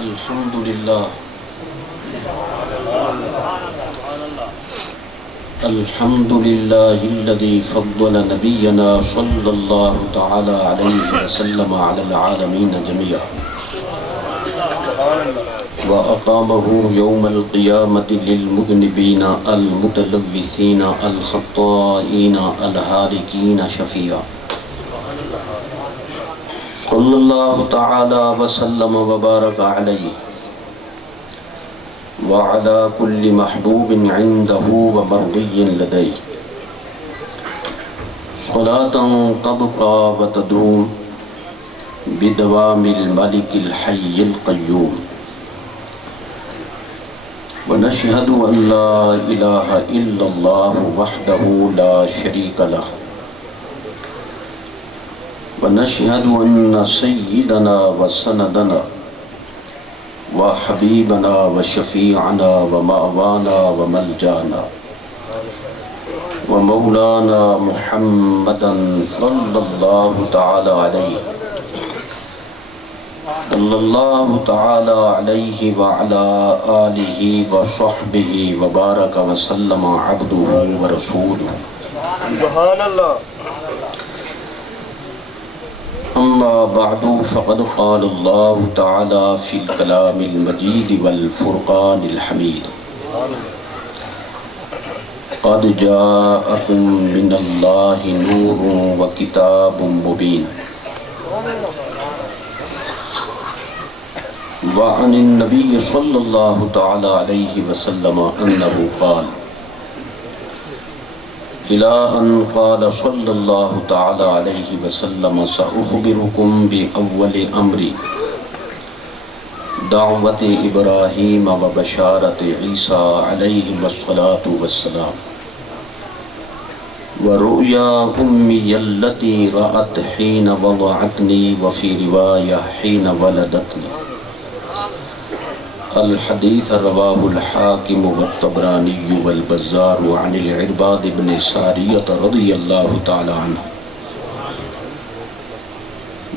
الحمد لله الحمد لله الذي فضل نبينا صلى الله تعالى عليه وسلم على العالمين جميعا وأقامه يوم القيامة للمذنبين المتلوثين الخطائين الهالكين شفيعا صلى الله تعالى وسلم وبارك عليه وعلى كل محبوب عنده ومرضي لديه صلاة تبقى وتدوم بدوام الملك الحي القيوم ونشهد أن لا إله إلا الله وحده لا شريك له ونشهد أن سيدنا وسندنا وحبيبنا وشفيعنا ومأوانا وملجانا ومولانا محمدا صلى الله تعالى عليه وعلى آله وصحبه وبارك وسلم عبده ورسوله سبحان الله. أما بعد فقد قال الله تعالى في الكلام المجيد والفرقان الحميد قد جاءكم من الله نور وكتاب مبين وعن النبي صلى الله تعالى عليه وسلم أنه قال إلى أن قال صلى الله تعالى عليه وسلم سأخبركم بأول أمري دعوة إبراهيم وبشارة عيسى عليهم الصلاة والسلام ورؤيا أمي التي رأت حين وضعتني وفي رواية حين ولدتني. الحديث رواه الحاكم والطبراني والبزار عن العرباض بن سارية رضي الله تعالى عنه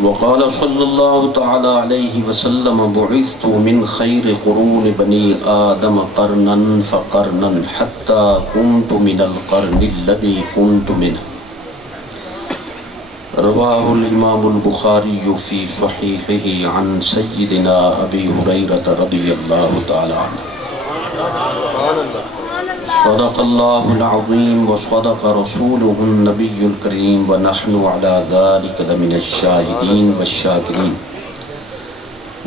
وقال صلى الله تعالى عليه وسلم بعثت من خير قرون بني آدم قرنا فقرنا حتى كنت من القرن الذي كنت منه. رواه الإمام البخاري في صحيحه عن سيدنا أبي هريرة رضي الله تعالى عنه. صدق الله العظيم وصدق رسوله النبي الكريم ونحن على ذلك لمن الشاهدين والشاكرين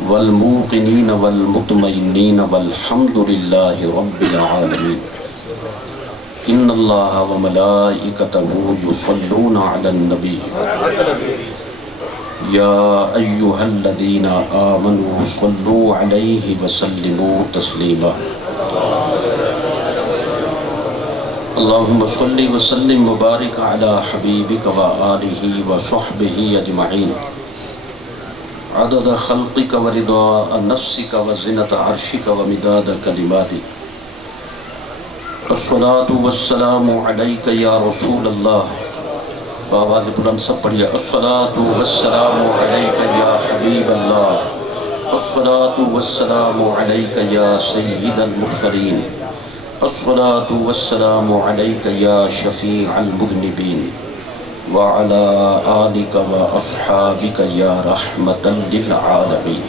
والموقنين والمطمئنين والحمد لله رب العالمين. إن الله وملائكته يصلون على النبي يا أيها الذين آمنوا صلوا عليه وسلموا تسليما. اللهم صل وسلم وبارك على حبيبك وآله وصحبه أجمعين عدد خلقك ورضاء نفسك وزنة عرشك ومداد كلماتك. الصلاة والسلام عليك يا رسول الله. بآواز بلند سب پڑھیے. الصلاة والسلام عليك يا حبيب الله. الصلاة والسلام عليك يا سيد المرسلين. الصلاة والسلام عليك يا شفيع المذنبين وعلى آلك وأصحابك يا رحمة للعالمين.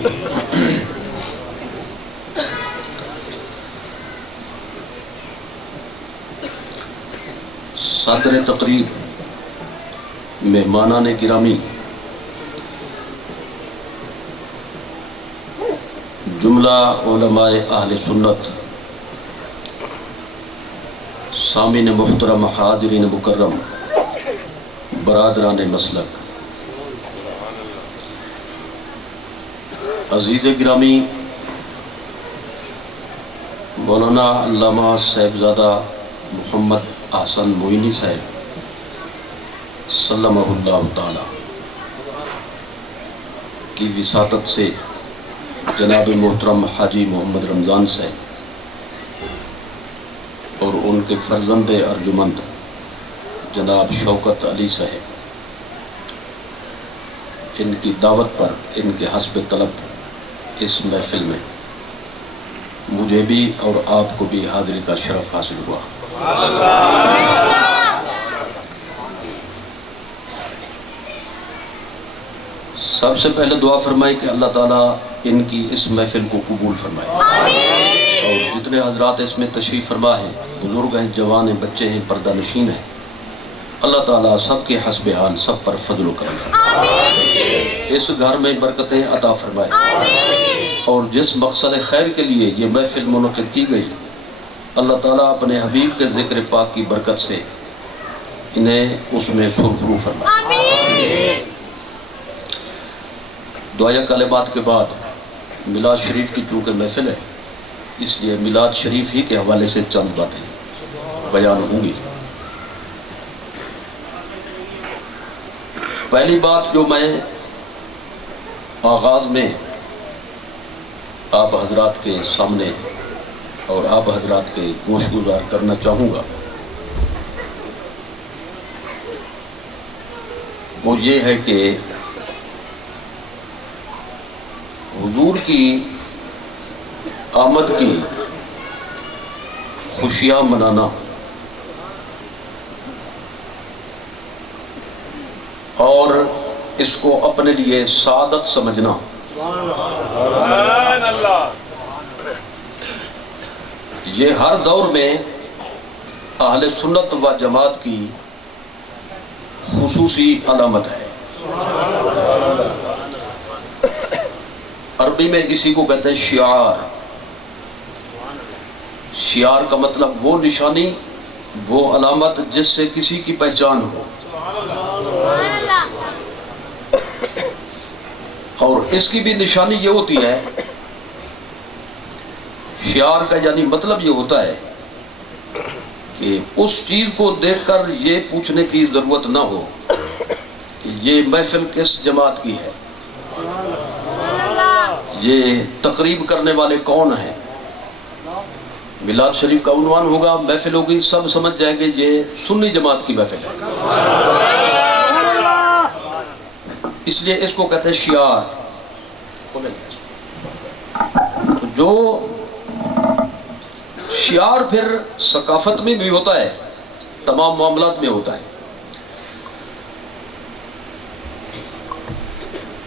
صدر تقریب، مہمانان گرامی، جملہ علماء اہل سنت، سامعین محترم، حاضرین مکرم، برادران مسلک، عزیز گرامی، مولانا علامہ صاحبزادہ محمد احسن معینی صاحب سلمہ اللہ تعالی کی وساطت سے جناب محترم حاجی محمد رمضان صاحب اور ان کے فرزند ارجمند جناب شوکت علی صاحب ان کی دعوت پر، ان کے حسب طلب اس محفل میں مجھے بھی اور آپ کو بھی حاضری کا شرف حاصل ہوا۔ سب سے پہلے دعا فرمائی کہ اللہ تعالیٰ ان کی اس محفل کو قبول فرمائے، اور جتنے حضرات اس میں تشریف فرما ہیں، بزرگ ہیں، جوان ہیں، بچے ہیں، پردہ نشین ہیں، اللہ تعالیٰ سب کے حسب حال سب پر فضل و کرم فرمائے، اس گھر میں برکتیں عطا فرمائے، اور جس مقصد خیر کے لیے یہ محفل منعقد کی گئی، اللہ تعالیٰ اپنے حبیب کے ذکر پاک کی برکت سے انہیں اس میں سرخرو فرمائے۔ دعائیہ کلمات کے بعد میلاد شریف کی چونکہ محفل ہے، اس لیے میلاد شریف ہی کے حوالے سے چند باتیں بیان ہوں گی۔ پہلی بات جو میں آغاز میں آپ حضرات کے سامنے اور آپ حضرات کے گوش گزار کرنا چاہوں گا وہ یہ ہے کہ حضور کی آمد کی خوشیاں منانا اور اس کو اپنے لیے سعادت سمجھنا یہ ہر دور میں اہل سنت و جماعت کی خصوصی علامت ہے۔ عربی میں اسی کو کہتے ہیں شعار۔ شعار کا مطلب وہ نشانی، وہ علامت جس سے کسی کی پہچان ہو، اور اس کی بھی نشانی یہ ہوتی ہے، شعار کا یعنی مطلب یہ ہوتا ہے کہ اس چیز کو دیکھ کر یہ پوچھنے کی ضرورت نہ ہو کہ یہ محفل کس جماعت کی ہے، یہ تقریب کرنے والے کون ہیں۔ میلاد شریف کا عنوان ہوگا، محفل ہوگی، سب سمجھ جائیں گے یہ سنی جماعت کی محفل ہے، اس لیے اس کو کہتے ہیں شعار۔ جو شعار پھر ثقافت میں بھی ہوتا ہے، تمام معاملات میں ہوتا ہے،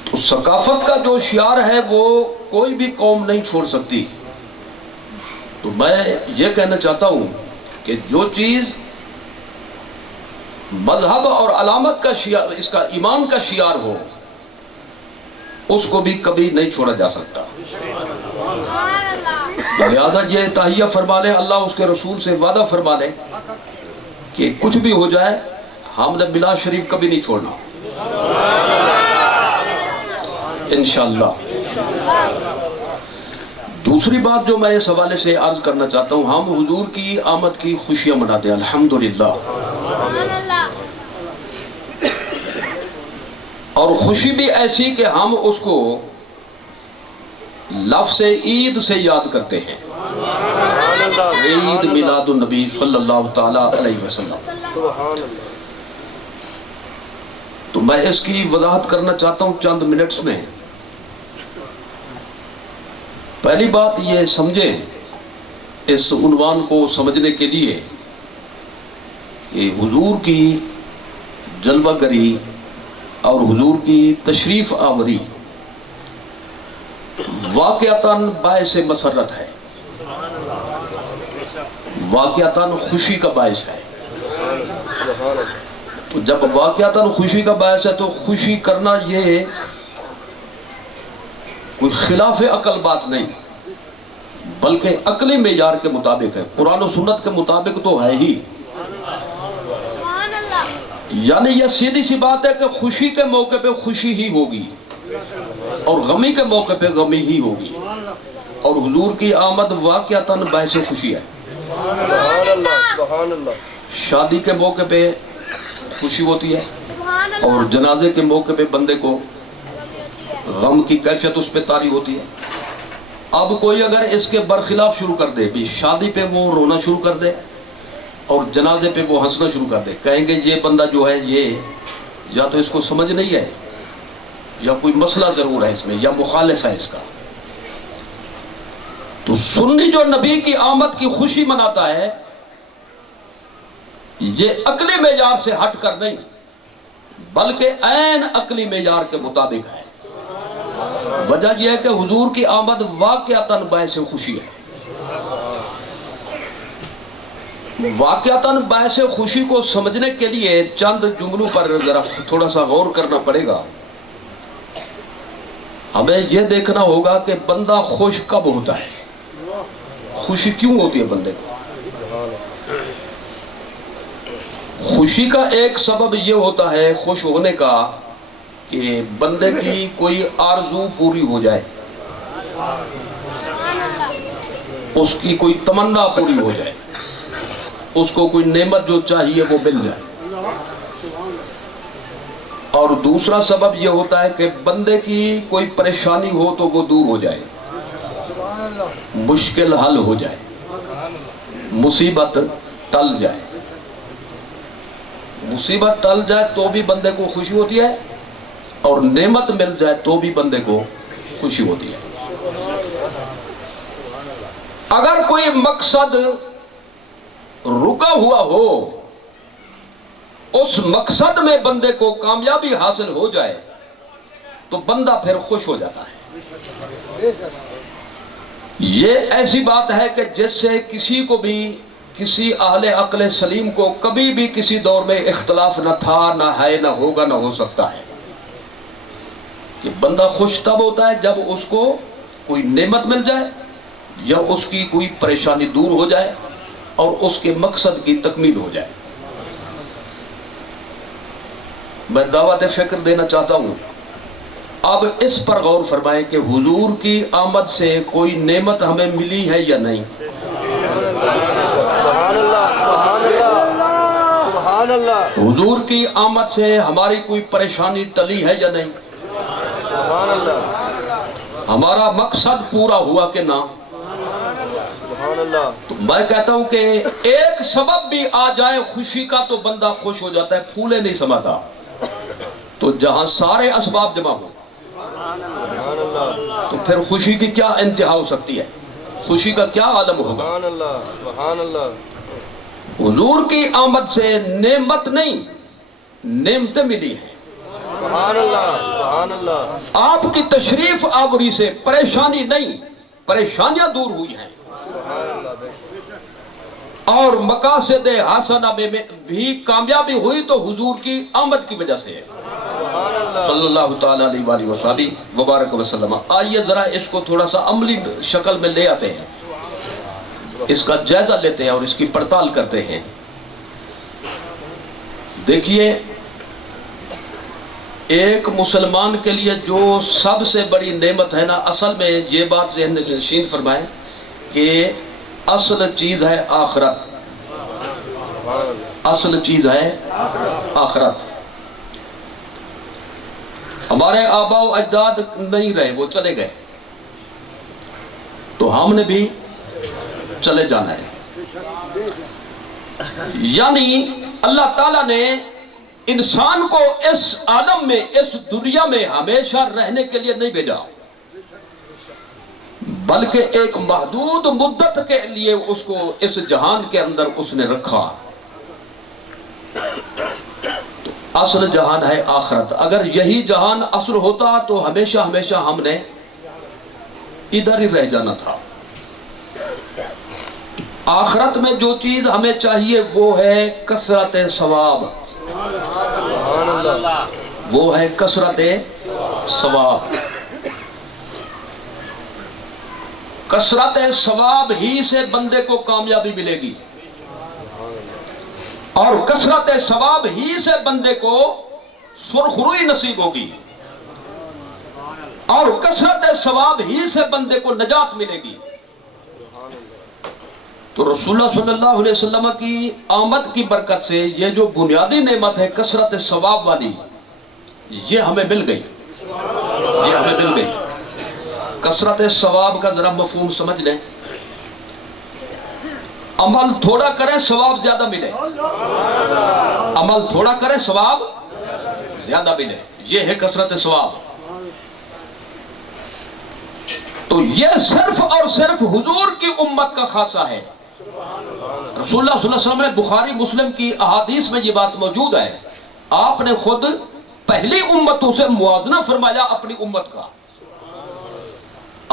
تو ثقافت کا جو شعار ہے وہ کوئی بھی قوم نہیں چھوڑ سکتی۔ تو میں یہ کہنا چاہتا ہوں کہ جو چیز مذہب اور علامت کا شعار، اس کا ایمان کا شعار ہو، اس کو بھی کبھی نہیں چھوڑا جا سکتا۔ لہذا یہ تحیہ فرما لیں، اللہ اس کے رسول سے وعدہ فرما لیں کہ کچھ بھی ہو جائے ہم نے میلاد شریف کبھی نہیں چھوڑنا انشاءاللہ۔ دوسری بات جو میں اس حوالے سے عرض کرنا چاہتا ہوں، ہم حضور کی آمد کی خوشیاں مناتے ہیں الحمدللہ، اور خوشی بھی ایسی کہ ہم اس کو لفظ عید سے یاد کرتے ہیں، عید میلاد النبی صلی اللہ تعالی علیہ وسلم۔ تو میں اس کی وضاحت کرنا چاہتا ہوں چند منٹس میں۔ پہلی بات یہ سمجھیں اس عنوان کو سمجھنے کے لیے کہ حضور کی جلوہ گری اور حضور کی تشریف آوری واقعتاً باعث مسرت ہے، واقعتاً خوشی کا باعث ہے۔ تو جب واقعتاً خوشی کا باعث ہے تو خوشی کرنا یہ کوئی خلاف عقل بات نہیں، بلکہ عقلی معیار کے مطابق ہے، قرآن و سنت کے مطابق تو ہے ہی۔ یعنی یہ سیدھی سی بات ہے کہ خوشی کے موقع پہ خوشی ہی ہوگی اور غمی کے موقع پہ غمی ہی ہوگی، اور حضور کی آمد واقعتاً باعث خوشی ہے۔ شادی کے موقع پہ خوشی ہوتی ہے، اور جنازے کے موقع پہ بندے کو غم کی کیفیت اس پہ طاری ہوتی ہے۔ اب کوئی اگر اس کے برخلاف شروع کر دے، بھی شادی پہ وہ رونا شروع کر دے اور جنازے پہ وہ ہنسنا شروع کر دے، کہیں گے یہ بندہ جو ہے یہ یا تو اس کو سمجھ نہیں ہے، یا کوئی مسئلہ ضرور ہے اس میں، یا مخالف ہے اس کا۔ تو سنی جو نبی کی آمد کی خوشی مناتا ہے یہ عقلی معیار سے ہٹ کر نہیں بلکہ عین عقلی معیار کے مطابق ہے۔ وجہ یہ ہے کہ حضور کی آمد واقعتاً باعث خوشی ہے۔ واقعتاً باعث خوشی کو سمجھنے کے لیے چند جملوں پر ذرا تھوڑا سا غور کرنا پڑے گا۔ ہمیں یہ دیکھنا ہوگا کہ بندہ خوش کب ہوتا ہے، خوشی کیوں ہوتی ہے بندے کو۔ خوشی کا ایک سبب یہ ہوتا ہے خوش ہونے کا کہ بندے کی کوئی آرزو پوری ہو جائے، اس کی کوئی تمنا پوری ہو جائے، اس کو کوئی نعمت جو چاہیے وہ مل جائے۔ اور دوسرا سبب یہ ہوتا ہے کہ بندے کی کوئی پریشانی ہو تو وہ دور ہو جائے، مشکل حل ہو جائے، مصیبت ٹل جائے۔ مصیبت ٹل جائے تو بھی بندے کو خوشی ہوتی ہے، اور نعمت مل جائے تو بھی بندے کو خوشی ہوتی ہے۔ اگر کوئی مقصد رکا ہوا ہو، اس مقصد میں بندے کو کامیابی حاصل ہو جائے تو بندہ پھر خوش ہو جاتا ہے۔ یہ ایسی بات ہے کہ جس سے کسی کو بھی، کسی اہل عقل سلیم کو کبھی بھی کسی دور میں اختلاف نہ تھا، نہ ہے، نہ ہوگا، نہ ہو سکتا ہے کہ بندہ خوش تب ہوتا ہے جب اس کو کوئی نعمت مل جائے یا اس کی کوئی پریشانی دور ہو جائے اور اس کے مقصد کی تکمیل ہو جائے۔ میں دعوت فکر دینا چاہتا ہوں، اب اس پر غور فرمائیں کہ حضور کی آمد سے کوئی نعمت ہمیں ملی ہے یا نہیں۔ حضور کی آمد سے ہماری کوئی پریشانی ٹلی ہے یا نہیں، ہمارا مقصد پورا ہوا کہ نہ۔ تو میں کہتا ہوں کہ ایک سبب بھی آ جائے خوشی کا تو بندہ خوش ہو جاتا ہے، پھولے نہیں سماتا۔ تو جہاں سارے اسباب جمع ہوں تو پھر خوشی کی کیا انتہا ہو سکتی ہے، خوشی کا کیا عالم ہوگا۔ حضور کی آمد سے نعمت نہیں، نعمتیں ملی ہیں۔ آپ کی تشریف آوری سے پریشانی نہیں، پریشانیاں دور ہوئی ہیں، اور مقاصد حسنہ میں بھی کامیابی ہوئی تو حضور کی آمد کی وجہ سے ہے، صلی اللہ تعالیٰ علیہ وآلہ وسلم وبارک وسلم۔ آئیے ذرا اس کو تھوڑا سا عملی شکل میں لے آتے ہیں، اس کا جائزہ لیتے ہیں اور اس کی پڑتال کرتے ہیں۔ دیکھیے، ایک مسلمان کے لیے جو سب سے بڑی نعمت ہے نا، اصل میں یہ بات ذہن نشین فرمائیں کہ اصل چیز ہے آخرت، اصل چیز ہے آخرت۔ ہمارے آباء و اجداد نہیں رہے، وہ چلے گئے، تو ہم نے بھی چلے جانا ہے۔ یعنی اللہ تعالیٰ نے انسان کو اس عالم میں، اس دنیا میں ہمیشہ رہنے کے لیے نہیں بھیجا، بلکہ ایک محدود مدت کے لیے اس کو اس جہان کے اندر اس نے رکھا۔ تو اصل جہان ہے آخرت۔ اگر یہی جہان اصل ہوتا تو ہمیشہ ہمیشہ ہم نے ادھر ہی رہ جانا تھا۔ آخرت میں جو چیز ہمیں چاہیے وہ ہے کثرت ثواب، وہ ہے کثرت ثواب۔ کثرت ثواب ہی سے بندے کو کامیابی ملے گی، اور کثرت ثواب ہی سے بندے کو سرخروئی نصیب ہوگی، اور کثرت ثواب ہی سے بندے کو نجات ملے گی۔ تو رسول اللہ صلی اللہ علیہ وسلم کی آمد کی برکت سے یہ جو بنیادی نعمت ہے کثرت ثواب والی، یہ ہمیں مل گئی، یہ ہمیں مل گئی۔ کثرت ثواب کا ذرا مفہوم سمجھ لیں۔ عمل تھوڑا کریں ثواب زیادہ ملے، عمل تھوڑا کریں ثواب زیادہ ملے، یہ ہے کثرت ثواب۔ تو یہ صرف اور صرف حضور کی امت کا خاصہ ہے۔ رسول اللہ صلی اللہ علیہ وسلم نے بخاری مسلم کی احادیث میں یہ بات موجود ہے، آپ نے خود پہلی امتوں سے موازنہ فرمایا اپنی امت کا۔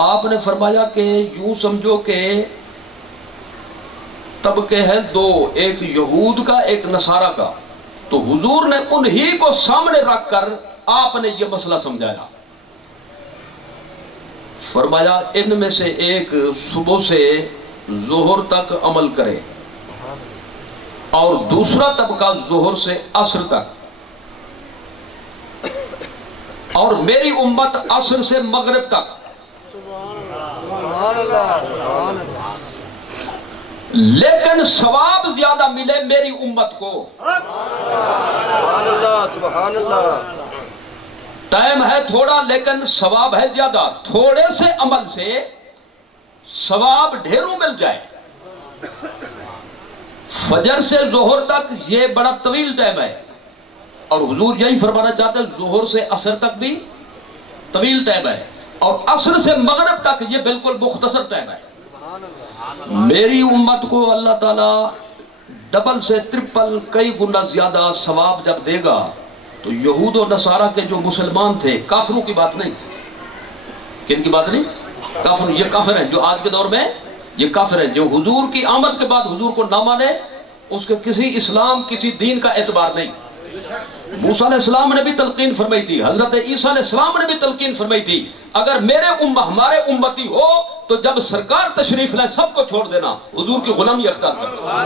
آپ نے فرمایا کہ یوں سمجھو کہ طبقے ہیں دو، ایک یہود کا ایک نصارہ کا، تو حضور نے انہی کو سامنے رکھ کر آپ نے یہ مسئلہ سمجھایا۔ فرمایا ان میں سے ایک صبح سے ظہر تک عمل کرے اور دوسرا طبقہ ظہر سے عصر تک، اور میری امت عصر سے مغرب تک، لیکن ثواب زیادہ ملے میری امت کو۔ سبحان اللہ۔ ٹائم ہے تھوڑا لیکن ثواب ہے زیادہ، تھوڑے سے عمل سے ثواب ڈھیروں مل جائے۔ فجر سے ظہر تک یہ بڑا طویل ٹائم ہے، اور حضور یہی فرمانا چاہتے ہیں ظہر سے عصر تک بھی طویل ٹائم ہے، اور عصر سے مغرب تک یہ بالکل مختصر ٹائم ہے۔ میری امت کو اللہ تعالیٰ ڈبل سے ٹرپل کئی گنا زیادہ ثواب جب دے گا، تو یہود و نصارہ کے جو مسلمان تھے، کافروں کی بات نہیں، کن کی بات نہیں؟ کافر، یہ کافر ہیں جو آج کے دور میں یہ کافر ہیں، جو حضور کی آمد کے بعد حضور کو نہ مانے، اس کے کسی اسلام کسی دین کا اعتبار نہیں۔ موسیٰ علیہ السلام نے بھی تلقین فرمائی تھی، حضرت عیسیٰ علیہ السلام نے بھی تلقین فرمائی تھی، اگر ہمارے امتی ہو تو جب سرکار تشریف لائے سب کو چھوڑ دینا، حضور کی غلامی اختیار کرنا۔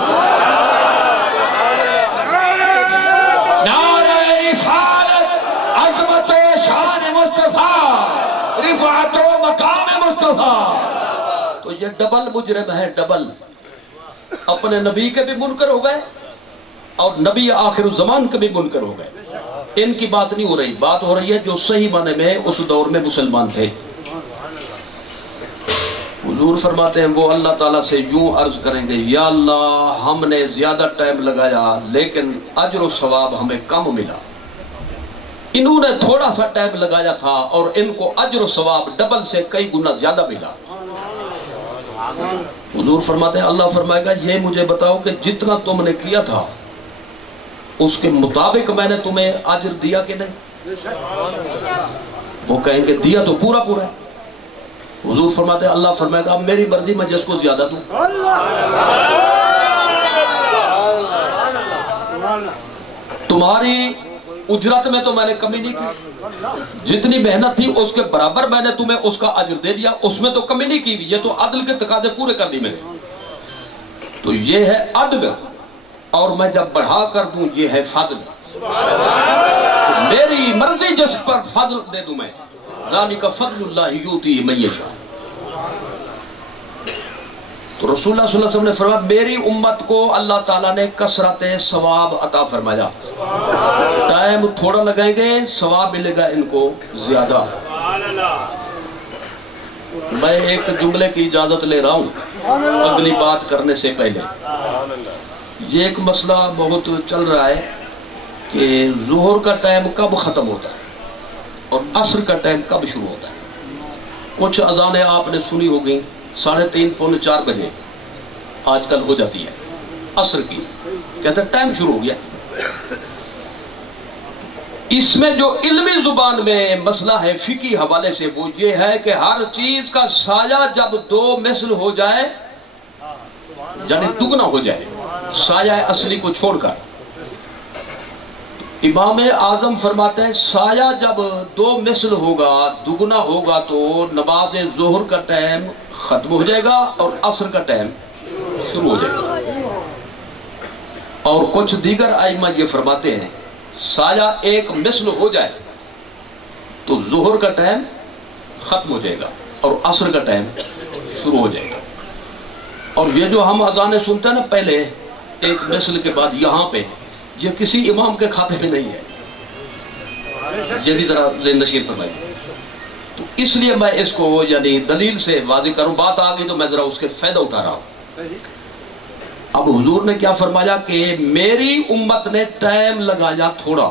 نعرہ رسالت، عظمت و شان مصطفیٰ، رفعت و مقام مصطفیٰ۔ تو یہ ڈبل مجرم ہے، ڈبل اپنے نبی کے بھی منکر ہو گئے اور نبی آخر الزمان کے بھی منکر ہو گئے۔ ان کی بات نہیں ہو رہی، بات ہو رہی ہے جو صحیح معنی میں اس دور میں مسلمان تھے۔ حضور فرماتے ہیں وہ اللہ تعالیٰ سے یوں عرض کریں گے، یا اللہ ہم نے زیادہ ٹائم لگایا لیکن اجر و ثواب ہمیں کم ملا، انہوں نے تھوڑا سا ٹائم لگایا تھا اور ان کو اجر و ثواب ڈبل سے کئی گنا زیادہ ملا۔ حضور فرماتے ہیں اللہ فرمائے گا یہ مجھے بتاؤ کہ جتنا تم نے کیا تھا اس کے مطابق میں نے تمہیں اجر دیا کہ نہیں؟ وہ کہیں گے دیا تو پورا پورا ہے۔ حضور فرماتے ہیں اللہ فرمائے گا میری مرضی میں جس کو زیادہ دوں۔ تمہاری اجرت میں تو میں نے کمی نہیں کی، جتنی محنت تھی اس کے برابر میں نے تمہیں اس کا اجر دے دیا، اس میں تو کمی نہیں کی، یہ تو عدل کے تقاضے پورے کر دی میں نے۔ تو یہ ہے عدل، اور میں جب بڑھا کر دوں یہ ہے فضل، میری مرضی جس پر فضل دے دوں میں، ذالک فضل اللہ یؤتی من یشاء۔ تو رسول اللہ صلی اللہ علیہ وسلم نے فرمایا میری امت کو اللہ تعالیٰ نے کثرت ثواب عطا فرمایا، ٹائم تھوڑا لگائیں گے ثواب ملے گا ان کو زیادہ۔ میں ایک جملے کی اجازت لے رہا ہوں اگلی بات کرنے سے پہلے۔ یہ ایک مسئلہ بہت چل رہا ہے کہ ظہر کا ٹائم کب ختم ہوتا ہے اور عصر کا ٹائم کب شروع ہوتا ہے۔ کچھ اذانیں آپ نے سنی ہوگی 3:30 پونے 4 بجے آج کل ہو جاتی ہے عصر کی، کہتے ہیں ٹائم شروع ہو گیا۔ اس میں جو علمی زبان میں مسئلہ ہے فقہی حوالے سے وہ یہ ہے کہ ہر چیز کا سایہ جب 2 مثل ہو جائے یعنی دگنا ہو جائے سایہ اصلی کو چھوڑ کر، امام اعظم فرماتے ہیں سایہ جب 2 مثل ہوگا دگنا ہوگا تو نماز ظہر کا ٹائم ختم ہو جائے گا اور عصر کا ٹائم شروع ہو جائے گا۔ اور کچھ دیگر ائمہ یہ فرماتے ہیں سایہ 1 مثل ہو جائے تو ظہر کا ٹائم ختم ہو جائے گا اور عصر کا ٹائم شروع ہو جائے گا۔ اور یہ جو ہم اذانیں سنتے ہیں نا پہلے 1 مثل کے بعد یہاں پہ، یہ کسی امام کے کھاتے میں نہیں ہے، یہ بھی ذرا ذہن نشین فرمائیے۔ تو اس لیے میں اس کو یعنی دلیل سے واضح کروں، بات آ گئی تو میں ذرا اس کے فائدہ اٹھا رہا ہوں۔ اب حضور نے کیا فرمایا کہ میری امت نے ٹائم لگایا تھوڑا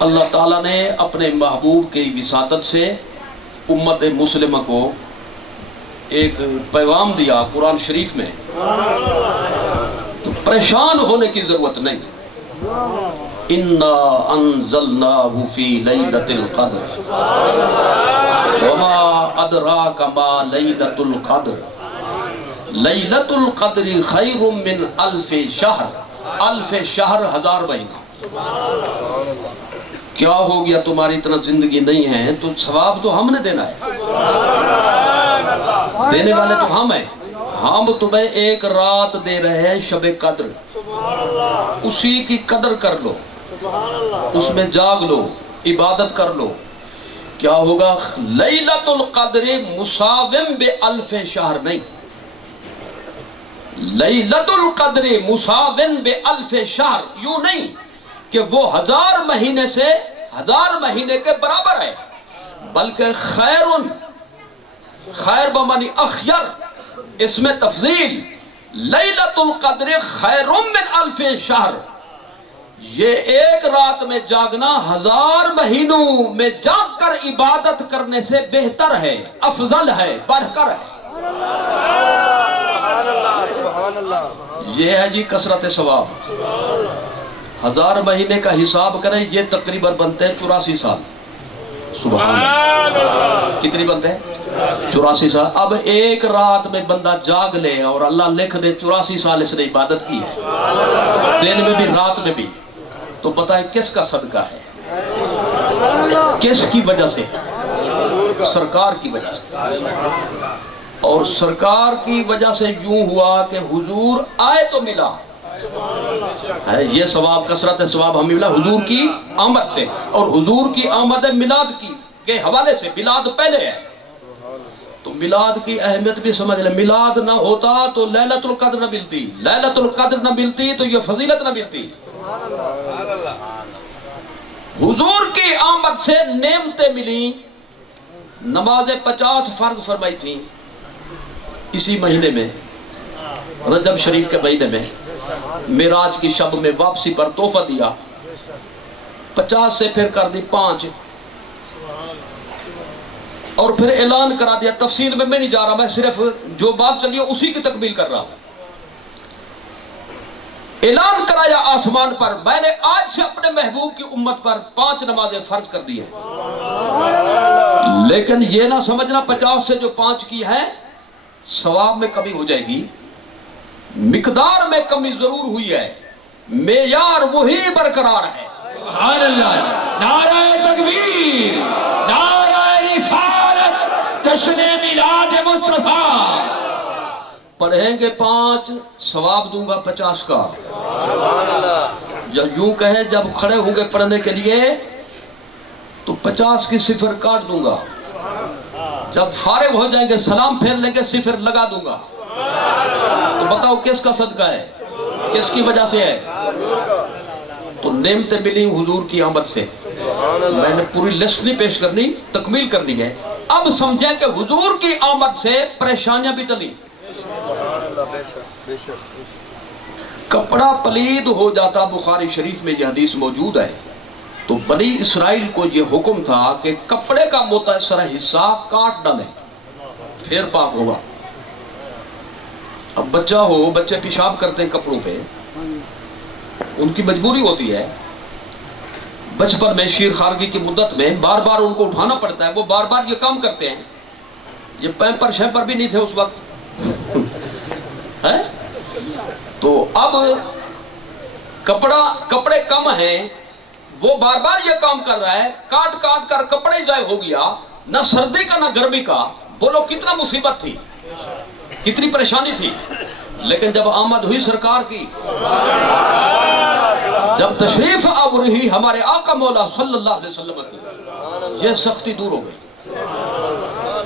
اللہ تعالیٰ نے اپنے محبوب کی وساطت سے امت مسلمہ کو ایک پیغام دیا قرآن شریف میں، تو پریشان ہونے کی ضرورت نہیں۔ اِنَّا أَنزَلْنَاهُ فِي لَيْلَةِ الْقَدْرِ وَمَا أَدْرَاكَ مَا لَيْلَةُ الْقَدْرِ لَيْلَةُ الْقَدْرِ خَيْرٌ مِّنْ أَلْفِ شَهْرٍ، الف شہر 1000 مہینہ۔ کیا ہو گیا تمہاری اتنا زندگی نہیں ہے تو ثواب تو ہم نے دینا ہے، دینے والے تو ہم ہیں۔ ہم تمہیں ایک رات دے رہے ہیں شب قدر، اسی کی قدر کر لو، اس میں جاگ لو، عبادت کر لو۔ کیا ہوگا؟ لیلۃ القدر مساوم بألف شہر نہیں، لیلۃ القدر مساوم بألف شہر یوں نہیں کہ وہ 1000 مہینے سے 1000 مہینے کے برابر ہے، بلکہ خیر بمعنی اخیر، اس میں تفضیل، لیلۃ القدر خیر من الف شہر، یہ ایک رات میں جاگنا 1000 مہینوں میں جاگ کر عبادت کرنے سے بہتر ہے، افضل ہے، بڑھ کر ہے۔ یہ ہے جی کثرت ثواب۔ 1000 مہینے کا حساب کریں، یہ تقریباً بنتے ہیں 84 سال۔ سبحان اللہ، کتنی بنتے ہیں؟ 84 سال۔ اب ایک رات میں بندہ جاگ لے اور اللہ لکھ دے 84 سال اس نے عبادت کی ہے، دن میں بھی رات میں بھی، تو بتائیں کس کا صدقہ ہے؟ کس کی وجہ سے؟ سرکار کی وجہ سے۔ اور سرکار کی وجہ سے یوں ہوا کہ حضور آئے تو ملا ہے، یہ ثواب، کثرت ثواب ہمیں ملا حضور کی آمد سے، اور حضور کی آمد میلاد کی کے حوالے سے۔ میلاد پہلے ہے تو میلاد کی اہمیت بھی سمجھ لیں۔ میلاد نہ ہوتا تو لیلۃ القدر نہ ملتی، لیلۃ القدر نہ ملتی تو یہ فضیلت نہ ملتی۔ حضور کی آمد سے نعمتیں ملی۔ نماز 50 فرض فرمائی تھی اسی مہینے میں، رجب شریف کے مہینے میں، معراج کی شب میں واپسی پر تحفہ دیا، 50 سے پھر کر دی 5، اور پھر اعلان کرا دیا۔ تفصیل میں نہیں جا رہا، میں صرف جو بات چلی ہے اسی کی تکمیل کر رہا ہوں۔ اعلان کرایا آسمان پر، میں نے آج سے اپنے محبوب کی امت پر 5 نمازیں فرض کر دی ہیں، لیکن یہ نہ سمجھنا 50 سے جو 5 کی ہے ثواب میں کمی ہو جائے گی، مقدار میں کمی ضرور ہوئی ہے، معیار وہی برقرار ہے۔ سبحان اللہ، نعرہ تکبیر، نعرہ رسالت، جشن میلاد مصطفیٰ۔ پڑھیں گے 5 ثواب دوں گا 50 کا، یا یوں کہیں جب کھڑے ہوں گے پڑھنے کے لیے تو 50 کی صفر کاٹ دوں گا، جب فارغ ہو جائیں گے سلام پھیر لیں گے صفر لگا دوں گا۔ تو بتاؤ کس کا صدقہ ہے، کس کی وجہ سے ہے؟ تو نعمتیں ملی حضور کی آمد سے۔ میں نے پوری لسٹ نہیں پیش کرنی، تکمیل کرنی ہے۔ اب سمجھیں کہ حضور کی آمد سے پریشانیاں بھی ٹلی۔ کپڑا پلید ہو جاتا، بخاری شریف میں یہ حدیث موجود ہے، تو بنی اسرائیل کو یہ حکم تھا کہ کپڑے کا متاثرہ حصہ کاٹ ڈالیں پھر پاک ہوگا۔ اب بچہ ہو، بچے پیشاب کرتے ہیں کپڑوں پہ، ان کی مجبوری ہوتی ہے، بچپن میں شیر خارگی کی مدت میں بار بار ان کو اٹھانا پڑتا ہے، وہ بار بار یہ کام کرتے ہیں۔ یہ پیمپر شیمپر بھی نہیں تھے اس وقت تو اب کپڑے کم ہیں، وہ بار بار یہ کام کر رہا ہے، کاٹ کاٹ کر کپڑے ضائع ہو گیا، نہ سردی کا نہ گرمی کا۔ بولو کتنا مصیبت تھی، کتنی پریشانی تھی۔ لیکن جب آمد ہوئی سرکار کی، جب تشریف آوری ہمارے آقا مولا صلی اللہ علیہ وسلم کی، یہ سختی دور ہو گئی۔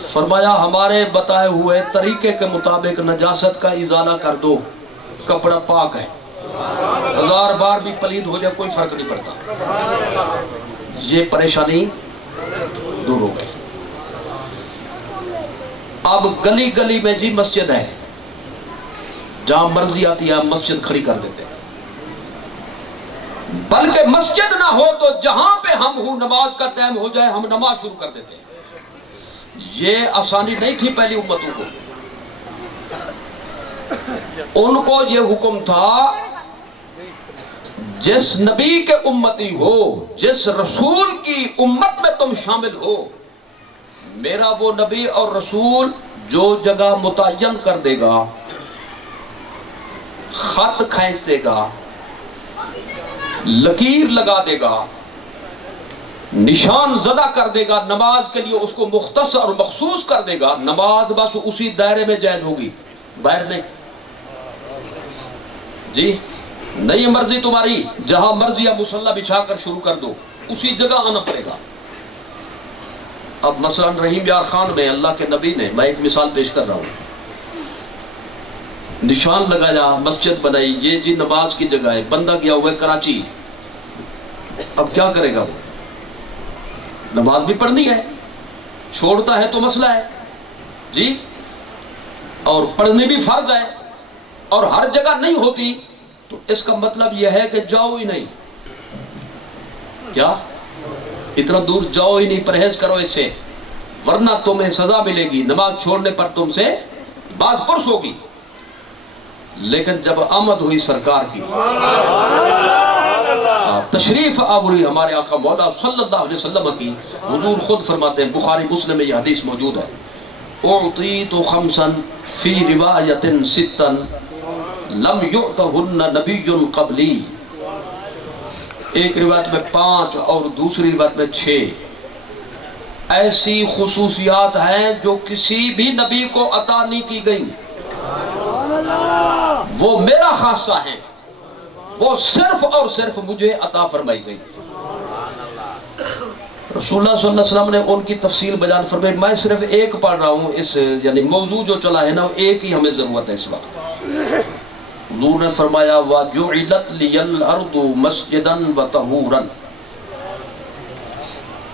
فرمایا ہمارے بتائے ہوئے طریقے کے مطابق نجاست کا ازالہ کر دو، کپڑا پاک ہے، 1000 بار بھی پلید ہو جائے کوئی فرق نہیں پڑتا۔ یہ پریشانی دور ہو گئی۔ اب گلی گلی میں جی مسجد ہے، جہاں مرضی آتی ہے مسجد کھڑی کر دیتے ہیں۔ بلکہ مسجد نہ ہو تو جہاں پہ ہم ہوں نماز کا ٹائم ہو جائے ہم نماز شروع کر دیتے ہیں۔ یہ آسانی نہیں تھی پہلی امتوں کو، ان کو یہ حکم تھا جس نبی کے امتی ہو، جس رسول کی امت میں تم شامل ہو، میرا وہ نبی اور رسول جو جگہ متعین کر دے گا، خط کھینچ دے گا، لکیر لگا دے گا، نشان زدہ کر دے گا، نماز کے لیے اس کو مختصر اور مخصوص کر دے گا، نماز بس اسی دائرے میں جائز ہوگی، باہر نہیں۔ جی نہیں مرضی تمہاری، جہاں مرضی اب مصلی بچھا کر شروع کر دو، اسی جگہ آنا پڑے گا۔ اب مثلا رحیم یار خان میں اللہ کے نبی نے، میں ایک مثال پیش کر رہا ہوں، نشان لگایا، مسجد بنائی، یہ جی نماز کی جگہ ہے، بندہ گیا ہوا ہے کراچی، اب کیا کرے گا وہ؟ نماز بھی پڑھنی ہے، چھوڑتا ہے تو مسئلہ ہے جی، اور پڑھنی بھی فرض ہے، اور ہر جگہ نہیں ہوتی، تو اس کا مطلب یہ ہے کہ جاؤ ہی نہیں، کیا اتنا دور جاؤ ہی نہیں، پرہیز کرو اس سے، ورنہ تمہیں سزا ملے گی، نماز چھوڑنے پر تم سے باز پرس ہوگی۔ لیکن جب آمد ہوئی سرکار کی، تشریف آوری ہمارے آقا مولا صلی اللہ علیہ وسلم کی، حضور خود فرماتے ہیں، بخاری مسلم میں یہ حدیث موجود ہے، اعطیت خمسا فی روایت ستا لم یعطہن نبی قبلی، ایک روایت میں 5 اور دوسری روایت میں 6 ایسی خصوصیات ہیں جو کسی بھی نبی کو عطا نہیں کی گئی، وہ میرا خاصہ ہے، وہ صرف اور صرف مجھے عطا فرمائی گئی۔ رسول اللہ صلی اللہ علیہ وسلم نے ان کی تفصیل بیان فرمائی، میں صرف ایک پڑھ رہا ہوں، اس یعنی موضوع جو چلا ہے نا، ایک ہی ہمیں ضرورت ہے اس وقت۔ حضور نے فرمایا وَجُعِلَتْ لِيَ الْأَرْضُ مَسْجِدًا وَطَهُورًا،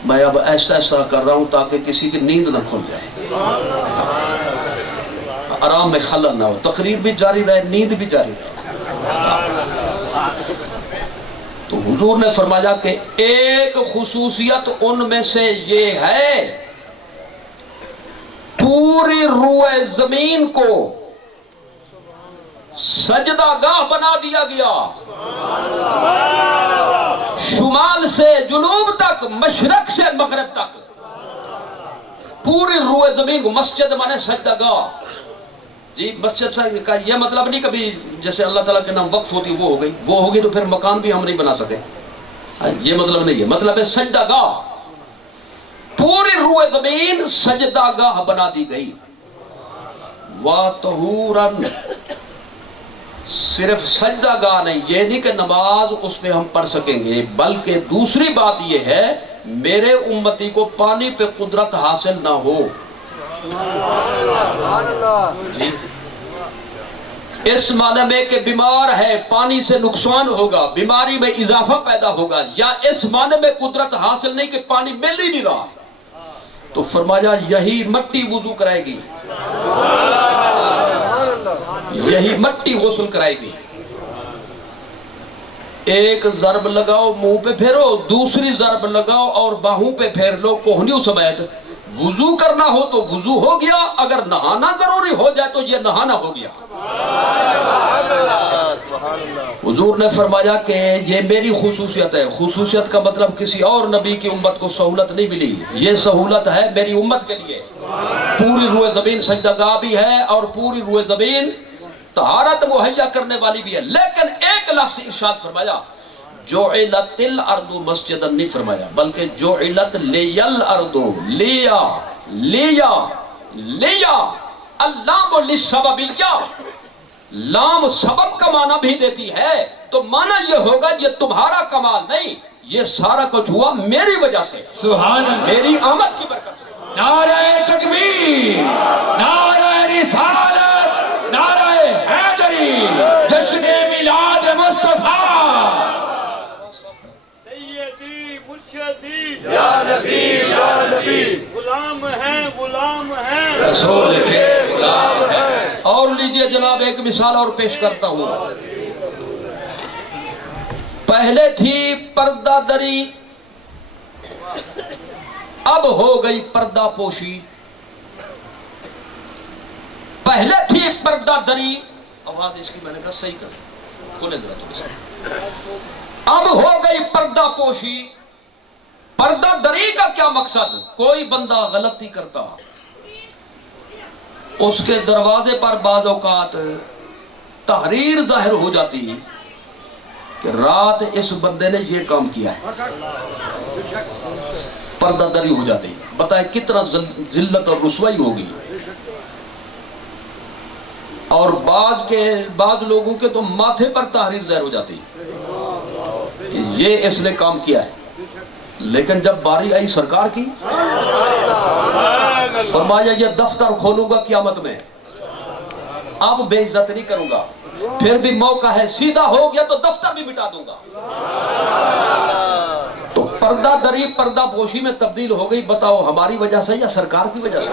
میں اب ایسا ایسا کر رہا ہوں تاکہ کسی کی نیند نہ کھل جائے، آرام میں خلل نہ ہو، تقریر بھی جاری رہے، نیند بھی جاری رہے۔ تو حضور نے فرمایا کہ ایک خصوصیت ان میں سے یہ ہے، پوری روئے زمین کو سجدہ گاہ بنا دیا گیا، شمال سے جنوب تک، مشرق سے مغرب تک، پوری روئے زمین کو، مسجد مانے سجدہ گاہ جی، مسجد کا یہ مطلب نہیں کبھی جیسے اللہ تعالیٰ کے نام وقف ہوتی وہ ہو گئی، وہ ہوگی تو پھر مکان بھی ہم نہیں بنا سکے، یہ مطلب نہیں ہے، مطلب ہے سجدہ گاہ، پوری روئے زمین سجدہ گاہ بنا دی گئی۔ وَطَهُورًا، صرف سجدہ گاہ نہیں، یہ نہیں کہ نماز اس پہ ہم پڑھ سکیں گے، بلکہ دوسری بات یہ ہے میرے امتی کو پانی پہ قدرت حاصل نہ ہو جی، اس معنی میں کہ بیمار ہے، پانی سے نقصان ہوگا، بیماری میں اضافہ پیدا ہوگا، یا اس معنی میں قدرت حاصل نہیں کہ پانی مل ہی نہیں رہا، تو فرمایا یہی مٹی وضو کرائے گی، یہی مٹی غسل کرائے گی۔ ایک ضرب لگاؤ منہ پہ پھیرو، دوسری ضرب لگاؤ اور باہوں پہ پھیر لو، کوہنیوں سمیت، وضو کرنا ہو تو وضو ہو گیا، اگر نہانا ضروری ہو جائے تو یہ نہانا ہو گیا۔ حضور نے فرمایا کہ یہ میری خصوصیت ہے، خصوصیت کا مطلب کسی اور نبی کی امت کو سہولت نہیں ملی، یہ سہولت ہے میری امت کے لیے، پوری روئے زمین سجدہ گاہ بھی ہے اور پوری روئے زمین طہارت مہیا کرنے والی بھی ہے، لیکن ایک لفظ ارشاد فرمایا، جُعِلَتِ الْأَرْضُ مَسْجِدًا نہیں فرمایا، بلکہ جُعِلَتْ لِيَ الْأَرْضُ، لیا لیا لیا، اللام للسببیہ، لام سبب کا معنی بھی دیتی ہے، تو معنی یہ ہوگا یہ تمہارا کمال نہیں، یہ سارا کچھ ہوا میری وجہ سے، سبحان اللہ، میری آمد کی برکت سے۔ نعرہ تکبیر، نعرہ رسالت، نعرہ حیدری، جشن میلاد مصطفیٰ، سیدی مرشدی یا نبی غلام ہیں رسول کے غلام ہیں۔ اور لیجئے جناب ایک مثال اور پیش کرتا ہوں، پہلے تھی پردہ دری، اب ہو گئی پردہ پوشی. پہلے تھی پردہ دری، آواز اس کی میں نے کہا صحیح کر کھولے ذرا تھوڑی سی. اب ہو گئی پردہ پوشی. پردہ دری کا کیا مقصد؟ کوئی بندہ غلطی کرتا، اس کے دروازے پر بعض اوقات تحریر ظاہر ہو جاتی کہ رات اس بندے نے یہ کام کیا ہے، پردہ دری ہو جاتی. بتائیں کتنا ذلت اور رسوائی ہوگی. اور بعض لوگوں کے تو ماتھے پر تحریر ظاہر ہو جاتی کہ یہ اس نے کام کیا ہے. لیکن جب باری آئی سرکار کی، فرمایا یہ دفتر کھولوں گا قیامت میں، اب بے عزت نہیں کروں گا. پھر بھی موقع ہے، سیدھا ہو گیا تو دفتر بھی مٹا دوں گا. تو پردہ دری پردہ پوشی میں تبدیل ہو گئی. بتاؤ ہماری وجہ سے یا سرکار کی وجہ سے؟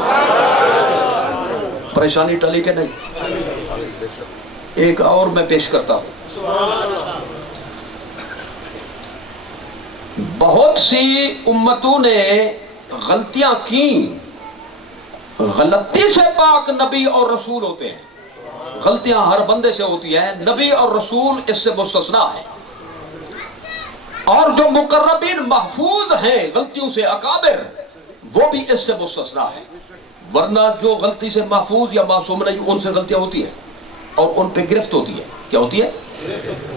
پریشانی ٹلی کہ نہیں؟ ایک اور میں پیش کرتا ہوں. بہت سی امتوں نے غلطیاں کی. غلطی سے پاک نبی اور رسول ہوتے ہیں. غلطیاں ہر بندے سے ہوتی ہیں، نبی اور رسول اس سے مستثنا ہے. اور جو مقربین محفوظ ہیں غلطیوں سے، اکابر، وہ بھی اس سے مستثنا ہے. ورنہ جو غلطی سے محفوظ یا معصوم نہیں، ان سے غلطیاں ہوتی ہیں اور ان پہ گرفت ہوتی ہے. کیا ہوتی ہے؟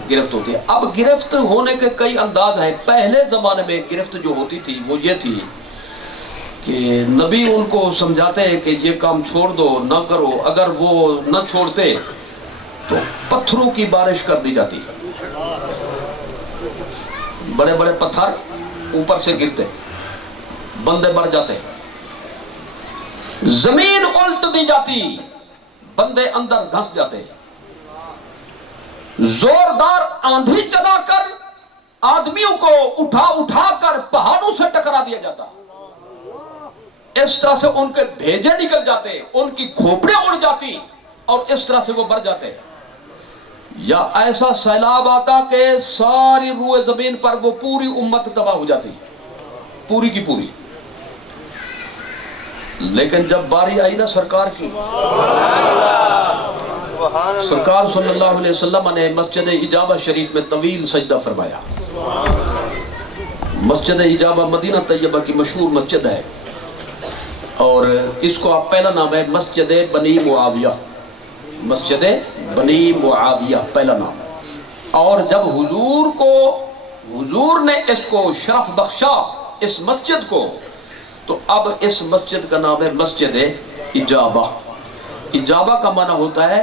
گرفت ہوتی ہے. اب گرفت ہونے کے کئی انداز ہیں. پہلے زمانے میں گرفت جو ہوتی تھی وہ یہ تھی کہ نبی ان کو سمجھاتے ہیں کہ یہ کام چھوڑ دو، نہ کرو. اگر وہ نہ چھوڑتے تو پتھروں کی بارش کر دی جاتی. بڑے بڑے پتھر اوپر سے گرتے، بندے مر جاتے. زمین الٹ دی جاتی، بندے اندر دھس جاتے. زوردار آندھی چلا کر آدمیوں کو اٹھا کر پہاڑوں سے ٹکرا دیا جاتا. اس طرح سے ان کے بھیجے نکل جاتے، ان کی کھوپڑیں اڑ جاتی اور اس طرح سے وہ مر جاتے. یا ایسا سیلاب آتا کہ ساری روئے زمین پر وہ پوری امت تباہ ہو جاتی، پوری کی پوری. لیکن جب باری آئی نا سرکار کی، سرکار صلی اللہ علیہ وسلم نے مسجد اجابہ شریف میں طویل سجدہ فرمایا. مسجد اجابہ مدینہ طیبہ کی مشہور مسجد ہے، اور اس کو آپ پہلا نام ہے مسجد بنی معاویہ. مسجد بنی معاویہ پہلا نام. اور جب حضور نے اس کو شرف بخشا اس مسجد کو، تو اب اس مسجد کا نام ہے مسجد اجابہ. اجابہ کا معنی ہوتا ہے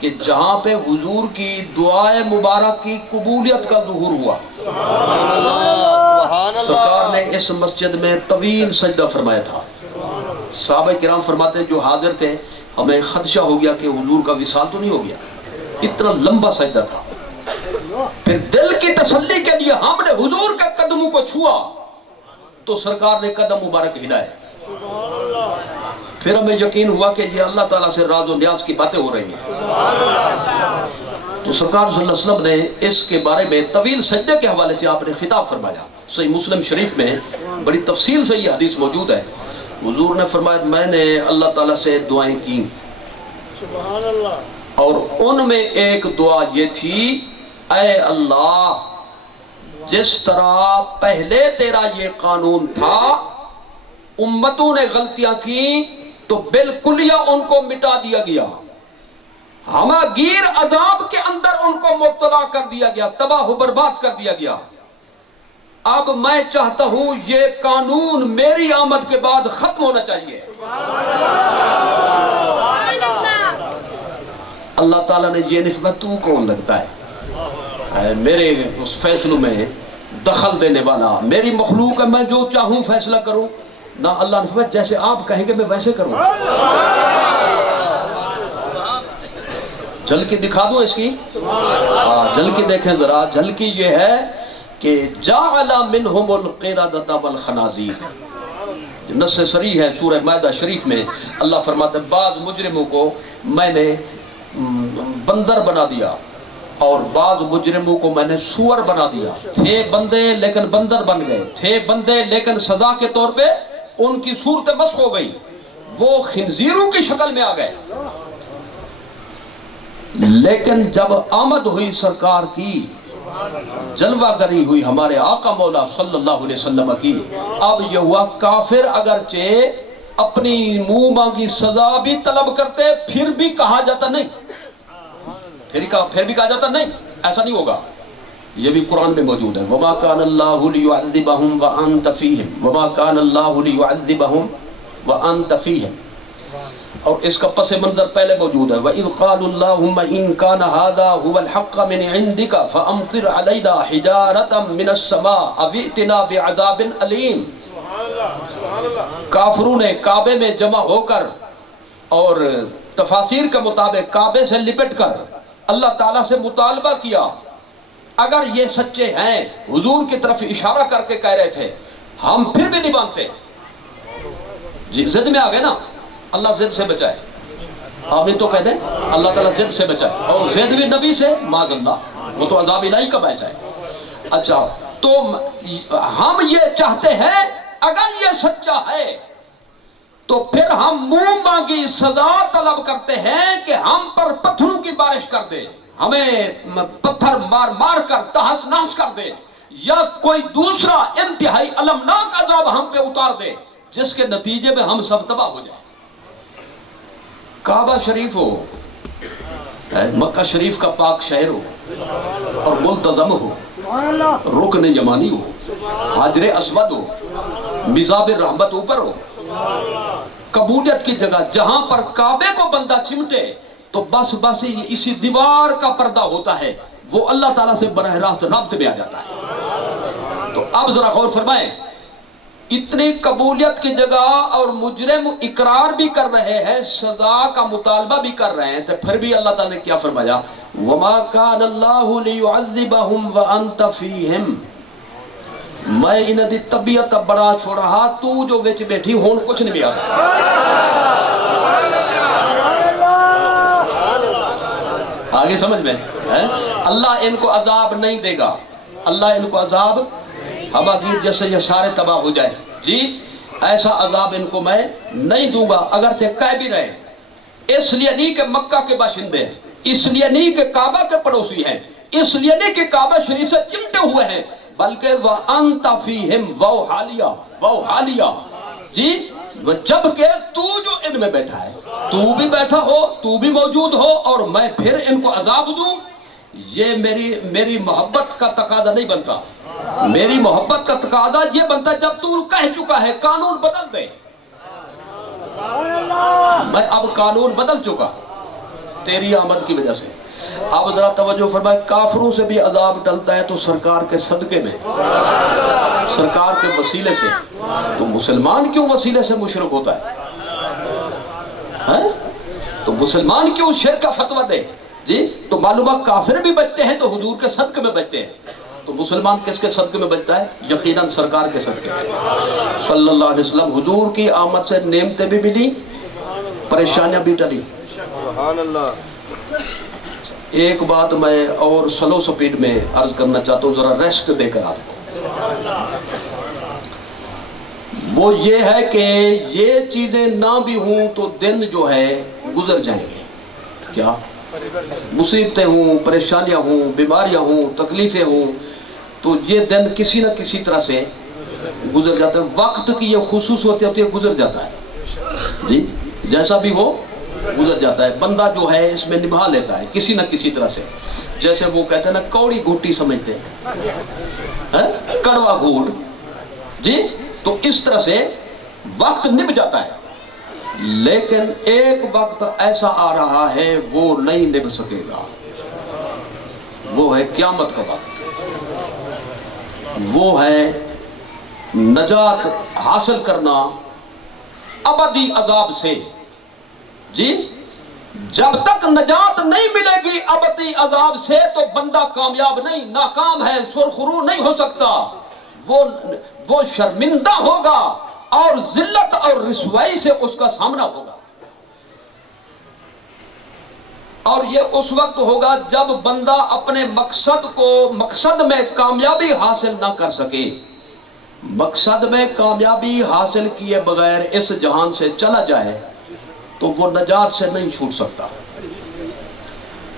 کہ جہاں پہ حضور کی دعائے مبارک کی قبولیت کا ظہور ہوا. سرکار نے اس مسجد میں طویل سجدہ فرمایا تھا. صحابہ کرام فرماتے ہیں جو حاضر تھے، ہمیں خدشہ ہو گیا کہ حضور کا وصال تو نہیں ہو گیا، اتنا لمبا سجدہ تھا. پھر دل کی تسلی کے لیے ہم نے حضور کے قدموں کو چھوا تو سرکار نے قدم مبارک ہلائے. پھر ہمیں یقین ہوا کہ یہ اللہ تعالیٰ سے راز و نیاز کی باتیں ہو رہی ہیں. تو سرکار صلی اللہ علیہ وسلم نے اس کے بارے میں طویل سجدے کے حوالے سے آپ نے خطاب فرمایا. صحیح مسلم شریف میں بڑی تفصیل سے یہ حدیث موجود ہے. حضور نے فرمایا میں نے اللہ تعالیٰ سے دعائیں کی، اور ان میں ایک دعا یہ تھی، اے اللہ جس طرح پہلے تیرا یہ قانون تھا، امتوں نے غلطیاں کی تو بالکلیہ ان کو مٹا دیا گیا، ہماگیر عذاب کے اندر ان کو مبتلا کر دیا گیا، تباہ و برباد کر دیا گیا. اب میں چاہتا ہوں یہ قانون میری آمد کے بعد ختم ہونا چاہیے. اللہ تعالیٰ نے یہ نسبت، تو کون لگتا ہے میرے اس فیصلوں میں دخل دینے والا؟ میری مخلوق ہے، میں جو چاہوں فیصلہ کروں. نہ اللہ نے فرمایا جیسے آپ کہیں گے میں ویسے کروں. جھلکی دکھا دوں اس کی؟ جھلکی دیکھیں ذرا. جھلکی یہ ہے کہ جعل منہم القردۃ والخنازیر. نص صریح ہے سورہ مائدہ شریف میں. اللہ فرماتے ہیں بعض مجرموں کو میں نے بندر بنا دیا، اور بعض مجرموں کو میں نے سور بنا دیا. تھے بندے لیکن بندر بن گئے, تھے بندے لیکن سزا کے طور پہ ان کی صورت مسخ ہو گئی, وہ خنزیروں کی شکل میں آ گئے. لیکن جب آمد ہوئی سرکار کی, جلوہ گری ہوئی ہمارے آقا مولا صلی اللہ علیہ وسلم کی, اب یہ ہوا کافر اگرچہ اپنی منہ مانگی سزا بھی طلب کرتے پھر بھی کہا جاتا نہیں, پھر بھی کہا جاتا نہیں, ایسا نہیں ہوگا. یہ بھی قرآن میں موجود ہے, وما کان اللہ لیعذبہم وانت فیہم, وما کان اللہ لیعذبہم وانت فیہم. اور اس کا پس منظر پہلے موجود ہے, وَإِذْ قَالُوا اللَّهُمَّ إِن كَانَ هَذَا هُوَ الْحَقَّ مِنْ عِنْدِكَ فَأَمْطِرْ عَلَيْنَا حِجَارَةً مِنَ السَّمَاءِ أَوْ ائْتِنَا بِعَذَابٍ أَلِيمٍ. کافروں نے کعبے میں جمع ہو کر اور تفاسیر کے مطابق کعبے سے لپٹ کر اللہ تعالیٰ سے مطالبہ کیا, اگر یہ سچے ہیں, حضور کی طرف اشارہ کر کے کہہ رہے تھے, ہم پھر بھی نہیں مانتے. جی ضد میں آ گئے نا, اللہ ضد سے بچائے, آمین تو کہہ دیں, اللہ تعالیٰ ضد سے بچائے, اور ضد بھی نبی سے معاذ اللہ, وہ تو عذاب الہی کا باعث ہے. اچھا تو ہم یہ چاہتے ہیں اگر یہ سچا ہے تو پھر ہم منہ مانگی سزا طلب کرتے ہیں کہ ہم پر پتھروں کی بارش کر دے, ہمیں پتھر مار مار کر تہس نہس کر دے, یا کوئی دوسرا انتہائی المناک عذاب ہم پہ اتار دے جس کے نتیجے میں ہم سب تباہ ہو جائیں. کعبہ شریف ہو, مکہ شریف کا پاک شہر ہو اور ملتزم ہو, رکن یمانی ہو, حجر اسود ہو, مزاب الرحمت اوپر ہو, قبولیت کی جگہ جہاں پر کعبے کو بندہ چمٹے تو بس اسی دیوار کا پردہ ہوتا ہے, وہ اللہ تعالیٰ سے براہ راست رابطے میں آ جاتا ہے. تو اب ذرا غور فرمائیں, اتنی قبولیت کی جگہ اور مجرم اقرار بھی کر رہے ہیں, سزا کا مطالبہ بھی کر رہے ہیں, تو پھر بھی اللہ تعالیٰ نے کیا فرمایا, وَمَا كَانَ اللَّهُ لِيُعَذِّبَهُمْ وَأَنْتَ فِيهِمْ. میں انہیں دی طبیعت بڑا چھوڑا, تو جو وچ بیٹھی ہون کچھ نہیں آتا. آگے سمجھ میں, اللہ ان کو عذاب نہیں دے گا, اللہ ان کو عذاب ہماگیر جیسے یہ سارے تباہ ہو جائیں, جی ایسا عذاب ان کو میں نہیں دوں گا. اگرچہ کہہ بھی رہے, اس لیے نہیں کہ مکہ کے باشندے ہیں, اس لیے نہیں کہ کعبہ کے پڑوسی ہیں, اس لیے نہیں کہ کعبہ شریف سے چمٹے ہوئے ہیں, بلکہ وَأَنْتَ فِيهِمْ وَوْ حَالِيَا, جی جبکہ تو جو ان میں بیٹھا ہے, تو بھی بیٹھا ہو, تو بھی موجود ہو, اور میں پھر ان کو عذاب دوں, یہ میری محبت کا تقاضا نہیں بنتا. میری محبت کا تقاضا یہ بنتا ہے جب تو کہہ چکا ہے قانون بدل دے. میں اب قانون بدل چکا تیری آمد کی وجہ سے. اب ذرا توجہ فرمائے, کافروں سے بھی عذاب ٹلتا ہے تو سرکار کے صدقے میں, سرکار کے وسیلے سے. تو مسلمان کیوں وسیلے سے مشرک ہوتا ہے؟ تو مسلمان کیوں شرک کا فتویٰ دے؟ جی تو معلومہ کافر بھی بچتے ہیں تو حضور کے صدقے میں بچتے ہیں. تو مسلمان کس کے صدقے میں بچتا ہے؟ یقیناً سرکار کے صدقے صلی اللہ علیہ وسلم. حضور کی آمد سے نعمتیں بھی ملی, پریشانیاں بھی ٹلی. سبحان اللہ. ایک بات میں اور سلو سپیڈ میں عرض کرنا چاہتا ہوں, ذرا ریسٹ دے کر آپ کو. وہ یہ ہے کہ یہ چیزیں نہ بھی ہوں تو دن جو ہے گزر جائیں گے. کیا مصیبتیں ہوں, پریشانیاں ہوں, بیماریاں ہوں, تکلیفیں ہوں, تو یہ دن کسی نہ کسی طرح سے گزر جاتا ہے. وقت کی یہ خصوصیت ہوتی ہے, گزر جاتا ہے, جی جیسا بھی ہو گزر جاتا ہے. بندہ جو ہے اس میں نبھا لیتا ہے کسی نہ کسی طرح سے. جیسے وہ کہتے ہیں نا کوڑی گھوٹی سمجھتے ہیں, کڑوا گھوٹ, جی تو اس طرح سے وقت نبھ جاتا ہے. لیکن ایک وقت ایسا آ رہا ہے وہ نہیں نبھ سکے گا, وہ ہے قیامت کا وقت. وہ ہے نجات حاصل کرنا ابدی عذاب سے. جی جب تک نجات نہیں ملے گی ابدی عذاب سے تو بندہ کامیاب نہیں, ناکام ہے, سرخرو نہیں ہو سکتا. وہ شرمندہ ہوگا اور ذلت اور رسوائی سے اس کا سامنا ہوگا. اور یہ اس وقت ہوگا جب بندہ اپنے مقصد میں کامیابی حاصل نہ کر سکے. مقصد میں کامیابی حاصل کیے بغیر اس جہان سے چلا جائے تو وہ نجات سے نہیں چھوٹ سکتا.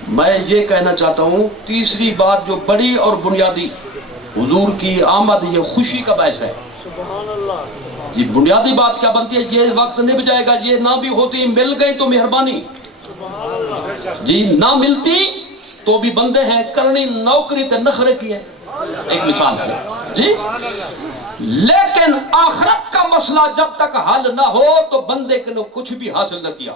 میں یہ کہنا چاہتا ہوں تیسری بات جو بڑی اور بنیادی، حضور کی آمد یہ خوشی کا باعث ہے. جی بنیادی بات کیا بنتی ہے؟ یہ وقت نب جائے گا، یہ نہ بھی ہوتی مل گئی تو مہربانی، جی نہ ملتی تو بھی بندے ہیں کرنی نوکری تے نخرے کی ہے. ایک مثال ہے جی. لیکن آخرت کا مسئلہ جب تک حل نہ ہو تو بندے کے نے کچھ بھی حاصل نہ کیا،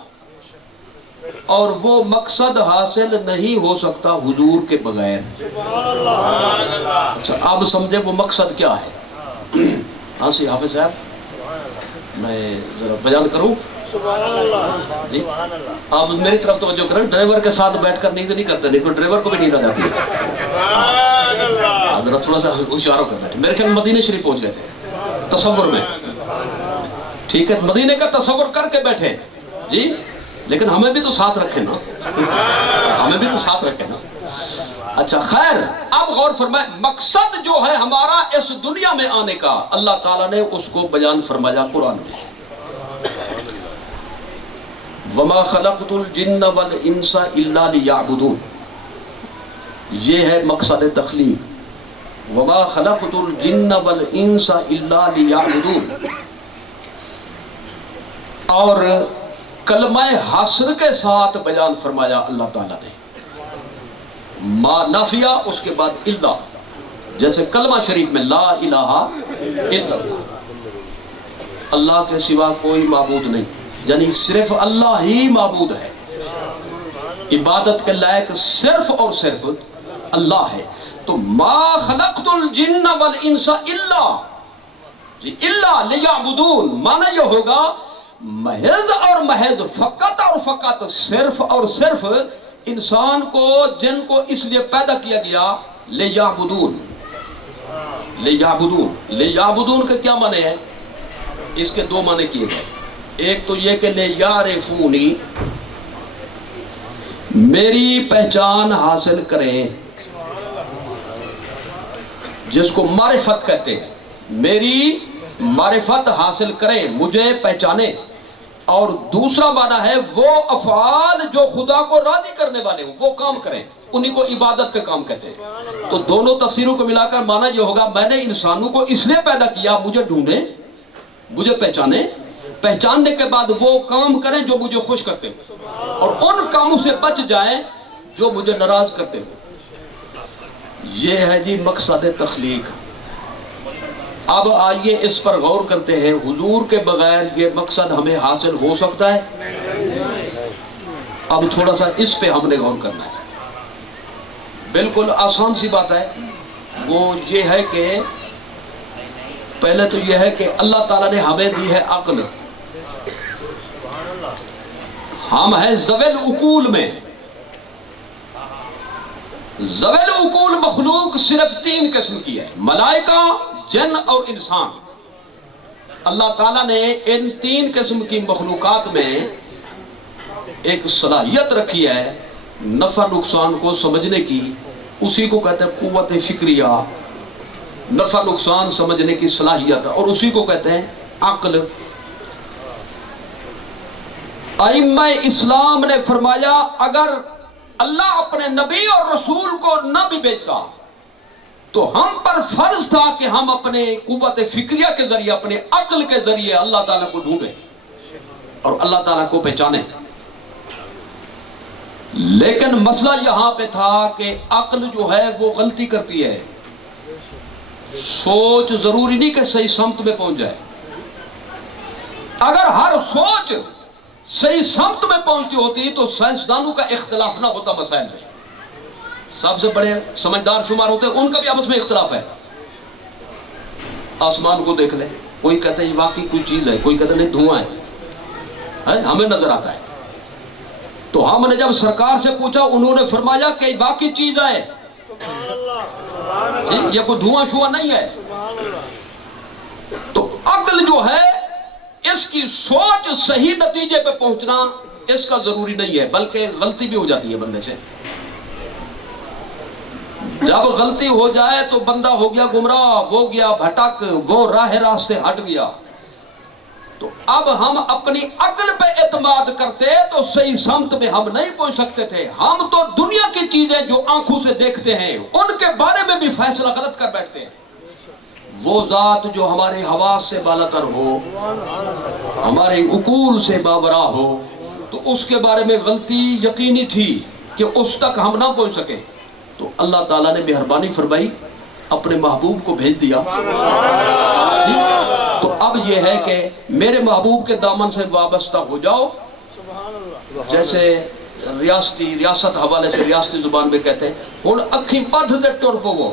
اور وہ مقصد حاصل نہیں ہو سکتا حضور کے بغیر. اچھا اب سمجھے وہ مقصد کیا ہے. ہاں سی حافظ صاحب میں ذرا بیان کروں جی. آپ میری طرف توجہ کریں. ڈرائیور کے ساتھ بیٹھ کر نیند نہیں کرتے، نہیں تو ڈرائیور کو بھی نیند آ جاتی ہے. ذرا تھوڑا سا ہوشیار ہو کر بیٹھے. میرے خیال مدینے شریف پہنچ گئے تھے تصور میں، ٹھیک ہے مدینے کا تصور کر کے بیٹھے جی. لیکن ہمیں بھی تو ساتھ رکھے نا، ہمیں بھی تو ساتھ رکھے نا. اچھا خیر، اب غور فرمائے مقصد جو ہے ہمارا اس دنیا میں آنے کا، اللہ تعالیٰ نے اس کو بیان فرمایا قرآن میں. وَمَا خَلَقْتُ الْجِنَّ وَالْإِنسَ إِلَّا لِيَعْبُدُونَ، یہ ہے مقصد تخلیق. وَمَا خَلَقْتُ الْجِنَّ وَالْإِنسَ إِلَّا لِيَعْبُدُونَ. اور کلمہ حصر کے ساتھ بیان فرمایا اللہ تعالیٰ نے. ما نافیہ اس کے بعد الا، جیسے کلمہ شریف میں لا الہ الا اللہ، اللہ کے سوا کوئی معبود نہیں، یعنی صرف اللہ ہی معبود ہے، عبادت کے لائق صرف اور صرف اللہ ہے. تو ما خلقت الجن والانس الا جی الا لیعبدون، معنی یہ ہوگا محض اور محض، فقط اور فقط، صرف اور صرف انسان کو جن کو اس لیے پیدا کیا گیا لیعبدون. لیعبدون کے کیا معنی ہے؟ اس کے دو معنی کیے گئے. ایک تو یہ کہ لیعرفونی، میری پہچان حاصل کریں، جس کو معرفت کہتے ہیں، میری معرفت حاصل کریں، مجھے پہچانیں. اور دوسرا معنی ہے وہ افعال جو خدا کو راضی کرنے والے ہوں وہ کام کریں، انہی کو عبادت کے کام کہتے ہیں. تو دونوں تفسیروں کو ملا کر معنی یہ ہوگا میں نے انسانوں کو اس لیے پیدا کیا مجھے ڈھونڈیں، مجھے پہچانیں، پہچاننے کے بعد وہ کام کریں جو مجھے خوش کرتے ہوں، اور ان کاموں سے بچ جائیں جو مجھے ناراض کرتے ہوں. یہ ہے جی مقصد تخلیق. اب آئیے اس پر غور کرتے ہیں، حضور کے بغیر یہ مقصد ہمیں حاصل ہو سکتا ہے؟ اب تھوڑا سا اس پہ ہم نے غور کرنا ہے. بالکل آسان سی بات ہے. وہ یہ ہے کہ پہلے تو یہ ہے کہ اللہ تعالیٰ نے ہمیں دی ہے عقل. ہم ہیں ذوی العقول میں. ذوی العقول مخلوق صرف 3 قسم کی ہے، ملائکہ، جن اور انسان. اللہ تعالیٰ نے ان 3 قسم کی مخلوقات میں ایک صلاحیت رکھی ہے نفع نقصان کو سمجھنے کی. اسی کو کہتے ہیں قوت فکریہ، نفع نقصان سمجھنے کی صلاحیت، اور اسی کو کہتے ہیں عقل. ائمہ اسلام نے فرمایا اگر اللہ اپنے نبی اور رسول کو نہ بھی بھیجتا تو ہم پر فرض تھا کہ ہم اپنے قوت فکریہ کے ذریعے، اپنے عقل کے ذریعے اللہ تعالیٰ کو ڈھونڈیں اور اللہ تعالیٰ کو پہچانیں. لیکن مسئلہ یہاں پہ تھا کہ عقل جو ہے وہ غلطی کرتی ہے. سوچ ضروری نہیں کہ صحیح سمت میں پہنچ جائے. اگر ہر سوچ صحیح سمت میں پہنچتی ہوتی تو سائنسدانوں کا اختلاف نہ ہوتا مسائل میں. سب سے بڑے سمجھدار شمار ہوتے ہیں ان کا بھی آپس میں اختلاف ہے. آسمان کو دیکھ لیں، کوئی کہتا ہے یہ واقعی کوئی چیز ہے، کوئی کہتا ہے نہیں دھواں ہے، ہمیں نظر آتا ہے. تو ہم نے جب سرکار سے پوچھا انہوں نے فرمایا کہ واقعی چیز ہے جی، یہ کوئی دھواں شواں نہیں ہے. تو عقل جو ہے اس کی سوچ صحیح نتیجے پہ پہنچنا اس کا ضروری نہیں ہے، بلکہ غلطی بھی ہو جاتی ہے بندے سے۔ جب غلطی ہو جائے تو بندہ ہو گیا گمراہ، وہ گیا بھٹک، وہ راہ راست سے ہٹ گیا، تو اب ہم اپنی عقل پہ اعتماد کرتے تو صحیح سمت میں ہم نہیں پہنچ سکتے تھے۔ ہم تو دنیا کی چیزیں جو آنکھوں سے دیکھتے ہیں ان کے بارے میں بھی فیصلہ غلط کر بیٹھتے ہیں۔ وہ ذات جو ہمارے حواس سے بالاتر ہو، ہمارے عقول سے باورا ہو، تو اس کے بارے میں غلطی یقینی تھی کہ اس تک ہم نہ پہنچ سکیں، تو اللہ تعالیٰ نے مہربانی فرمائی، اپنے محبوب کو بھیج دیا۔ تو اب یہ ہے کہ میرے محبوب کے دامن سے وابستہ ہو جاؤ، جیسے ریاست حوالے سے ریاستی زبان میں کہتے ہیں ہن اکھی بدھ دے ٹر پو،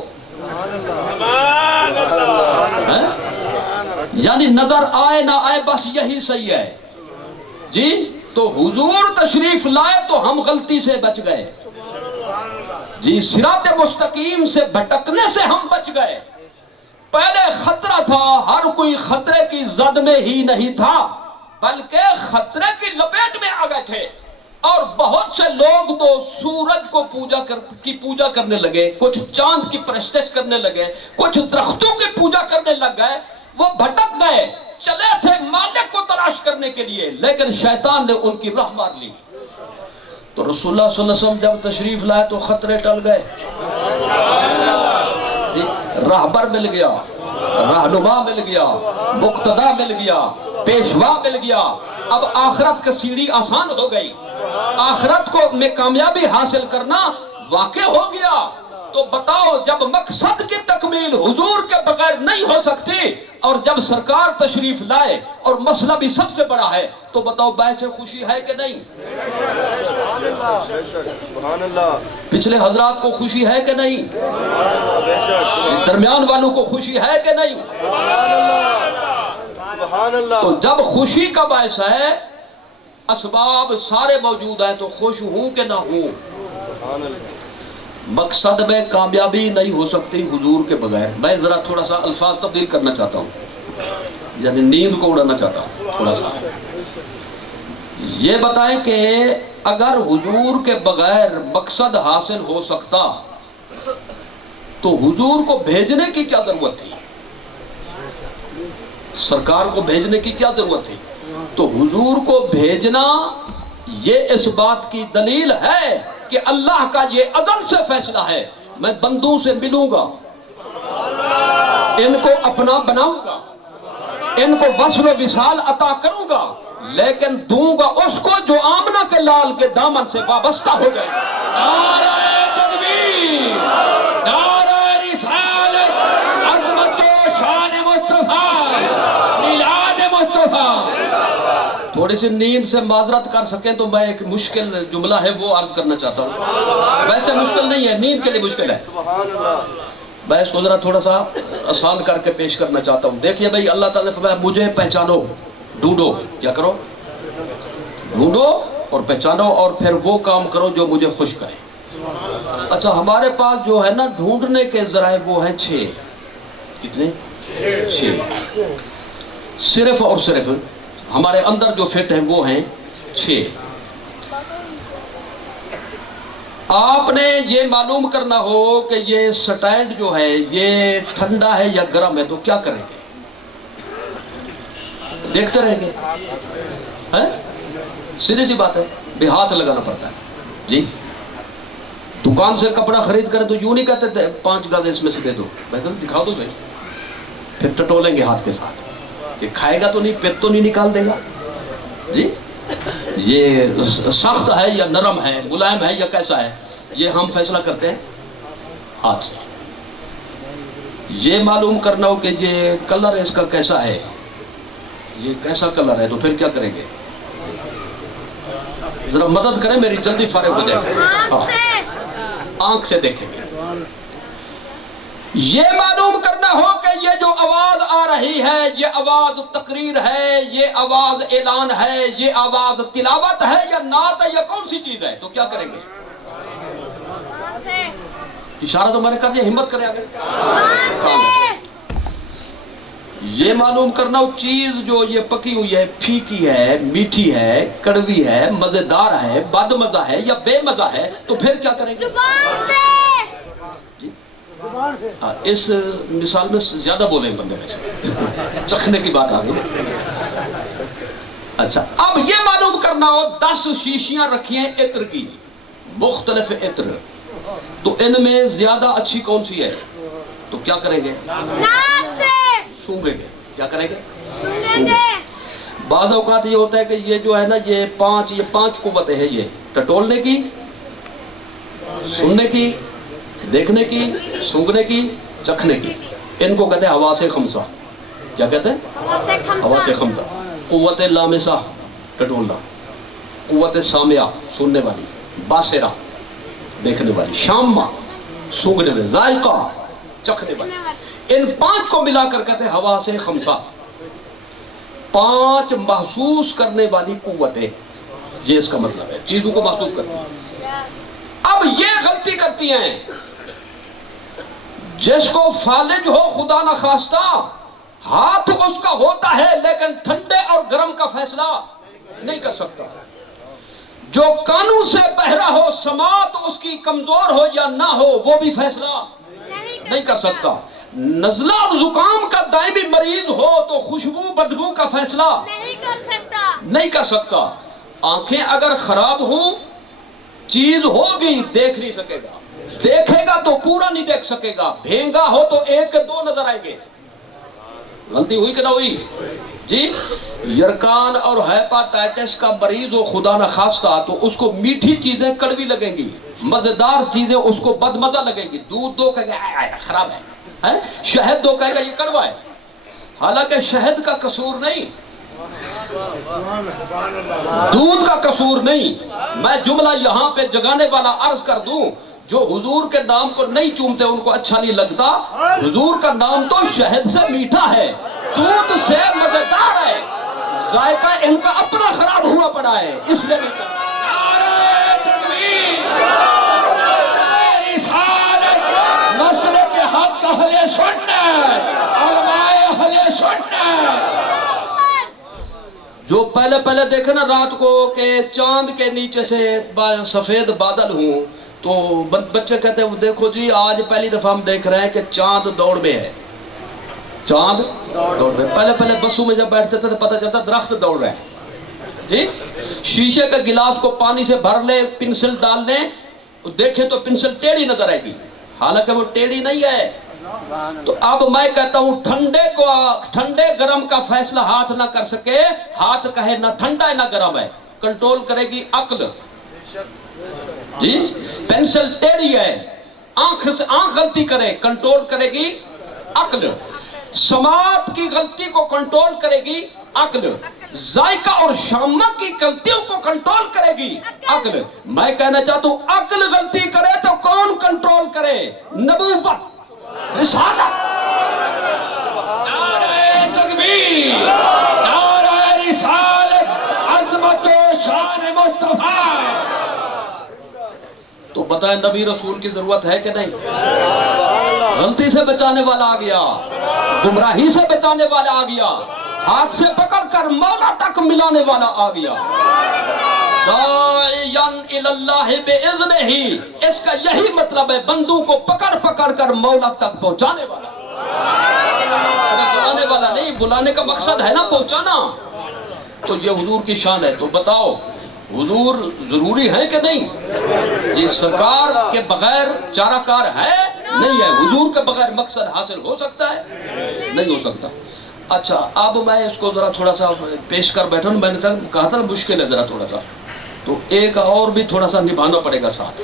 یعنی نظر آئے نہ آئے بس یہی صحیح ہے جی۔ تو حضور تشریف لائے تو ہم غلطی سے بچ گئے جی، صراط مستقیم سے بھٹکنے سے ہم بچ گئے۔ پہلے خطرہ تھا، ہر کوئی خطرے کی زد میں ہی نہیں تھا، بلکہ خطرے کی لپیٹ میں آ گئے تھے، اور بہت سے لوگ تو سورج کو پوجا کرنے لگے، کچھ چاند کی پرستش کرنے لگے، کچھ درختوں کی پوجا کرنے لگ گئے۔ وہ بھٹک گئے، چلے تھے مالک کو تلاش کرنے کے لیے، لیکن شیطان نے ان کی راہ مار لی۔ تو رسول اللہ صلی اللہ علیہ وسلم جب تشریف لائے تو خطرے ٹل گئے، راہبر مل گیا، رہنما مل گیا، مقتدا مل گیا، پیشوا مل گیا۔ اب آخرت کا سیڑھی آسان ہو گئی، آخرت کو میں کامیابی حاصل کرنا واقع ہو گیا۔ تو بتاؤ، جب مقصد کی تکمیل حضور کے بغیر نہیں ہو سکتی، اور جب سرکار تشریف لائے اور مسئلہ بھی سب سے بڑا ہے، تو بتاؤ باعث خوشی ہے کہ نہیں؟ پچھلے حضرات کو خوشی ہے کہ نہیں؟ درمیان والوں کو خوشی ہے کہ نہیں؟ تو جب خوشی کا باعث ہے، اسباب سارے موجود ہیں، تو خوش ہوں کہ نہ ہوں؟ مقصد میں کامیابی نہیں ہو سکتی حضور کے بغیر۔ میں ذرا تھوڑا سا الفاظ تبدیل کرنا چاہتا ہوں، یعنی نیند کو اڑانا چاہتا ہوں تھوڑا سا۔ یہ بتائیں کہ اگر حضور کے بغیر مقصد حاصل ہو سکتا تو حضور کو بھیجنے کی کیا ضرورت تھی؟ سرکار کو بھیجنے کی کیا ضرورت تھی؟ تو حضور کو بھیجنا یہ اس بات کی دلیل ہے کہ اللہ کا یہ ازل سے فیصلہ ہے، میں بندوں سے ملوں گا، ان کو اپنا بناؤں گا، ان کو وصل و وصال عطا کروں گا، لیکن دوں گا اس کو جو آمنہ کے لال کے دامن سے وابستہ ہو جائے۔ نعرہ تکبیر، نعرہ رسالت، عظمت و شان مصطفیٰ، میلاد مصطفیٰ۔ تھوڑی سی نیند سے معذرت کر سکیں تو میں ایک مشکل جملہ ہے وہ عرض کرنا چاہتا ہوں، ویسے مشکل نہیں ہے، نیند کے لیے مشکل ہے، میں اس کو ذرا تھوڑا سا آسان کر کے پیش کرنا چاہتا ہوں۔ دیکھیے بھائی، اللہ تعالیٰ نے فرمایا مجھے پہچانو، ڈھونڈو، کیا کرو؟ ڈھونڈو اور پہچانو، اور پھر وہ کام کرو جو مجھے خوش کرے۔ اچھا، ہمارے پاس جو ہے نا ڈھونڈنے کے ذرائع وہ ہیں 6۔ کتنے؟ 6۔ صرف اور صرف ہمارے اندر جو فٹ ہیں وہ ہیں 6۔ آپ نے یہ معلوم کرنا ہو کہ یہ سٹینڈ جو ہے یہ ٹھنڈا ہے یا گرم ہے، تو کیا کریں گے؟ دیکھتے رہیں گے؟ سیدھی سی بات ہے، بے ہاتھ لگانا پڑتا ہے جی۔ دکان سے کپڑا خرید کریں تو یوں نہیں کہتے تھے 5 گز اس میں سے دے دو، بہتر دکھا دو صحیح، پھر ٹٹولیں گے ہاتھ کے ساتھ کہ کھائے گا تو نہیں، پیٹ تو نہیں نکال دے گا جی۔ یہ سخت ہے یا نرم ہے، ملائم ہے یا کیسا ہے، یہ ہم فیصلہ کرتے ہیں ہاتھ سے۔ یہ معلوم کرنا ہو کہ یہ کلر اس کا کیسا ہے، یہ کیسا کلر ہے، تو پھر کیا کریں گے؟ ذرا مدد کریں میری، جلدی فارغ ہو جائے۔ آنکھ سے دیکھیں گے۔ یہ معلوم کرنا ہو کہ یہ جو آواز آ رہی ہے یہ آواز تقریر ہے، یہ آواز اعلان ہے، یہ آواز تلاوت ہے یا نعت ہے یا کون سی چیز ہے، تو کیا کریں گے؟ اشارہ تو میں نے کر دیا، ہمت کریں آگے۔ یہ معلوم کرنا ہو چیز جو یہ پکی ہوئی ہے پھیکی ہے، میٹھی ہے، کڑوی ہے، مزیدار ہے، بد مزہ ہے یا بے مزہ ہے، تو پھر کیا کریں گے؟ زبان سے جی؟ اس مثال میں زیادہ بولیں بندے میں سے چکھنے کی بات آ گئی۔ اچھا اب یہ معلوم کرنا ہو 10 شیشیاں رکھی ہیں عطر کی، مختلف عطر، تو ان میں زیادہ اچھی کون سی ہے؟ تو کیا کریں گے؟ ناک سے سونگیں گے۔ کیا کریں گے؟ سنیں گے۔ بعض اوقات یہ ہوتا ہے کہ یہ جو ہے نا یہ پانچ قوتیں ہیں، یہ ٹٹولنے کی، سننے کی، دیکھنے کی، سونگنے کی، چکھنے کی، ان کو کہتے ہیں حواس خمسہ۔ کیا کہتے ہیں؟ حواس خمسہ۔ قوت لامسہ ٹٹولنا، قوت سامعہ سننے والی، باصرہ دیکھنے والی، شامہ سونگنے والی، ذائقہ چکھنے والی، ان 5 کو ملا کر کہتے ہیں حواس خمسہ، 5 محسوس کرنے والی قوتیں، یہ اس کا مطلب ہے، چیزوں کو محسوس کرتی ہیں۔ اب یہ غلطی کرتی ہیں جس کو فالج ہو خدا نخواستہ، ہاتھ اس کا ہوتا ہے لیکن ٹھنڈے اور گرم کا فیصلہ نہیں کر سکتا، جو کانوں سے بہرا ہو، سماعت اس کی کمزور ہو یا نہ ہو، وہ بھی فیصلہ نہیں کر سکتا، نزلہ اور زکام کا دائمی مریض ہو تو خوشبو بدبو کا فیصلہ نہیں کر سکتا، آنکھیں اگر خراب ہوں چیز ہوگی دیکھ نہیں سکے گا، دیکھے گا تو پورا نہیں دیکھ سکے گا، بھینگا ہو تو 1 کے 2 نظر آئیں گے۔ غلطی ہوئی کہ نہ ہوئی؟ جی یرکان اور ہیپاٹائٹس کا مریض ہو خدا نخواستہ تو اس کو میٹھی چیزیں کڑوی لگیں گی، مزیدار چیزیں اس کو بد مزہ لگیں گی، دودھ دو کہے گا خراب ہے، شہد دو کہے گا یہ کڑوا ہے، حالانکہ شہد کا قصور نہیں، دودھ کا قصور نہیں۔ میں جملہ یہاں پہ جگانے والا عرض کر دوں، جو حضور کے نام کو نہیں چومتے ان کو اچھا نہیں لگتا، حضور کا نام تو شہد سے میٹھا ہے، دودھ سے مزیدار ہے، ذائقہ ان کا اپنا خراب ہوا پڑا ہے، اس لیے نہیں کرتا۔ نعرہ تکبیر، نعرہ رسالت، نسل کے حق اہل سنت، علماء اہل سنت۔ جو پہلے دیکھے نا رات کو کہ چاند کے نیچے سے سفید بادل ہوں تو بچے کہتے ہیں دیکھو جی آج پہلی دفعہ ہم دیکھ رہے ہیں کہ چاند دوڑ میں ہے، چاند دوڑ میں۔ پہلے بسوں میں جب بیٹھتے تھے تو پتہ چلتا درخت دوڑ رہے ہیں جی۔ شیشے کے گلاس کو پانی سے بھر لیں، پنسل ڈال لیں، دیکھیں تو پنسل ٹیڑھی نظر آئے گی، حالانکہ وہ ٹیڑھی نہیں ہے۔ تو اب میں کہتا ہوں ٹھنڈے گرم کا فیصلہ ہاتھ نہ کر سکے، ہاتھ کہے نہ ٹھنڈا ہے نہ گرم ہے، کنٹرول کرے گی عقل جی۔ پینسل ٹیڑھی ہے، آنکھ غلطی کرے کنٹرول کرے گی عقل، سماعت کی غلطی کو کنٹرول کرے گی عقل، ذائقہ اور شامہ کی غلطیوں کو کنٹرول کرے گی عقل۔ میں کہنا چاہتا ہوں عقل غلطی کرے تو کون کنٹرول کرے؟ نبوت، رسالت۔ نعرہ تکبیر، نعرہ رسالت، عظمت و شان مصطفیٰ۔ تو بتائیں نبی رسول کی ضرورت ہے کہ نہیں؟ غلطی سے بچانے والا آ گیا، گمراہی سے بچانے والا آ گیا، ہاتھ سے پکڑ کر مولا تک ملانے والا آ گیا، داعیاً اللہ بإذنہ، اس کا یہی مطلب ہے بندوں کو پکڑ کر مولا تک پہنچانے والا، بلانے والا نہیں، بلانے کا مقصد ہے نا پہنچانا۔ تو یہ حضور کی شان ہے۔ تو بتاؤ حضور ضروری ہے کہ نہیں؟ یہ سرکار کے بغیر چارہ کار ہے نہیں ہے، حضور کے بغیر مقصد حاصل ہو سکتا ہے؟ نہیں ہو سکتا۔ اچھا اب میں اس کو ذرا تھوڑا سا پیش کر بیٹھا ہوں، میں نے کہا تھا مشکل ہے ذرا تھوڑا سا، تو ایک اور بھی تھوڑا سا نبھانا پڑے گا ساتھ،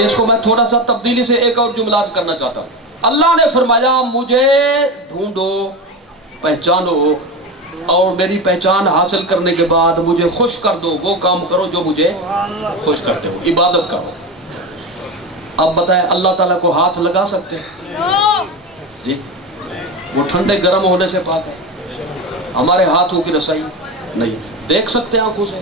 اس کو میں تھوڑا سا تبدیلی سے ایک اور جملہ کرنا چاہتا ہوں۔ اللہ نے فرمایا مجھے ڈھونڈو، پہچانو، اور میری پہچان حاصل کرنے کے بعد مجھے خوش کر دو، وہ کام کرو جو مجھے خوش کرتے ہو، عبادت کرو۔ اب بتائیں اللہ تعالیٰ کو ہاتھ لگا سکتے ہیں جی؟ وہ ٹھنڈے گرم ہونے سے پاک ہے، ہمارے ہاتھوں کی رسائی نہیں۔ دیکھ سکتے ہیں آنکھوں سے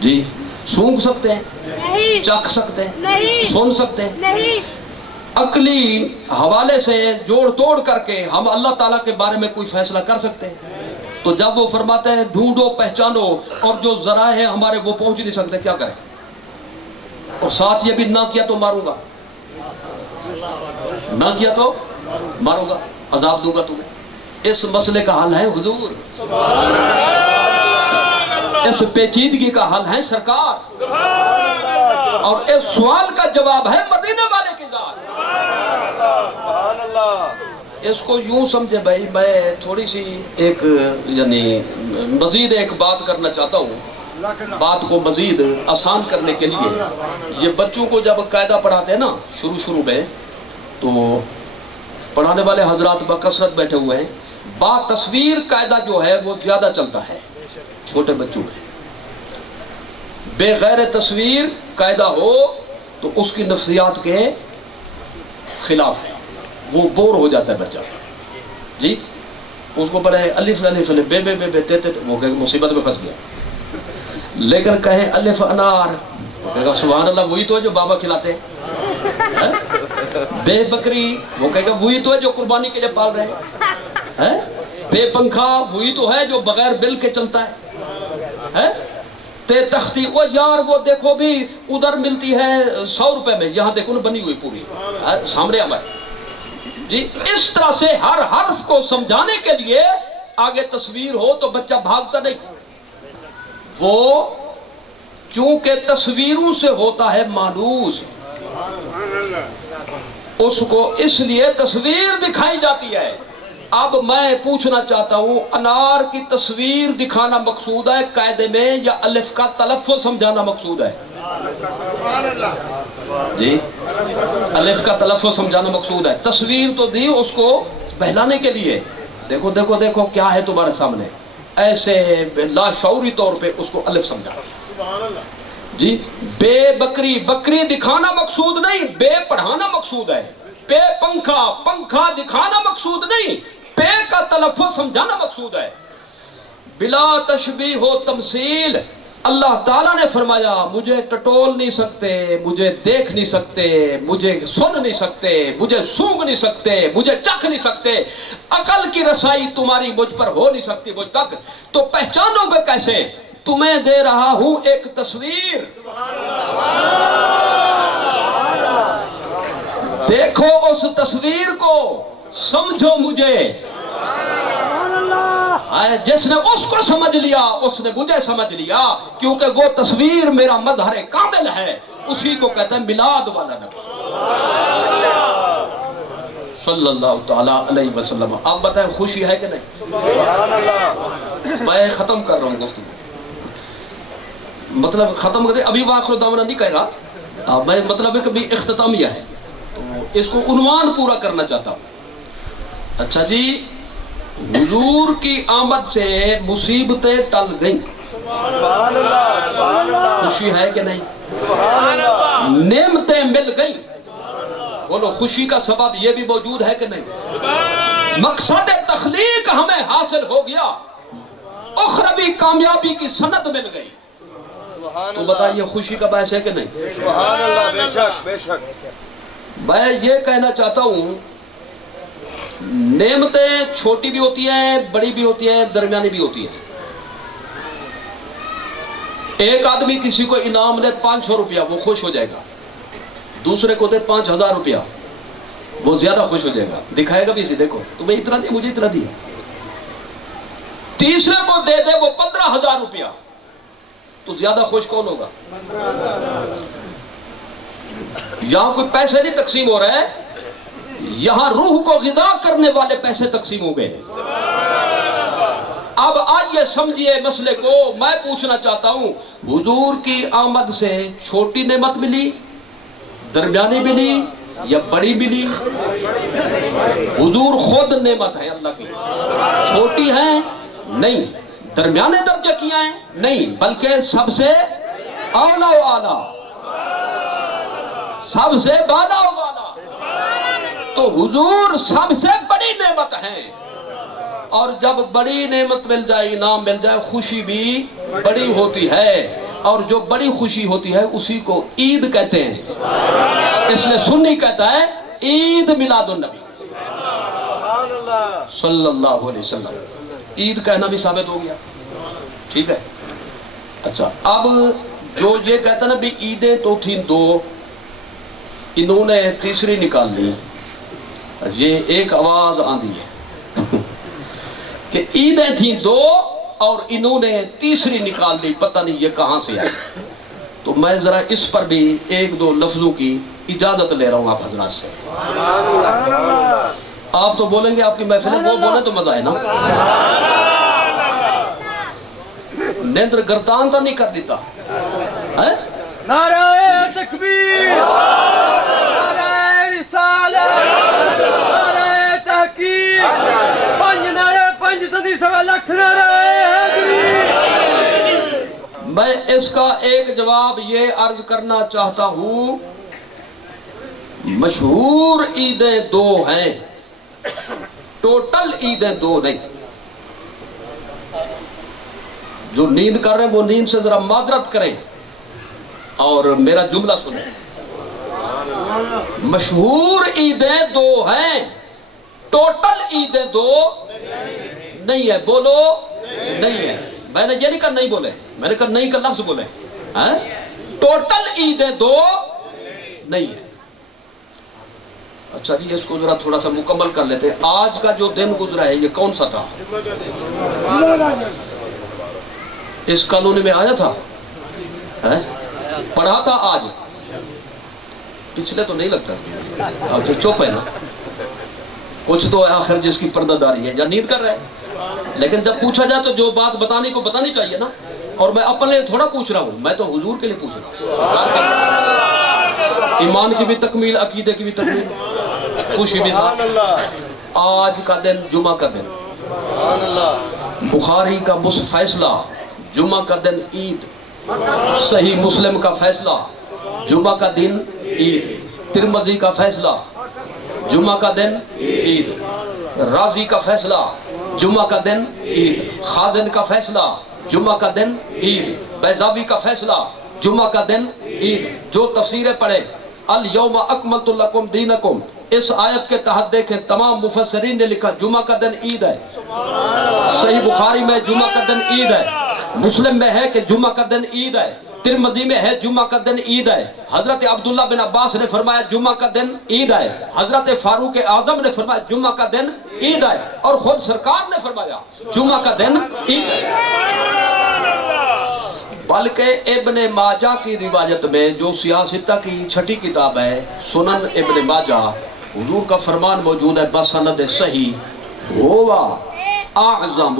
جی، سونگ سکتے ہیں، چکھ سکتے ہیں، سن سکتے ہیں، عقلی حوالے سے جوڑ توڑ کر کے ہم اللہ تعالیٰ کے بارے میں کوئی فیصلہ کر سکتے ہیں؟ تو جب وہ فرماتے ہیں ڈھونڈو پہچانو اور جو ذرائع ہیں ہمارے وہ پہنچ نہیں سکتے، کیا کریں؟ اور ساتھ یہ بھی نہ کیا تو ماروں گا، نہ کیا تو ماروں گا، عذاب دوں گا تمہیں۔ اس مسئلے کا حل ہے حضور، اس پیچیدگی کا حل ہے سرکار، اور اس سوال کا جواب ہے مدینے والے کی ذات۔ اس کو یوں سمجھے بھائی، میں تھوڑی سی ایک یعنی مزید ایک بات کرنا چاہتا ہوں، بات کو مزید آسان کرنے کے لیے۔ یہ بچوں کو جب قاعدہ پڑھاتے ہیں نا شروع میں، تو پڑھانے والے حضرات بکثرت بیٹھے ہوئے ہیں، با تصویر قاعدہ جو ہے وہ زیادہ چلتا ہے چھوٹے بچوں میں۔ بے غیر تصویر قاعدہ ہو تو اس کی نفسیات کے خلاف ہے، وہ بور ہو جاتا ہے بچہ جی۔ اس کو پڑھے الف الف بے بے بے بے تے تے، وہ کہے مصیبت میں پھنس گیا۔ لیکن کہیں الف انار، وہ کہے گا سبحان اللہ، وہی تو ہے جو بابا کھلاتے ہیں۔ بے بکری، وہ کہے گا وہی تو ہے جو قربانی کے لیے پال رہے ہیں۔ بے پنکھا، وہی تو ہے جو بغیر بل کے چلتا ہے۔ تے تختی، وہ یار وہ دیکھو بھی ادھر ملتی ہے 100 روپے میں، یہاں دیکھو نا بنی ہوئی پوری سامنے ہمارے جی۔ اس طرح سے ہر حرف کو سمجھانے کے لیے آگے تصویر ہو تو بچہ بھاگتا نہیں، وہ چونکہ تصویروں سے ہوتا ہے مانوس، اس کو اس لیے تصویر دکھائی جاتی ہے۔ اب میں پوچھنا چاہتا ہوں، انار کی تصویر دکھانا مقصود ہے قاعدے میں، یا الف کا تلفظ سمجھانا مقصود ہے؟ جی، الف کا تلفظ سمجھانا مقصود ہے۔ تصویر تو دی اس کو بہلانے کے لیے، دیکھو دیکھو دیکھو کیا ہے تمہارے سامنے، ایسے لاشعوری طور پہ اس کو الف سمجھا جی۔ بے بکری، بکری دکھانا مقصود نہیں، بے پڑھانا مقصود ہے۔ بے پنکھا، پنکھا دکھانا مقصود نہیں، بے کا تلفظ سمجھانا مقصود ہے۔ بلا تشبیہ و تمثیل، اللہ تعالیٰ نے فرمایا مجھے ٹٹول نہیں سکتے، مجھے دیکھ نہیں سکتے، مجھے سن نہیں سکتے، مجھے سونگ نہیں سکتے، مجھے چکھ نہیں سکتے، عقل کی رسائی تمہاری مجھ پر ہو نہیں سکتی مجھ تک، تو پہچانو گے کیسے؟ تمہیں دے رہا ہوں ایک تصویر، دیکھو اس تصویر کو، سمجھو مجھے۔ جس نے اس کو سمجھ لیا اس نے مجھے سمجھ لیا، کیونکہ وہ تصویر میرا مظہر کامل ہے، اسی کو کہتے ہیں میلاد والا نبی صلی اللہ تعالیٰ علیہ وسلم۔ آپ بتائیں خوشی ہے کہ نہیں؟ میں ختم کر رہا ہوں گفتگو، مطلب ختم کرتے ابھی واخر دعوانا نہیں کہے گا، میں مطلب ہے کہ بھی اختتامیہ ہے، تو اس کو عنوان پورا کرنا چاہتا ہوں۔ اچھا جی، حضور کی آمد سے مصیبتیں ٹل گئیں، خوشی ہے کہ نہیں؟ نعمتیں مل گئیں، بولو خوشی کا سبب یہ بھی موجود ہے کہ نہیں؟ مقصد تخلیق ہمیں حاصل ہو گیا، اخروی کامیابی کی سند مل گئی، تو بتائیے خوشی کا باعث ہے کہ نہیں؟ سبحان اللہ، بے شک بے شک۔ میں یہ کہنا چاہتا ہوں، نعمتیں چھوٹی بھی ہوتی ہیں، بڑی بھی ہوتی ہیں، درمیانی بھی ہوتی ہیں۔ ایک آدمی کسی کو انعام دے 500 روپیہ، وہ خوش ہو جائے گا، دوسرے کو دے 5000 روپیہ، وہ زیادہ خوش ہو جائے گا، دکھائے گا بھی اسے، دیکھو تمہیں اتنا دیا مجھے اتنا دیا۔ تیسرے کو دے دے وہ 15000 روپیہ، تو زیادہ خوش کون ہوگا؟ یہاں کوئی پیسے نہیں تقسیم ہو رہے، یہاں روح کو غذا کرنے والے پیسے تقسیم ہو گئے۔ اب آئیے سمجھیے مسئلے کو، میں پوچھنا چاہتا ہوں، حضور کی آمد سے چھوٹی نعمت ملی، درمیانی ملی یا بڑی ملی؟ حضور خود نعمت ہے اللہ کی، چھوٹی ہے نہیں، درمیانے درجے کی ہیں نہیں، بلکہ سب سے اعلیٰ و اعلیٰ، سب سے بالا و بالا، تو حضور سب سے بڑی نعمت ہے۔ اور جب بڑی نعمت مل جائے، انعام مل جائے، خوشی بھی بڑی ہوتی ہے، اور جو بڑی خوشی ہوتی ہے اسی کو عید کہتے ہیں۔ اس لیے سنی کہتا ہے عید میلاد النبی سبحان اللہ صلی اللہ علیہ وسلم. عید کہنا بھی ثابت ہو گیا. ٹھیک ہے. اچھا اب جو یہ کہتا نا بھی عیدیں تو تھیں دو، انہوں نے تیسری نکال لی. یہ ایک آواز آندھی ہے کہ عیدیں تھیں دو اور انہوں نے تیسری نکال لی، پتہ نہیں یہ کہاں سے آئی. تو میں ذرا اس پر بھی ایک دو لفظوں کی اجازت لے رہا ہوں آپ حضرات سے. آپ تو بولیں گے آپ کی محفل ہے، وہ بولیں تو مزہ ہے نا. نیندر گردان تو نہیں کر دیتا ہے. نعرہ تکبیر، نعرہ رسالت، نعرہ تحقیق، پنج نعرہ پنج تدی سوا لکھ نعرہ حیدری. میں اس کا ایک جواب یہ عرض کرنا چاہتا ہوں، مشہور عیدیں دو ہیں، ٹوٹل عیدیں دو نہیں. جو نیند کر رہے ہیں وہ نیند سے ذرا معذرت کریں اور میرا جملہ سنیں. مشہور عیدیں دو ہیں، ٹوٹل عیدیں دو نہیں ہے. بولو نہیں ہے. میں نے یہ نہیں کہا نہیں بولے، میں نے کہا نہیں کا لفظ بولے. ٹوٹل عیدیں دو نہیں ہے. اچھا جی اس کو ذرا تھوڑا سا مکمل کر لیتے ہیں. آج کا جو دن گزرا ہے یہ کون سا تھا؟ اس کالونی میں آیا تھا، پڑھا تھا آج؟ پچھلے تو نہیں لگتا. اب تو چپ ہے نا، کچھ تو آخر جس کی پردہ داری ہے یا نیند کر رہا ہے. لیکن جب پوچھا جائے تو جو بات بتانے کو بتانی چاہیے نا. اور میں اپنے لیے تھوڑا پوچھ رہا ہوں، میں تو حضور کے لیے پوچھ رہا ہوں. ایمان کی بھی تکمیل، عقیدے کی بھی تکمیل، خوشی بھی ساتھ. آج کا دن جمعہ کا دن، بخاری کا فیصلہ جمعہ کا دن عید، صحیح مسلم کا فیصلہ جمعہ کا دن عید، ترمذی کا فیصلہ جمعہ کا دن عید، رازی کا فیصلہ جمعہ کا دن عید، خازن کا فیصلہ جمعہ کا دن عید، بیضاوی کا فیصلہ جمعہ کا دن عید. جو تفسیریں پڑھیں الیوم اکملت لکم دینکم، اس آیت کے تحت دیکھیں تمام مفسرین نے لکھا جمعہ کا دن عید ہے. صحیح بخاری میں جمعہ کا دن عید ہے، مسلم میں ہے کہ جمعہ کا دن عید ہے، ترمذی میں ہے جمعہ کا دن عید ہے. حضرت عبداللہ بن عباس نے فرمایا جمعہ کا دن عید ہے. حضرت فاروق اعظم نے فرمایا جمعہ کا دن عید ہے. اور خود سرکار نے فرمایا جمعہ کا دن عید ہے. بلکہ ابن ماجہ کی روایت میں جو سیاستہ کی چھٹی کتاب ہے سنن ابن ماجہ، حضور کا فرمان موجود ہے بسند صحیح، ہوا اعظم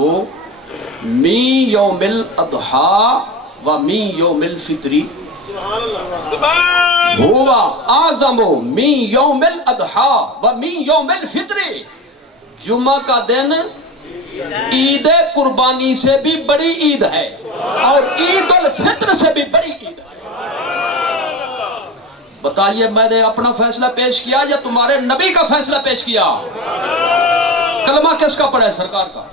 من یوم الاضحیٰ و من یوم الفطری. ہوا اعظم من یوم الاضحیٰ و من یوم الفطری. جمعہ کا دن عید قربانی سے بھی بڑی عید ہے اور عید الفطر سے بھی بڑی عید ہے. بتائیے میں نے اپنا فیصلہ پیش کیا یا تمہارے نبی کا فیصلہ پیش کیا؟ کلمہ کس کا پڑھا ہے؟ سرکار کا.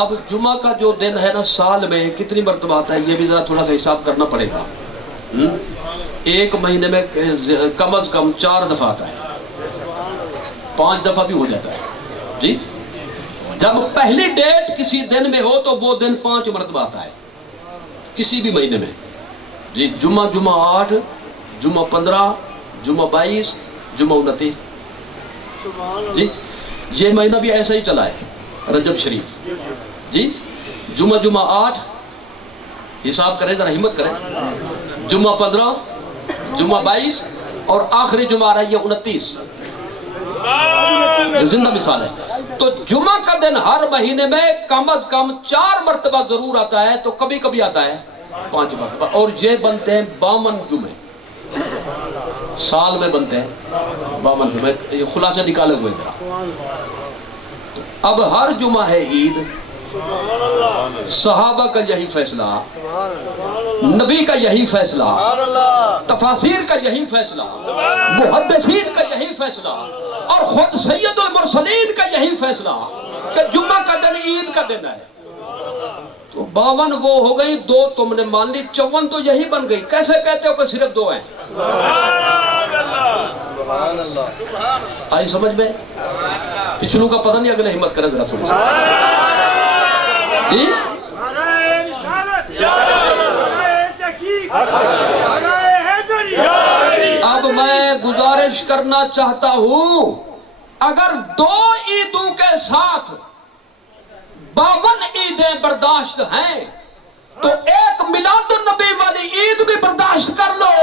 اب جمعہ کا جو دن ہے نا سال میں کتنی مرتبہ آتا ہے یہ بھی ذرا تھوڑا سا حساب کرنا پڑے گا. ایک مہینے میں کم از کم 4 دفعہ آتا ہے، 5 دفعہ بھی ہو جاتا ہے جی. جب پہلی ڈیٹ کسی دن میں ہو تو وہ دن 5 مرتبہ آتا ہے کسی بھی مہینے میں جی. جمعہ 8، جمعہ 15، جمعہ 22، جمعہ 29 جی. یہ مہینہ بھی ایسا ہی چلا ہے رجب شریف جی. جمعہ 8 حساب کریں ذرا ہمت کریں، جمعہ 15، جمعہ 22 اور آخری جمعہ آ رہا ہے یہ 29. یہ زندہ مثال ہے. تو جمعہ کا دن ہر مہینے میں کم از کم 4 مرتبہ ضرور آتا ہے، تو کبھی کبھی آتا ہے 5 مرتبہ. اور یہ بنتے ہیں 52 جمعے سال میں بنتے ہیں 52 جمعے. یہ خلاصہ نکالے ہوئے ذرا. اب ہر جمعہ ہے عید. صحابہ کا یہی فیصلہ، نبی کا یہی فیصلہ، تفاسیر کا یہی فیصلہ، محدثین کا یہی فیصلہ اور خود سید المرسلین کا یہی فیصلہ کہ جمعہ کا دن عید کا دن ہے. تو 52 وہ ہو گئی، 2 تم نے مان لی، 54 تو یہی بن گئی. کیسے کہتے ہو کہ صرف 2 ہیں؟ آئی سمجھ میں؟ پچھلوں کا پتہ نہیں، اگلے ہمت کریں ذرا تھوڑی سی جی۔ اب میں گزارش کرنا چاہتا ہوں، اگر 2 عیدوں کے ساتھ 52 عیدیں برداشت ہیں تو ایک میلاد النبی والی عید بھی برداشت کر لو۔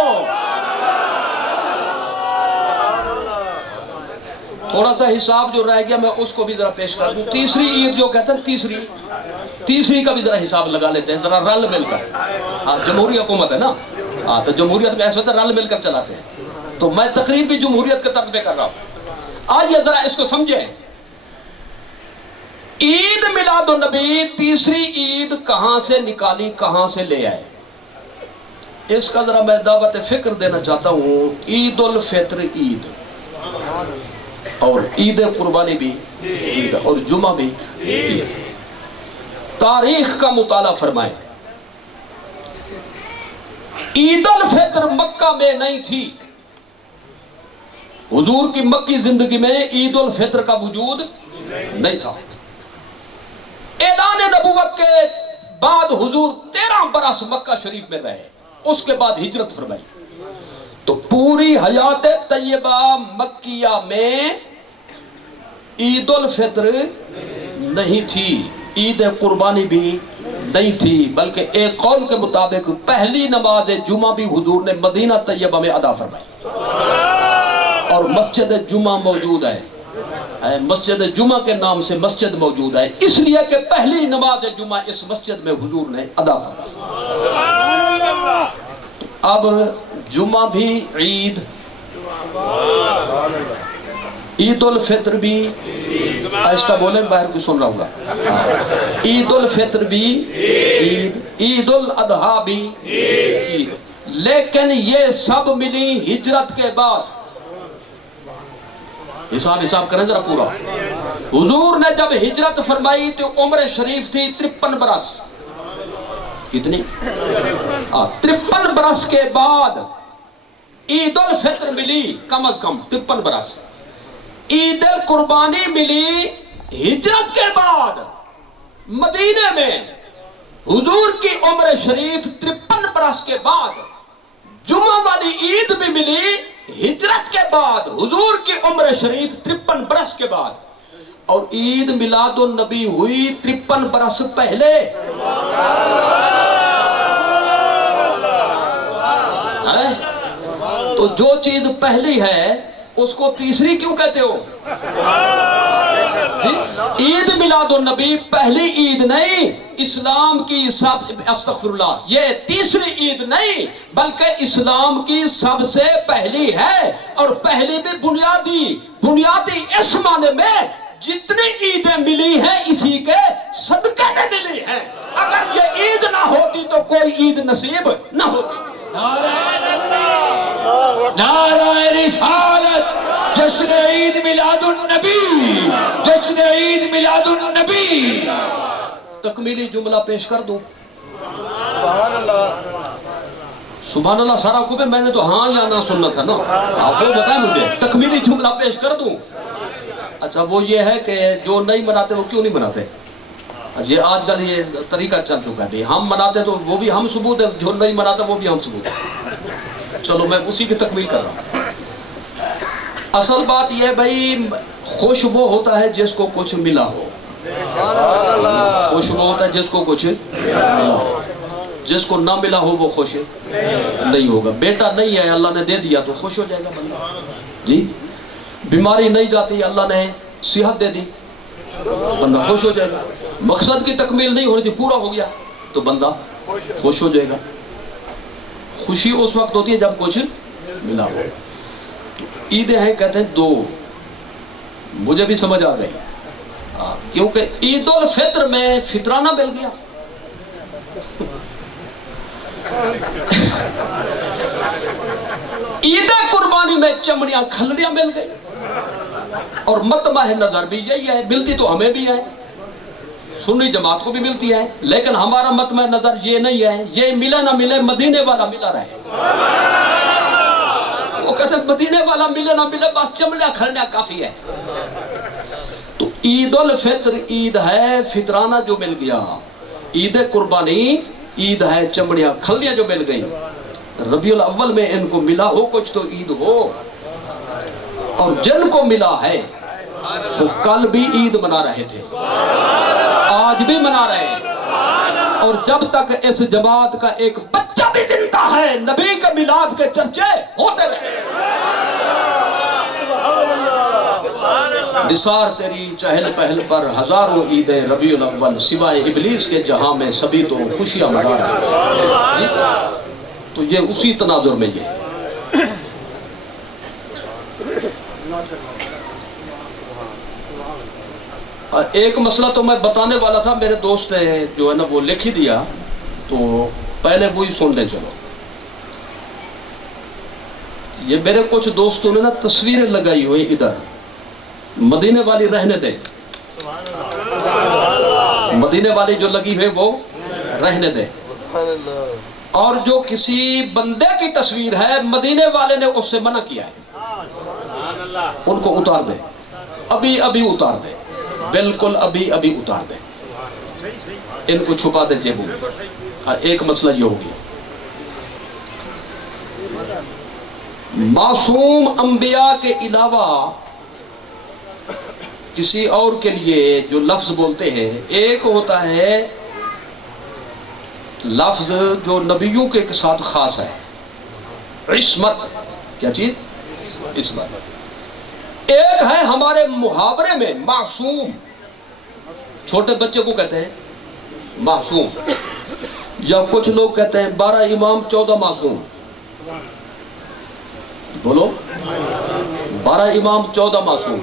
تھوڑا سا حساب جو رہ گیا میں اس کو بھی ذرا پیش کر دوں۔ تیسری عید جو کہتے ہیں، تیسری کا بھی ذرا حساب لگا لیتے ہیں، ذرا رل مل کر۔ جمہوری حکومت ہے نا، تو جمہوریت میں ایسا ہوتا ہے رل مل کر چلاتے ہیں، تو میں تقریر بھی جمہوریت کے طرز پہ کر رہا ہوں۔ آئیے ذرا اس کو سمجھیں۔ عید میلاد النبی تیسری عید کہاں سے نکالی، کہاں سے لے آئے؟ اس کا ذرا میں دعوت فکر دینا چاہتا ہوں۔ عید الفطر عید، اور عید قربانی بھی عید، اور جمعہ بھی عید۔ تاریخ کا مطالعہ فرمائیں۔ عید الفطر مکہ میں نہیں تھی، حضور کی مکی زندگی میں عید الفطر کا وجود نہیں تھا۔ اعلان نبوت کے بعد حضور 13 برس مکہ شریف میں رہے، اس کے بعد ہجرت فرمائی، تو پوری حیات طیبہ مکیہ میں عید الفطر نہیں تھی، عید قربانی بھی نہیں تھی، بلکہ ایک قول کے مطابق پہلی نماز جمعہ بھی حضور نے مدینہ طیبہ میں ادا فرمائی، اور مسجد جمعہ موجود ہے، مسجد جمعہ کے نام سے مسجد موجود ہے، اس لیے کہ پہلی نماز جمعہ اس مسجد میں حضور نے ادا فرمائی۔ اب جمعہ بھی عید، عید الفطر بھی، آہستہ بولیں باہر کوئی سن رہا ہوگا، عید الفطر بھی عید، عید الاضحیٰ بھی عید، لیکن یہ سب ملی ہجرت کے بعد۔ حساب کریں ذرا پورا۔ حضور نے جب ہجرت فرمائی تو عمر شریف تھی 53 برس۔ کتنی؟ 53 برس کے بعد عید الفطر ملی، کم از کم 53 برس۔ عید القربانی ملی ہجرت کے بعد مدینے میں، حضور کی عمر شریف 53 برس کے بعد۔ جمعہ والی عید بھی ملی ہجرت کے بعد، حضور کی عمر شریف 53 برس کے بعد، اور عید میلاد النبی ہوئی 53 برس پہلے۔ تو جو چیز پہلی ہے اس کو تیسری کیوں کہتے ہو؟ عید میلاد النبی پہلی عید نہیں، اسلام کی استغفر اللہ، یہ تیسری عید نہیں بلکہ اسلام کی سب سے پہلی ہے، اور پہلی بھی بنیادی اس معنی میں جتنی عیدیں ملی ہیں اسی کے صدقے میں ملی ہیں۔ اگر یہ عید نہ ہوتی تو کوئی عید نصیب نہ ہوتی۔ نعرہ رسالت، جشن عید میلاد النبی، جشن عید میلاد النبی۔ تکمیلی جملہ پیش کر دوں؟ سبحان اللہ سارا کو میں نے تو ہاں یا نہ سننا تھا نا، آپ کو بتائیں مجھے تکمیلی جملہ پیش کر دوں؟ اچھا وہ یہ ہے کہ جو نہیں مناتے وہ کیوں نہیں مناتے؟ یہ آج کل یہ طریقہ چل چکا ہے، ہم مناتے تو وہ بھی ہم ثبوت ہے، جو نہیں مناتا وہ بھی ہم ثبوت ہے۔ چلو میں اسی کی تکمیل کر رہا ہوں۔ اصل بات یہ ہے بھائی، خوش وہ ہوتا ہے جس کو کچھ ملا ہو، خوش وہ ہوتا ہے جس کو کچھ ملا ہو، جس کو نہ ملا ہو وہ خوش نہیں ہوگا۔ بیٹا نہیں ہے اللہ نے دے دیا تو خوش ہو جائے گا بندہ، جی بیماری نہیں جاتی اللہ نے صحت دے دی بندہ خوش ہو جائے گا، مقصد کی تکمیل نہیں ہونی تھی پورا ہو گیا تو بندہ خوش ہو جائے گا۔ خوشی اس وقت ہوتی ہے جب کچھ ملا ہو۔ عیدیں ہیں کہتے ہیں 2، مجھے بھی سمجھ آ گئی، کیونکہ عید الفطر میں فطرانہ مل گیا، عید قربانی میں چمڑیاں کھلڑیاں مل گئی، اور مطمع نظر بھی یہی ہے، ملتی تو ہمیں بھی ہے، سنی جماعت کو بھی ملتی ہے، لیکن ہمارا مطمع نظر یہ نہیں ہے، یہ ملے نہ ملے مدینے والا ملا رہے۔ وہ کہتے ہیں مدینے والا ملے نہ ملے بس چمڑیاں کھڑنا کافی ہے. تو عید الفطر عید ہے فطرانہ جو مل گیا، عید قربانی عید ہے چمڑیاں کھلیاں جو مل گئیں. ربیع الاول میں ان کو ملا ہو کچھ تو عید ہو، اور جن کو ملا ہے وہ کل بھی عید منا رہے تھے، آج بھی منا رہے ہیں. اور جب تک اس جماعت کا ایک بچہ بھی زندہ ہے نبی کے میلاد کے چرچے ہوتے رہے. نثار تیری چہل پہل پر ہزاروں عیدیں ربیع الاول، سوائے ابلیس کے جہاں میں سبھی تو خوشیاں منا رہے ہیں. تو یہ اسی تناظر میں یہ ایک مسئلہ تو میں بتانے والا تھا، میرے دوست نے جو ہے نا وہ لکھ ہی دیا، تو پہلے وہی سن لیں. چلو یہ میرے کچھ دوستوں نے نا تصویریں لگائی ہوئی ادھر، مدینے والی رہنے دے، مدینے والی جو لگی ہوئی وہ رہنے دے، اور جو کسی بندے کی تصویر ہے مدینے والے نے اس سے منع کیا ہے، ان کو اتار دے، ابھی ابھی اتار دے، بالکل ابھی ابھی اتار دے، ان کو چھپا دے جیبوں میں. ایک مسئلہ یہ ہو گیا. معصوم انبیاء کے علاوہ کسی اور کے لیے جو لفظ بولتے ہیں، ایک ہوتا ہے لفظ جو نبیوں کے ساتھ خاص ہے، عصمت. کیا چیز؟ عصمت. ایک ہے ہمارے محاورے میں معصوم، چھوٹے بچے کو کہتے ہیں معصوم، یا کچھ لوگ کہتے ہیں 12 امام 14 معصوم. بولو 12 امام 14 معصوم.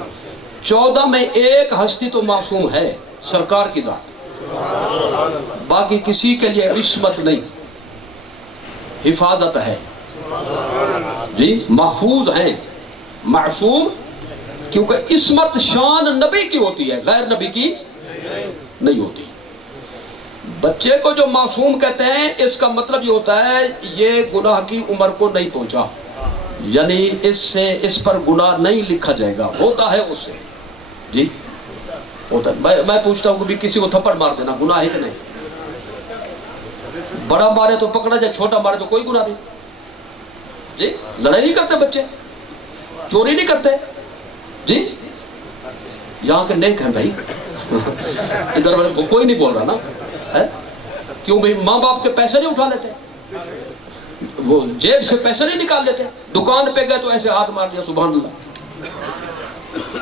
14 میں ایک ہستی تو معصوم ہے، سرکار کی ذات، باقی کسی کے لیے عصمت نہیں، حفاظت ہے جی، محفوظ ہیں، معصوم. کیونکہ عصمت شان نبی کی ہوتی ہے، غیر نبی کی نہیں ہوتی. بچے کو جو معصوم کہتے ہیں اس کا مطلب یہ ہوتا ہے یہ گناہ کی عمر کو نہیں پہنچا، یعنی اس پر گناہ نہیں لکھا جائے گا، ہوتا ہے اس سے جی ہوتا ہے. میں پوچھتا ہوں کہ بھی کسی کو تھپڑ مار دینا گناہ ہے کہ نہیں؟ بڑا مارے تو پکڑا جائے، چھوٹا مارے تو کوئی گناہ نہیں جی. لڑائی نہیں کرتے بچے، چوری نہیں کرتے جی. یہاں کے نیک ہیں بھائی، ادھر والے کوئی نہیں بول رہا نا، کیوں بھائی؟ ماں باپ کے پیسے نہیں اٹھا لیتے، وہ جیب سے پیسے نہیں نکال لیتے، دکان پہ گئے تو ایسے ہاتھ مار دیا سبحان اللہ.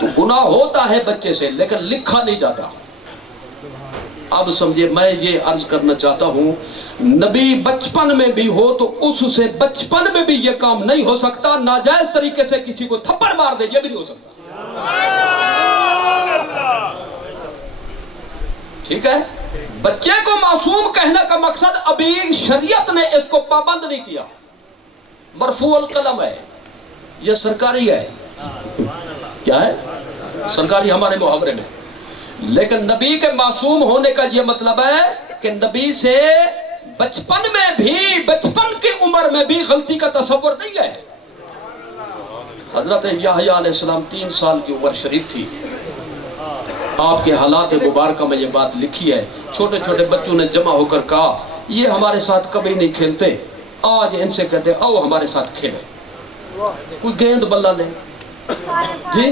تو گناہ ہوتا ہے بچے سے لیکن لکھا نہیں جاتا. اب سمجھے، میں یہ عرض کرنا چاہتا ہوں نبی بچپن میں بھی ہو تو اس سے بچپن میں بھی یہ کام نہیں ہو سکتا، ناجائز طریقے سے کسی کو تھپڑ مار دے یہ بھی نہیں ہو سکتا. ٹھیک ہے؟ بچے کو معصوم کہنے کا مقصد ابھی شریعت نے اس کو پابند نہیں کیا، مرفوع القلم ہے، یہ سرکاری ہے. کیا ہے؟ سرکاری ہمارے محاورے میں. لیکن نبی کے معصوم ہونے کا یہ مطلب ہے کہ نبی سے بچپن میں بھی، بچپن کی عمر میں بھی غلطی کا تصور نہیں ہے. حضرت یحییٰ علیہ السلام 3 سال کی عمر شریف تھی. آپ کے حالات مبارکہ میں یہ بات لکھی ہے. چھوٹے چھوٹے بچوں نے جمع ہو کر کہا یہ ہمارے ساتھ کبھی نہیں کھیلتے، آج ان سے کہتے آؤ ہمارے ساتھ کھیلیں. کوئی گیند بلا لیں جی،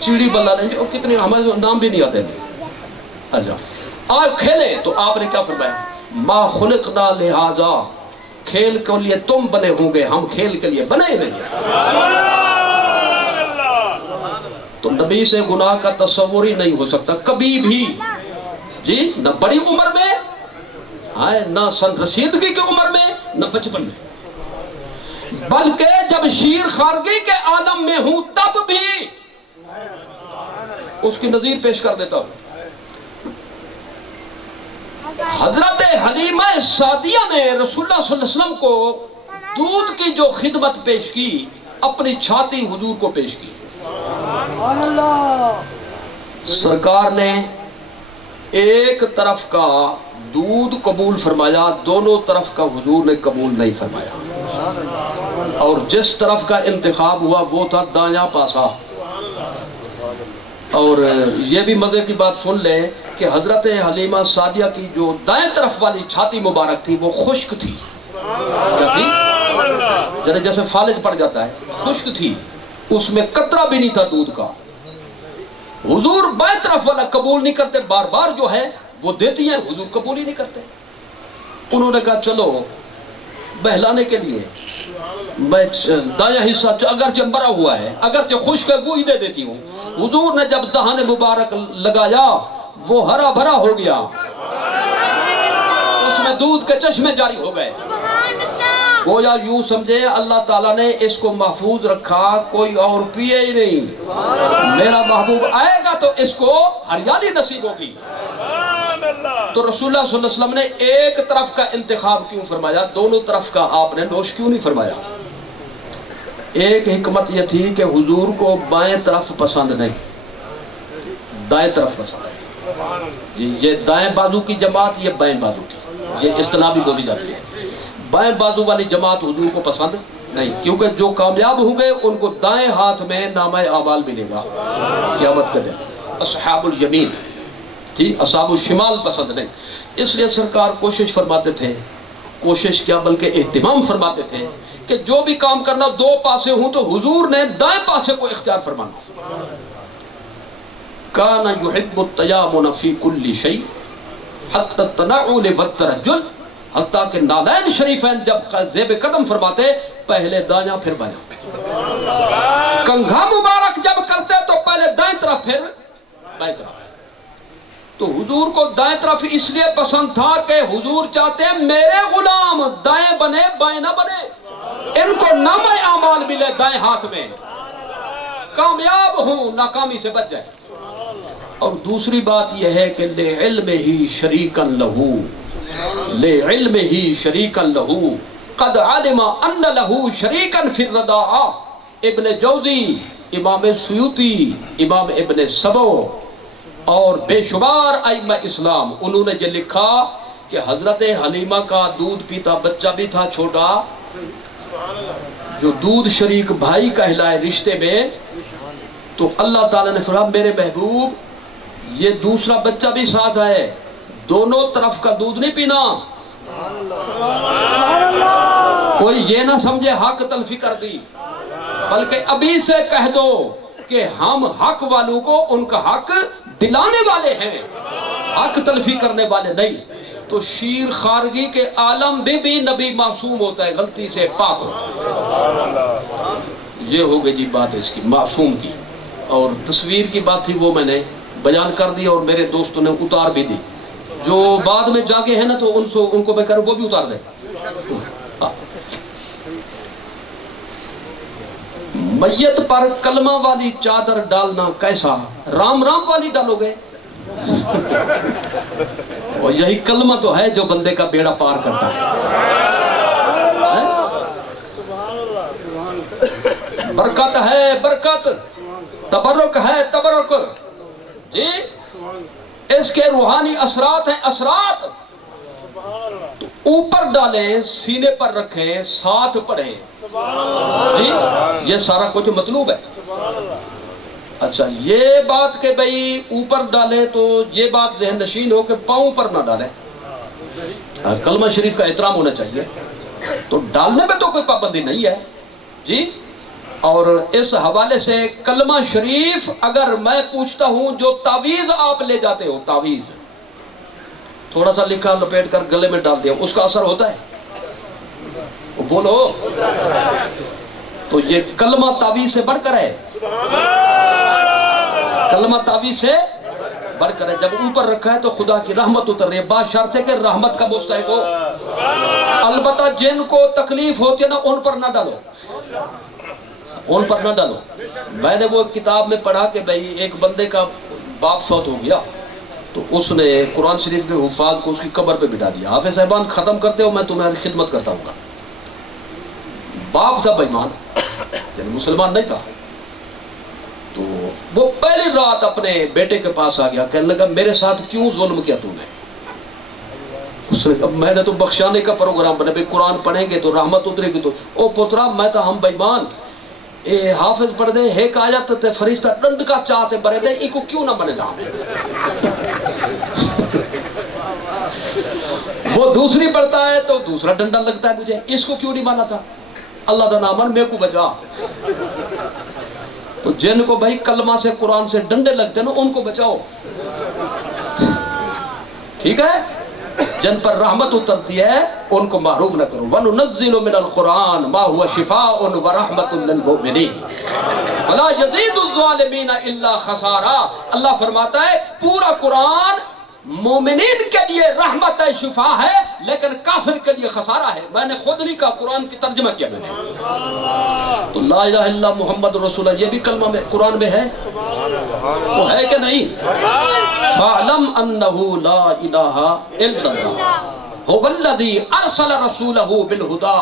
چیڑی بلا لیں جی، اور کتنے ہمارے نام بھی نہیں آتے ہیں. اچھا آج کھیلیں. تو آپ نے کیا فرمایا؟ ما خلقنا لہذا، کھیل کے لیے تم بنے ہوں گے، ہم کھیل کے لیے بنے نہیں. تو نبی سے گناہ کا تصور ہی نہیں ہو سکتا کبھی بھی جی، نہ بڑی عمر میں، نہ سن رسیدگی کی عمر میں، نہ بچپن میں، بلکہ جب شیر خارگی کے عالم میں ہوں تب بھی اس کی نظیر پیش کر دیتا ہوں. حضرت حلیمہ سعدیہ نے رسول اللہ صلی اللہ علیہ وسلم کو دودھ کی جو خدمت پیش کی، اپنی چھاتی حضور کو پیش کی. سرکار نے ایک طرف کا دودھ قبول فرمایا، دونوں طرف کا حضور نے قبول نہیں فرمایا. اور جس طرف کا انتخاب ہوا وہ تھا دایاں پاسا. اور یہ بھی مزے کی بات سن لیں کہ حضرت حلیمہ سعدیہ کی جو دائیں طرف والی چھاتی مبارک تھی وہ خشک تھی. کیا تھی؟ ذرا جیسے فالج پڑ جاتا ہے, خشک تھی, اس میں قطرہ بھی نہیں تھا دودھ کا. حضور بائیں طرف والا قبول نہیں کرتے, بار بار جو ہے وہ دیتی ہیں, حضور قبول ہی نہیں کرتے. انہوں نے کہا چلو بہلانے کے لیے میں دایاں حصہ اگرچہ مرا ہوا ہے, اگرچہ خشک ہے, وہی دے دیتی ہوں. حضور نے جب دہن مبارک لگایا وہ ہرا بھرا ہو گیا, اس میں دودھ کے چشمے جاری ہو گئے. گویا یوں سمجھے اللہ تعالیٰ نے اس کو محفوظ رکھا, کوئی اور پیے ہی نہیں. میرا محبوب آئے گا تو اس کو ہریالی نصیب ہوگی. تو رسول اللہ صلی اللہ علیہ وسلم نے ایک طرف کا انتخاب کیوں فرمایا, دونوں طرف کا آپ نے نوش کیوں نہیں فرمایا؟ ایک حکمت یہ تھی کہ حضور کو بائیں طرف پسند نہیں, دائیں طرف پسند ہے. یہ دائیں بازو کی جماعت, یہ بائیں بازو کی, یہ اصطلاح بھی بولی جاتی ہے. بائیں بازو والی جماعت حضور کو پسند نہیں, کیونکہ جو کامیاب ہوں گے ان کو دائیں ہاتھ میں نامہ اعمال ملے گا قیامت کے دن. اصحاب الیمین جی, اصحاب الشمال پسند نہیں. اس لیے سرکار کوشش فرماتے تھے, کوشش کیا بلکہ اہتمام فرماتے تھے کہ جو بھی کام کرنا دو پاسے ہوں تو حضور نے دائیں پاسے کو اختیار فرمانا. کان یحب التیامن فی کل شیء حتی التنعل والترجل, حتیٰ کہ نالین شریفین جب زیب قدم فرماتے پہلے دایاں پھر بایاں. کنگھا مبارک جب کرتے تو پہلے دائیں طرف پھر بائیں طرف. تو حضور کو دائیں طرف اس لیے پسند تھا کہ حضور چاہتے ہیں میرے غلام دائیں بنے بائیں نہ بنے, ان کو نامہ اعمال ملے دائیں ہاتھ میں, کامیاب ہوں, ناکامی سے بچ جائے. اور دوسری بات یہ ہے کہ لِعِلْمِهِ شَرِيكًا لَهُ, لِعِلْمِهِ شَرِيكًا لَهُ قَدْ عَلِمَ أَنَّ لَهُ شَرِيكًا فِي الرَّضَاعَةِ. ابن جوزی, امام سیوطی, امام ابن سبو اور بے شمار ائمہ اسلام, انہوں نے یہ لکھا کہ حضرت حلیمہ کا دودھ پیتا بچہ بھی تھا چھوٹا, جو دودھ شریک بھائی کہلائے رشتے میں. تو اللہ تعالیٰ نے فرمایا میرے محبوب یہ دوسرا بچہ بھی ساتھ ہے, دونوں طرف کا دودھ نہیں پینا. کوئی یہ نہ سمجھے حق تلفی کر دی, بلکہ ابھی سے کہہ دو کہ ہم حق والوں کو ان کا حق دلانے والے ہیں, حق تلفی کرنے والے نہیں. تو شیر خارگی کے عالم میں بھی نبی معصوم ہوتا ہے, غلطی سے پاک ہوتا. یہ ہو گئی جی بات اس کی معصوم کی. اور تصویر کی بات تھی وہ میں نے بیان کر دی اور میرے دوستوں نے اتار بھی دی. جو بعد میں جاگے ہیں نا تو ان کو میں کہہ رہا ہوں وہ بھی اتار دیں. میت پر کلمہ والی چادر ڈالنا کیسا, رام رام والی ڈالو گے. اور یہی کلمہ تو ہے جو بندے کا بیڑا پار کرتا ہے. برکت ہے برکت, تبرک ہے تبرک جی, اس کے روحانی اثرات ہیں اثرات. تو اوپر ڈالیں, سینے پر رکھیں, ساتھ پڑھیں جی, یہ سارا کچھ مطلوب ہے. اچھا یہ بات کہ بھئی اوپر ڈالیں تو یہ بات ذہن نشین ہو کہ پاؤں پر نہ ڈالیں. کلمہ شریف کا احترام ہونا چاہیے. تو ڈالنے میں تو کوئی پابندی نہیں ہے جی. اور اس حوالے سے کلمہ شریف اگر میں پوچھتا ہوں جو تعویذ آپ لے جاتے ہو, تعویذ تھوڑا سا لکھا لپیٹ کر گلے میں ڈال دیا, اس کا اثر ہوتا ہے؟ بولو. تو یہ کلمہ تعویذ سے بڑھ کر ہے, کلمہ تعویذ سے بڑھ کر ہے. جب اوپر رکھا ہے تو خدا کی رحمت اتر رہی ہے, بات شرط ہے کہ رحمت کا مستحق ہو. البتہ جن کو تکلیف ہوتی ہے نا ان پر نہ ڈالو, ان پر نہ ڈالو. میں نے وہ کتاب میں پڑھا کہ بھئی ایک بندے کا باپ فوت ہو گیا تو اس نے قرآن شریف کے حفاظ کو اس کی قبر پہ بٹھا دیا. حافظ صاحبان ختم کرتے ہو, میں تمہاری خدمت کرتا ہوں گا. باپ تھا بےمان, یعنی مسلمان نہیں تھا. تو وہ پہلی رات اپنے بیٹے کے پاس آ گیا, کہنے لگا میرے ساتھ کیوں ظلم کیا تم نے. اس نے کہا میں نے تو بخشانے کا پروگرام بنا بھائی قرآن پڑھیں گے تو رحمت اترے گی تو او پترا میں تو ہم بےمان اے حافظ پڑھ دے ایک آیت تے فرشتہ ڈنڈ کا چاہتے برے دے ایک کو کیوں نہ بنے دا وہ دوسری پڑھتا ہے تو دوسرا ڈنڈا لگتا ہے مجھے اس کو کیوں نہیں مانا تھا اللہ دا نام میرے کو بچا تو جن کو بھائی کلمہ سے قرآن سے ڈنڈے لگتے ہیں نا ان کو بچاؤ ٹھیک ہے جن پر رحمت اترتی ہے ان کو محروم نہ کرو وَنُنَزِّلُ مِنَ الْقُرْآنِ مَا هُوَ شِفَاءٌ وَرَحْمَةٌ لِّلْمُؤْمِنِينَ وَلَا يَزِيدُ الظَّالِمِينَ إِلَّا خَسَارًا اللہ فرماتا ہے پورا قرآن مومنین کے لیے رحمت ہے شفا ہے لیکن کافر کے لیے خسارہ ہے میں نے خود نہیں کہا قرآن کی ترجمہ کیا میں نے تو لا الہ الا محمد رسول اللہ یہ بھی کلمہ میں قرآن میں ہے وہ ہے کہ نہیں فَعْلَمْ أَنَّهُ لَا إِلَهَ إِلَّا اللَّهُ هُوَ الَّذِي أَرْسَلَ رَسُولَهُ بِالْهُدَى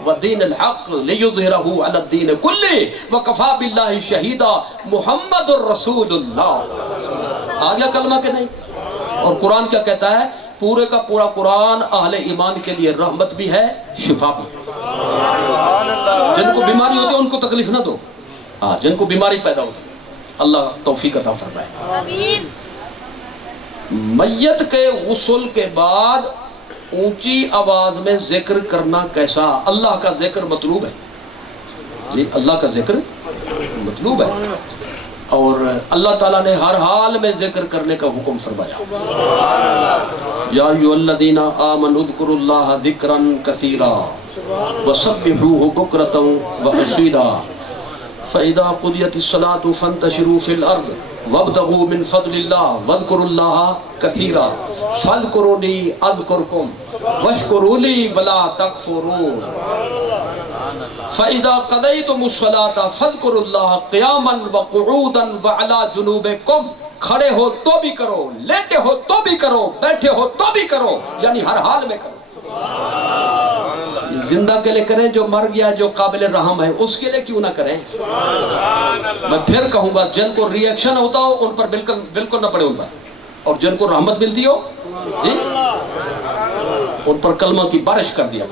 وَدِينِ الْحَقِّ لِيُظْهِرَهُ عَلَى الدِّينِ كُلِّهِ وَكَفَى بِاللَّهِ شَهِيدًا محمد رسول اللہ آ گیا کلمہ کہ نہیں اور قرآن کیا کہتا ہے پورے کا پورا قرآن اہل ایمان کے لیے رحمت بھی ہے شفا بھی جن کو بیماری ہوتی ہے ان کو تکلیف نہ دو جن کو بیماری پیدا ہوتی ہے اللہ توفیق عطا فرمائے آمین میت کے غسل کے بعد اونچی آواز میں ذکر کرنا کیسا اللہ کا ذکر مطلوب ہے جی اللہ کا ذکر مطلوب ہے اور اللہ تعالیٰ نے ہر حال میں ذکر کرنے کا حکم فرمایا یا ایھا الذین آمنوا اذکروا اللہ ذکرا کثیرا وسبحوہ بکرۃ وأصیلا فإذا قضیت الصلاۃ فانتشروا فی الأرض وابتغوا من فضل اللہ واذکروا اللہ کثیرا فاذکرونی اذکرکم واشکروا لی ولا تکفرون فَإِذَا قَضَيْتُمُ الصَّلَاةَ فَاذْكُرُوا اللَّهَ قِيَامًا وَقُعُودًا وَعَلَى جُنُوبِكُمْ کھڑے ہو تو بھی کرو لیٹے ہو تو بھی کرو بیٹھے ہو تو بھی کرو یعنی ہر حال میں کرو زندہ کے لئے کریں جو مر گیا جو قابل رحم ہے اس کے لئے کیوں نہ کریں میں پھر کہوں گا جن کو ری ایکشن ہوتا ہو ان پر بالکل نہ پڑے ان پر اور جن کو رحمت ملتی ہو جی ان پر کلمہ کی بارش کر دیا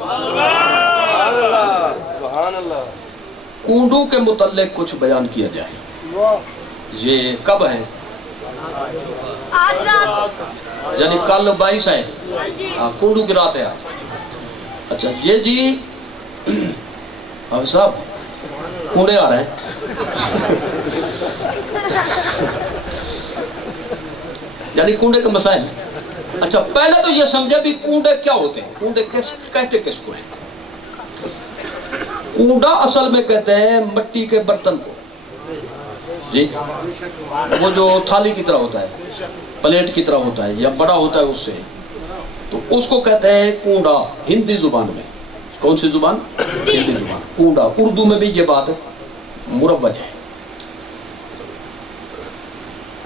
کونڈو کے متعلق کچھ بیان کیا جائے یہ کب ہے آج رات یعنی کل 22 ہے کونڈو کی رات ہے اچھا یہ جی حافظ صاحب کونڈے آ رہے ہیں یعنی کونڈے کے مسائل اچھا پہلے تو یہ سمجھے بھی کونڈے کیا ہوتے ہیں کونڈے کہتے کس کو ہیں کونڈا اصل میں کہتے ہیں مٹی کے برتن کو جی وہ جو تھالی کی طرح ہوتا ہے پلیٹ کی طرح ہوتا ہے یا بڑا ہوتا ہے اس سے تو اس کو کہتے ہیں کونڈا ہندی زبان میں کون سی زبان ہندی زبان کونڈا اردو میں بھی یہ بات مروج ہے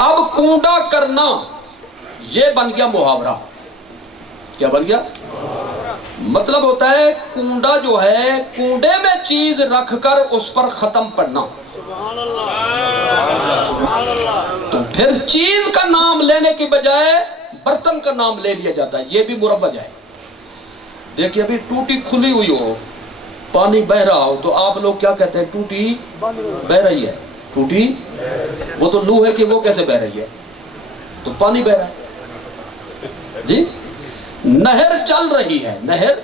اب کونڈا کرنا یہ بن گیا محاورہ کیا بن گیا مطلب ہوتا ہے کونڈا جو ہے کونڈے میں چیز رکھ کر اس پر ختم پڑھنا تو پھر چیز کا نام لینے کی بجائے برتن کا نام لے لیا جاتا ہے یہ بھی مروج ہے دیکھیے ابھی ٹوٹی کھلی ہوئی ہو پانی بہ رہا ہو تو آپ لوگ کیا کہتے ہیں ٹوٹی بہ رہی ہے ٹوٹی وہ تو لوہے کی وہ کیسے بہ رہی ہے تو پانی بہ رہا ہے جی نہر چل رہی ہے نہر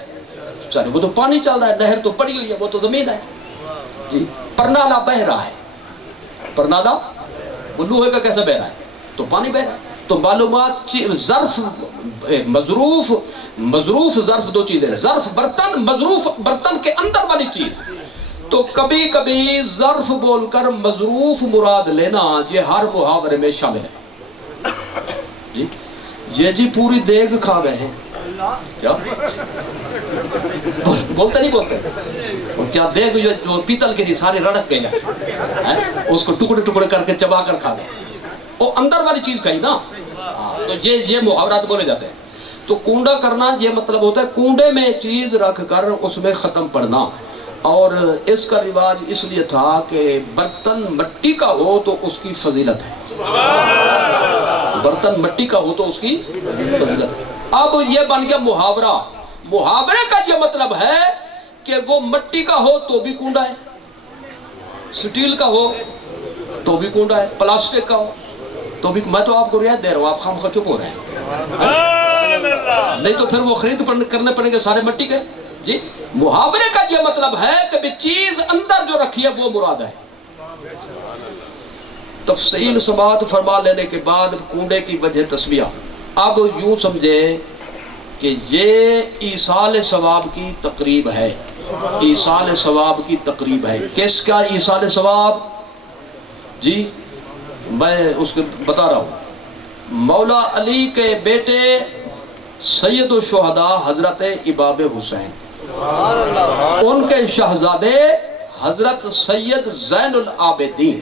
چل وہ تو پانی چل رہا ہے نہر تو پڑی ہوئی ہے وہ تو زمین ہے جی پرنالا بہ رہا ہے پرنالا وہ لوہے کا کیسے بہ رہا ہے تو پانی بہ رہا ہے تو معلومات ظرف مظروف ظرف دو چیزیں ظرف برتن مظروف برتن کے اندر والی چیز تو کبھی کبھی ظرف بول کر مظروف مراد لینا یہ ہر محاورے میں شامل ہے جی یہ جی پوری دیگ کھا گئے ہیں کیا بولتے نہیں بولتے اور کیا دیگ جو پیتل کے تھی سارے رڑک گئے ہیں اس کو ٹکڑے ٹکڑے کر کے چبا کر کھا گئے وہ اندر والی چیز کھائی نا تو یہ محاورات بولے جاتے ہیں تو کونڈا کرنا یہ مطلب ہوتا ہے کونڈے میں چیز رکھ کر اس میں ختم پڑنا اور اس کا رواج اس لیے تھا کہ برتن مٹی کا ہو تو اس کی فضیلت ہے برتن مٹی کا ہو تو اس کی فضیلت ہے اب یہ بن گیا محاورہ. محاورے کا یہ مطلب ہے کہ وہ مٹی کا ہو تو بھی کنڈا ہے, سٹیل کا ہو تو بھی کنڈا ہے, پلاسٹک کا ہو تو بھی. میں تو آپ کو رعایت دے رہا ہوں, آپ خام خواہ چپ ہو رہے ہیں, نہیں تو پھر وہ خرید کرنے پڑیں گے سارے مٹی کے. جی محاورے کا یہ مطلب ہے کہ بھی چیز اندر جو رکھی ہے وہ مراد ہے. تفصیل سماعت فرما لینے کے بعد کنڈے کی وجہ تسمیہ. اب یوں سمجھیں کہ یہ ایصال ثواب کی تقریب ہے, ایصال ثواب کی تقریب ہے. کس کا ایصال ثواب؟ جی میں اس کو بتا رہا ہوں. مولا علی کے بیٹے سید الشہداء حضرت امام حسین, ان کے شہزادے حضرت سید زین العابدین,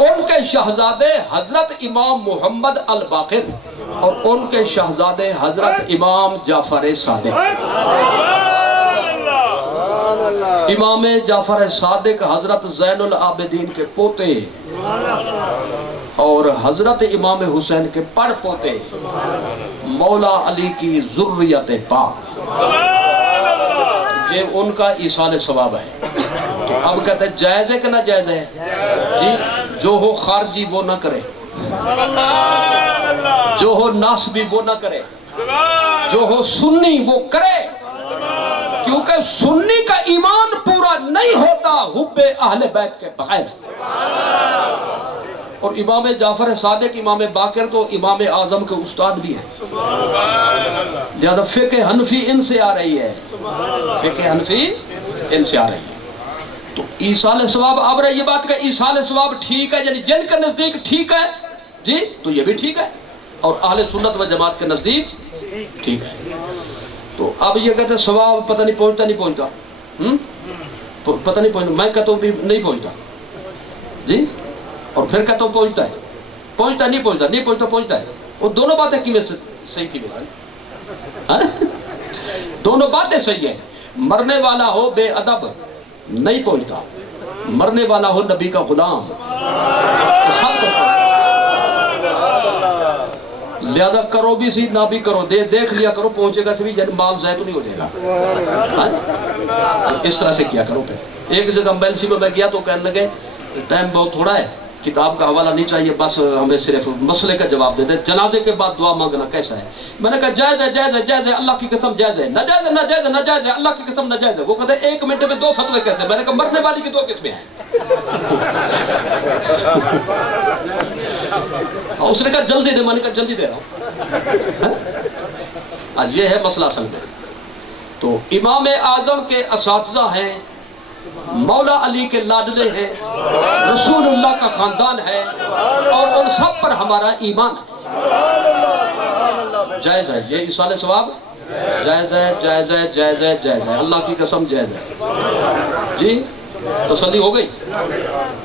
ان کے شہزادے حضرت امام محمد الباقر, اور ان کے شہزادے حضرت امام جعفر صادق. امام جعفر صادق حضرت زین العابدین کے پوتے اور حضرت امام حسین کے پڑ پوتے مولا علی کی ذریت پاک, یہ ان کا ایصال ثواب ہے. تو اب کہتے ہیں جائز ہے کہ نہ جائز ہے؟ جی جو ہو خارجی وہ نہ کرے, جو ہو ناسبی وہ نہ کرے, جو ہو سنی وہ کرے, کیونکہ سنی کا ایمان پورا نہیں ہوتا حب اہل بیت کے بغیر. اور امام جعفر صادق امام باقر تو امام اعظم کے استاد بھی ہیں, لہذا فقہ حنفی ان سے آ رہی ہے, فقہ حنفی ان سے آ رہی ہے. تو ایصال ثواب اب رہی یہ بات کہ ایصال ثواب ٹھیک ہے, یعنی جن کے نزدیک ٹھیک ہے جی تو یہ بھی ٹھیک ہے, اور اہل سنت و جماعت کے نزدیک ٹھیک ہے. تو اب یہ کہتے ہیں ثواب پتہ نہیں پہنچتا نہیں پہنچتا, پتہ نہیں پہنچتا. میں کہتا ہوں بھی نہیں پہنچتا جی, اور پھر کہتا ہوں پہنچتا ہے, پہنچتا نہیں پہنچتا, نہیں پہنچتا پہنچتا ہے. وہ دونوں باتیں کیوں صحیح تھی بھائی؟ دونوں باتیں صحیح ہیں. مرنے والا ہو بے ادب نہیں پہنچتا, مرنے والا ہو نبی کا غلام تو سب کو پہنچتا. لہذا کرو بھی سی نہ بھی کرو, دیکھ لیا کرو, پہنچے گا بھی یعنی مال ضائع تو نہیں ہو جائے گا. اس طرح سے کیا کرو. پھر ایک جگہ MLC میں گیا تو کہنے لگے ٹائم بہت تھوڑا ہے, کتاب کا حوالہ نہیں چاہیے, بس ہمیں صرف مسئلے کا جواب دے دے, جنازے کے بعد دعا مانگنا کیسا ہے؟ میں نے کہا جائز ہے, جائز ہے, جائز ہے, اللہ کی قسم جائز ہے. ناجائز ہے, ناجائز ہے, ناجائز ہے, اللہ کی قسم ناجائز ہے. وہ کہتے ہیں 1 منٹ میں 2 فتوے کیسے؟ میں نے کہا مرنے والی کی 2 قسمیں ہیں. اس نے کہا جلدی دے, میں نے کہا جلدی دے رہا ہوں. آج یہ ہے مسئلہ اصل میں. تو امام اعظم کے اساتذہ ہیں, مولا علی کے لاڈلے ہیں, رسول اللہ کا خاندان ہے, اور ان سب پر ہمارا ایمان ہے. جائز ہے یہ ایصال ثواب, جائز ہے, جائز ہے, جائز ہے, جائز ہے, اللہ کی قسم جائز ہے. جی تسلی ہو گئی.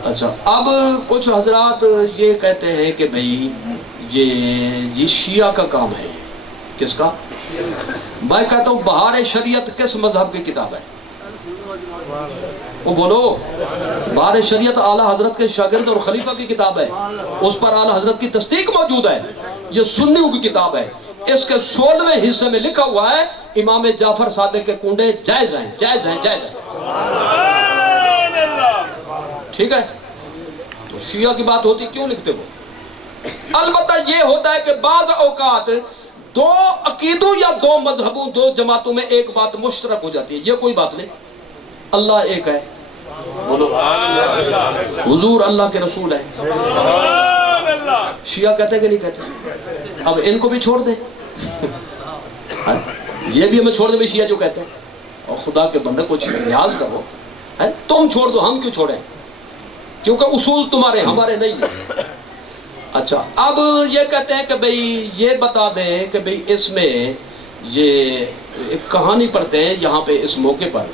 اچھا اب کچھ حضرات یہ کہتے ہیں کہ بھئی یہ شیعہ کا کام ہے. کس کا؟ میں کہتا ہوں بہار شریعت کس مذہب کی کتاب ہے؟ وہ بولو. بہار شریعت اعلیٰ حضرت کے شاگرد اور خلیفہ کی کتاب ہے, اس پر اعلیٰ حضرت کی تصدیق موجود ہے. یہ سنیوں کی کتاب ہے. اس کے 16ویں حصے میں لکھا ہوا ہے امام جعفر صادق کے کنڈے جائز ہیں, جائز ہیں, جائز ہیں. ٹھیک ہے. تو شیعہ کی بات ہوتی کیوں لکھتے ہو؟ البتہ یہ ہوتا ہے کہ بعض اوقات 2 عقیدوں یا 2 مذہبوں 2 جماعتوں میں ایک بات مشترک ہو جاتی ہے. یہ کوئی بات نہیں, اللہ ایک ہے. بولو حضور اللہ کے رسول ہے. شیعہ کہتے کہ نہیں کہتے؟ اب ان کو بھی چھوڑ دیں, یہ بھی ہمیں چھوڑ دیں شیعہ جو کہتے ہیں. اور خدا کے بندے کچھ لحاظ کرو, تم چھوڑ دو, ہم کیوں چھوڑیں؟ کیونکہ اصول تمہارے ہمارے نہیں ہیں. اچھا اب یہ کہتے ہیں کہ بھئی یہ بتا دیں کہ بھئی اس میں یہ ایک کہانی پڑھتے ہیں یہاں پہ اس موقع پر,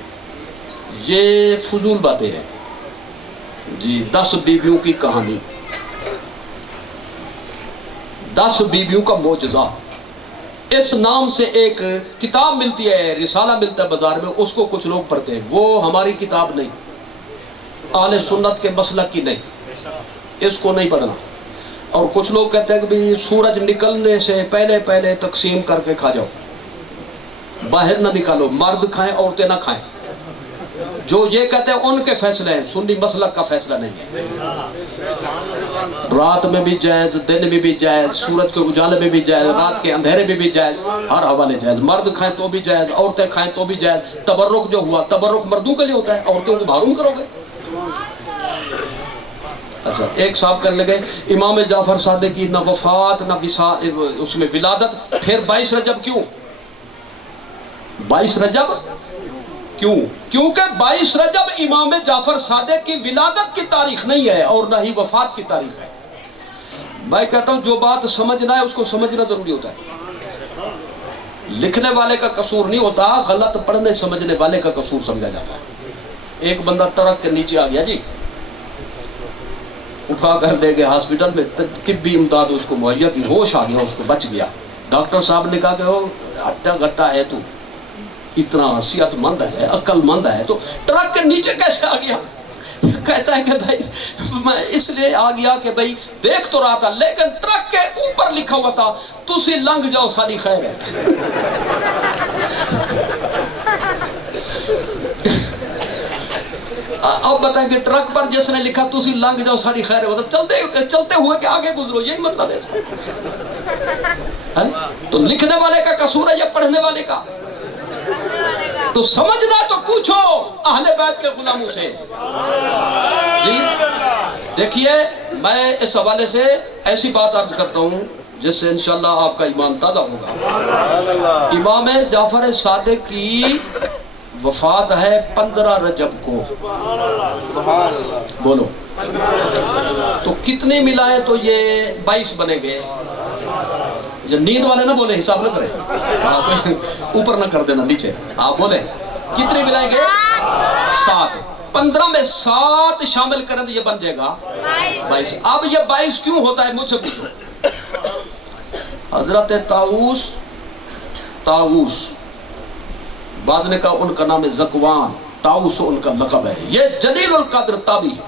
یہ فضول باتیں ہیں جی. 10 بیویوں کی کہانی, 10 بیویوں کا معجزہ, اس نام سے ایک کتاب ملتی ہے, رسالہ ملتا ہے بازار میں, اس کو کچھ لوگ پڑھتے ہیں. وہ ہماری کتاب نہیں, اہل سنت کے مسلک کی نہیں, اس کو نہیں پڑھنا. اور کچھ لوگ کہتے ہیں کہ بھی سورج نکلنے سے پہلے پہلے تقسیم کر کے کھا جاؤ، باہر نہ نکالو، مرد کھائیں عورتیں نہ کھائیں. جو یہ کہتے ہیں ان کے فیصلے ہیں، سنی مسلک کا فیصلہ نہیں ہے. رات میں بھی جائز، دن میں بھی جائز، سورج کے اجالے میں بھی جائز، رات کے اندھیرے میں بھی جائز، ہر حوالے جائز. مرد کھائیں تو بھی جائز، عورتیں کھائیں تو بھی جائز. تبرک جو ہوا، تبرک مردوں کے لیے ہوتا ہے، عورتوں کو محروم کرو گے. اچھا ایک صاحب کہنے لگے امام جعفر صادق کی نہ وفات نہ اس میں ولادت، پھر 22 رجب کیوں؟ 22 رجب کیوں؟ کیونکہ 22 رجب امام جعفر صادق کی ولادت کی تاریخ نہیں ہے اور نہ ہی وفات کی تاریخ ہے. میں کہتا ہوں جو بات سمجھنا ہے اس کو سمجھنا ضروری ہوتا ہے. لکھنے والے کا قصور نہیں ہوتا، غلط پڑھنے سمجھنے والے کا قصور سمجھا جاتا ہے. ایک بندہ ٹرک کے نیچے آ گیا جی، اٹھا کر لے گئے ہاسپٹل میں، طبی امداد اس کو مہیا کی، ہوش آ گیا، اس کو بچ گیا. ڈاکٹر صاحب نے کہا کہ وہ ہٹا گٹا ہے تو، اتنا صحت مند ہے، عقل مند ہے، تو ٹرک کے نیچے کیسے آ گیا؟ کہتا ہے کہ بھائی میں اس لیے آ گیا کہ بھائی دیکھ تو رہا تھا لیکن ٹرک کے اوپر لکھا ہوا تھا تسی لنگ جاؤ ساری خیر ہے. اب بتائیں کہ ٹرک پر جس نے لکھا تسی لنگ جاؤ ساری خیر ہے، چلتے ہوئے کہ آگے گزرو، یہی مطلب ہے اس کا. تو لکھنے والے کا قصور ہے یا پڑھنے والے کا؟ تو سمجھنا تو پوچھو اہل بیت کے غلاموں سے. جی دیکھیے میں اس حوالے سے ایسی بات عرض کرتا ہوں جس سے انشاءاللہ آپ کا ایمان تازہ ہوگا. امام جعفر صادق کی وفات ہے 15 رجب کو. بولو تو کتنی ملائیں تو یہ 22 بنے گے. نیند والے نہ بولے، حساب نہ کرے، اوپر نہ کر دینا نیچے. آپ بولے کتنی ملائیں گے؟ 7. 15 میں 7 شامل کریں تو یہ بن جائے گا 22. اب یہ 22 کیوں ہوتا ہے مجھ سے پوچھو. حضرت طاؤوس بعض نے کہا ان کا نام ہے زکوان، طاؤوس ان کا لقب ہے. یہ جلیل القدر تابعی ہے.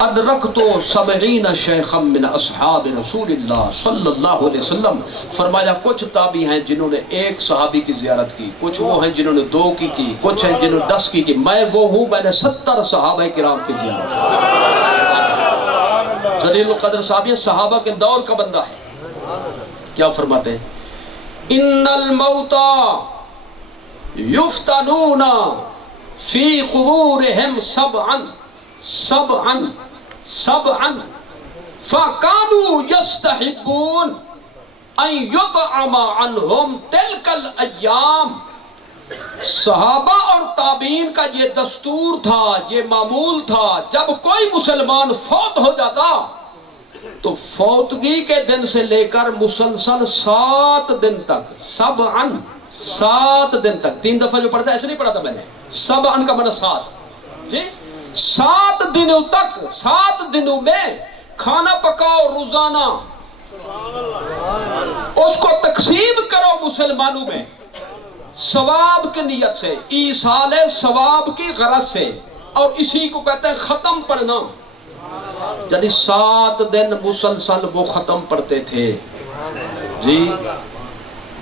ادرکت 70 شیخا من اصحاب رسول اللہ صلی اللہ علیہ وسلم. فرمایا کچھ تابعی ہیں جنہوں نے ایک صحابی کی زیارت کی، کچھ وہ ہیں جنہوں نے 2 کی، کچھ ہیں جنہوں نے 10 کی. میں وہ ہوں، میں نے 70 صحابہ کرام کی زیارت کی. جلیل القدر صحابی صحابہ کے دور کا بندہ ہے. کیا فرماتے ہیں؟ ان الموتى يفتنون في قبورهم سبعا فكانوا يستحبون ان يطعم عنهم تلك الايام. صحابہ اور تابعین کا یہ دستور تھا، یہ معمول تھا، جب کوئی مسلمان فوت ہو جاتا تو فوتگی کے دن سے لے کر مسلسل 7 دن تک، 7 دن تک، 3 دفعہ جو پڑھتا ہے ایسے نہیں پڑھا تھا میں نے، 7 کا معنی 7 جی، 7 دنوں تک، 7 دنوں میں کھانا پکاؤ روزانہ، اس کو تقسیم کرو مسلمانوں میں ثواب کی نیت سے، ایصال ثواب کی غرض سے، اور اسی کو کہتے ہیں ختم پڑھنا. یعنی 7 دن مسلسل وہ ختم پڑھتے تھے جی.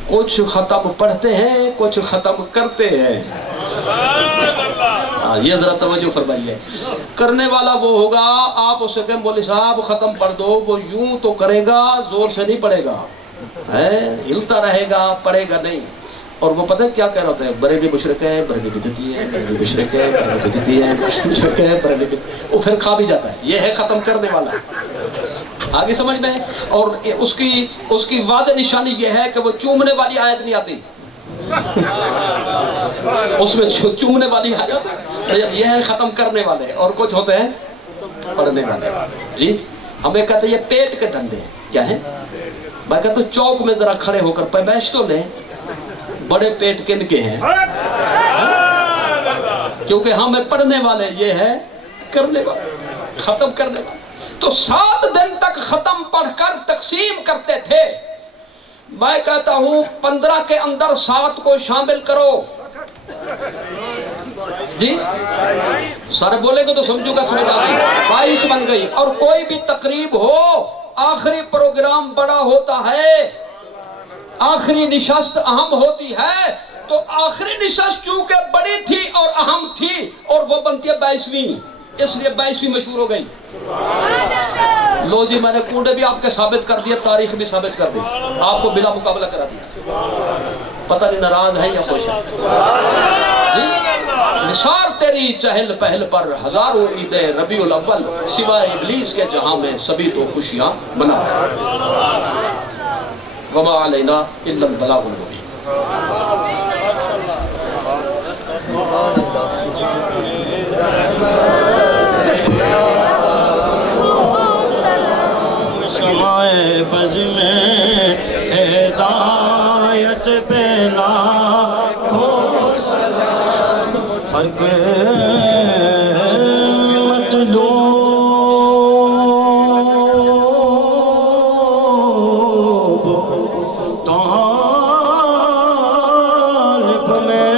کچھ ختم پڑھتے ہیں، کچھ ختم کرتے ہیں. یہ ذرا توجہ فرمائیے. کرنے والا وہ ہوگا، آپ اسے کہیں مولوی صاحب ختم پڑھ دو، وہ یوں تو کرے گا، زور سے نہیں پڑھے گا، ہلتا رہے گا، پڑھے گا نہیں. اور وہ پتہ ہے کیا کہہ رہا ہوتا ہے؟ بریلی مشرق ہے، بریلی بدعتی ہے، بریلی مشرق ہے، بریلی بدعتی ہے، مشرق ہے، بریلی بدعتی. وہ پھر کھا بھی جاتا ہے. یہ ہے ختم کرنے والا. آگے سمجھ میں؟ اور اس کی واضح نشانی یہ ہے کہ وہ چومنے والی آیت نہیں آتی. اس میں چومنے والی آیت یہ ہے ختم کرنے والے، اور کچھ ہوتے ہیں پڑھنے والے جی. ہمیں کہتے ہیں یہ پیٹ کے دھندے ہیں. کیا ہیں؟ میں کہتا ہوں چوک میں ذرا کھڑے ہو کر پیمائش تو لیں، بڑے پیٹ کن کے ہیں؟ کیونکہ ہمیں پڑھنے والے، یہ ہے کرنے والے، ختم کرنے والے. تو 7 دن تک ختم پڑھ کر تقسیم کرتے تھے. میں کہتا ہوں 15 کے اندر 7 کو شامل کرو جی. سارے بولے گا تو سمجھو گا سمجھ آ گئی، 22 بن گئی۔ اور کوئی بھی تقریب ہو، آخری پروگرام بڑا ہوتا ہے، آخری نشست اہم ہوتی ہے، تو آخری نشست چونکہ بڑی تھی اور اہم تھی اور وہ بنتی ہے 22ویں، اس لیے 22ویں مشہور ہو گئی۔ لو جی میں نے کنڈے بھی آپ کے ثابت کر دیا، تاریخ بھی ثابت کر دی، آپ کو بلا مقابلہ کرا دیا۔ پتہ نہیں ناراض ہے یا خوش ہے؟ جی؟ نثار تیری چہل پہل پر ہزاروں عید ربیع الاول، سوائے ابلیس کے جہاں میں سبھی تو خوشیاں منا رہے۔ وما علینا الا البلاغ المبین۔ شمائے بز میں ہدایت پہ لاکھوں سلام، فرق مطلوب طالب میں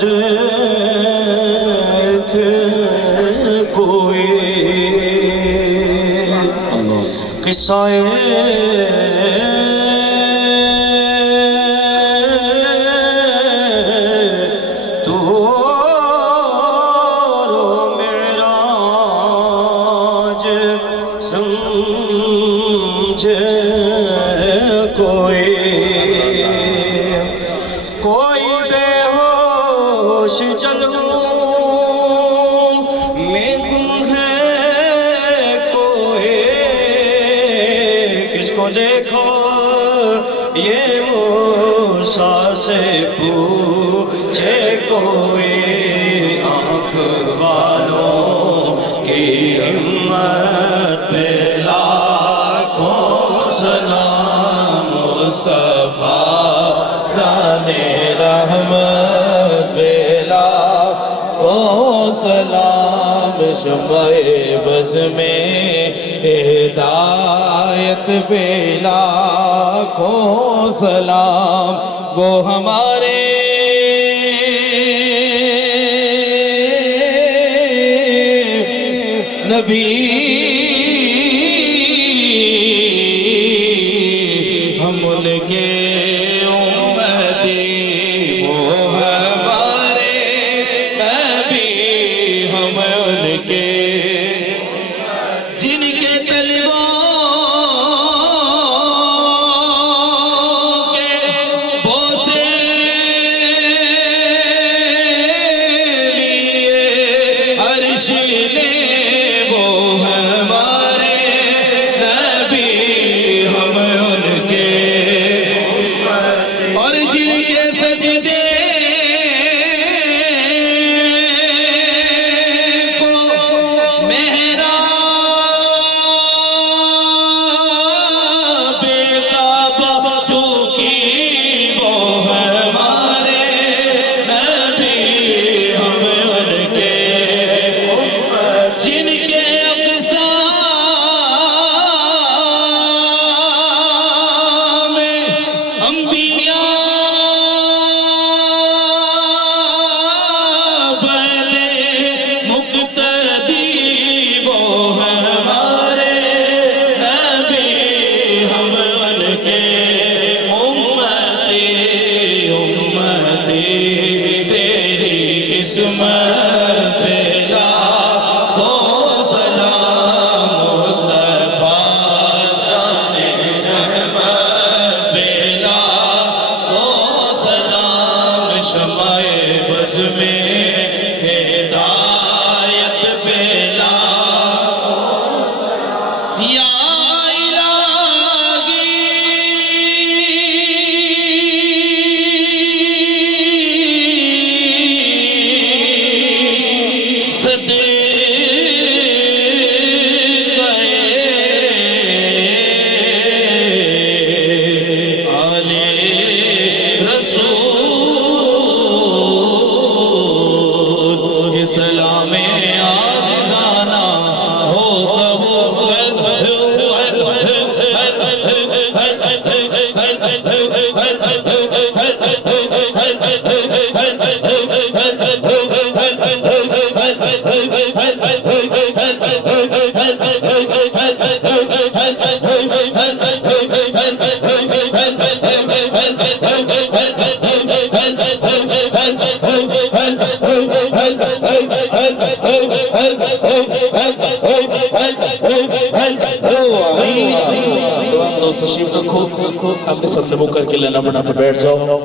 دیکھ کوئی قصہ تو معراج سمجھے کوئی بے ہوش جلووں میں گم ہے کوئی، کس کو دیکھو یہ موسیٰ سے پوچھے کوئی، آنکھ والوں کی ہمت پہ لاکھوں سلام، مصطفیٰ رانے رحمت پہ لاکھوں سلام، شمع بز میں ہدایت پہ لاکھوں سلام، وہ ہمارے نبی، ہم ان کے امتی، وہ ہمارے نبی، ہم ان کے جن کے طلبوں کے بوسے لیے عرش نے، وہ ہمارے نبی، ہم ان کے تشریف رکھو اپنے سب نمو کر کے لینا بنا پر بیٹھ جاؤ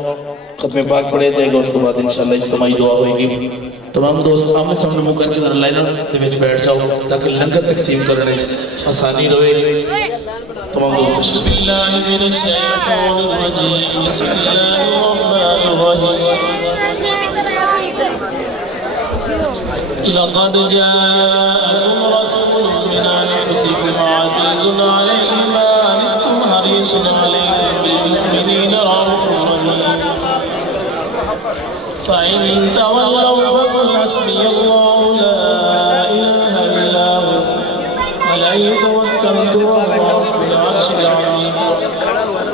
ختم پاک پڑھے جائے گا اس کے بعد انشاءاللہ اجتماعی دعا ہوئے گی تمام دوست آمنے سب نمو کر کے لائنر دے وچ بیٹھ جاؤ تاکہ لنگر تقسیم کرنے آسانی رہے تمام دوست بسم اللہ من الشیطان الرجیم بسم اللہ الرحمن الرحیم لقد جاءكم رسول من أنفسكم عزيز عليه ما عنتم حريص عليكم بالمؤمنين رؤوف رحيم فإن تولوا فقل حسبي الله لا إله إلا هو عليه توكلت وهو رب العرش العظيم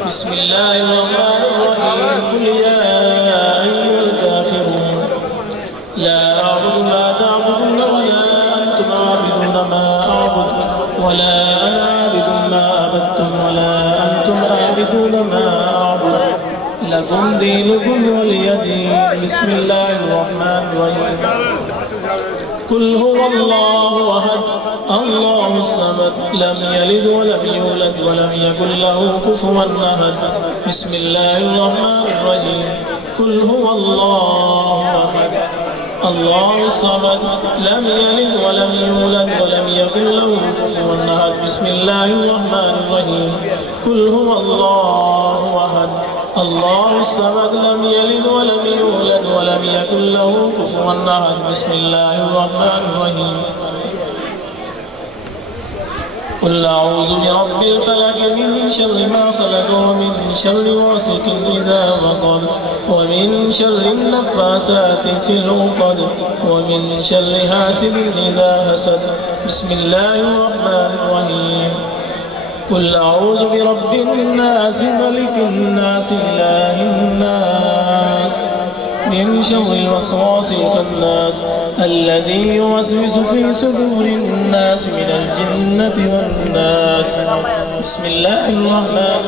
بسم الله الرحمن الرحيم قل يا أيها الكافرون لا أعبد ما تعبدون ولا أنتم عابدون ما أعبد ولا أنا عابد ما عبدتم ولا أنتم عابدون ما أعبد لكم دينكم ولي دين بسم الله الرحمن الرحيم قل هو الله أحد الله الصمد لم يلد ولم يولد ولم يكن له كفوا أحد بسم الله الرحمن الرحيم قل هو الله أحد الله الصمد لم يلد ولم يولد ولم يكن له كفوا أحد بسم الله الرحمن الرحيم قل هو الله أحد الله الصمد لم يلد ولم يولد ولم يكن له كفوا أحد بسم الله الرحمن الرحيم قل أعوذ برب الفلق من شر ما خلق ومن شر غاسق إذا وقب ومن شر النفاثات في العقد ومن شر حاسد إذا حسد بسم الله الرحمن الرحيم قل أعوذ برب الناس ملك الناس إله الناس من شر الوسواس الخناس الذي يوسوس في صدور الناس من الجنة والناس بسم الله الرحمن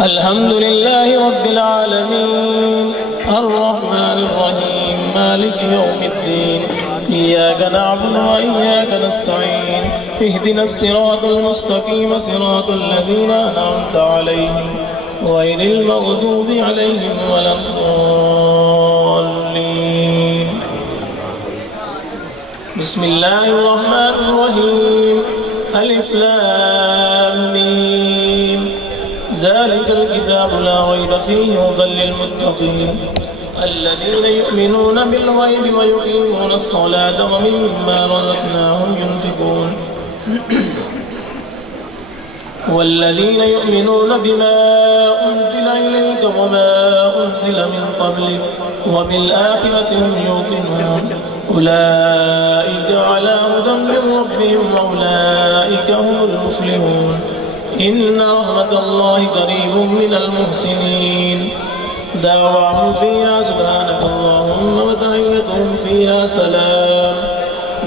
الحمد لله رب العالمين الرحمن الرحيم مالك يوم الدين إياك نعبد وإياك نستعين اهدنا الصراط المستقيم صراط الذين أنعمت عليهم غير المغضوب عليهم ولا الضالين بسم الله الرحمن الرحيم ألف لام ميم ذلك الكتاب لا ريب فيه هدى للمتقين الذين يؤمنون بالغيب ويقيمون الصلاة ومما رزقناهم ينفقون والذين يؤمنون بما أنزل إليك وما أنزل من قبلك وبالآخرة هم يوقنون أولئك على هدى من ربهم وأولئك هم المفلحون إن رحمة الله قريب من المحسنين دعواهم فيها سبحانك اللهم وتحيتهم فيها سلام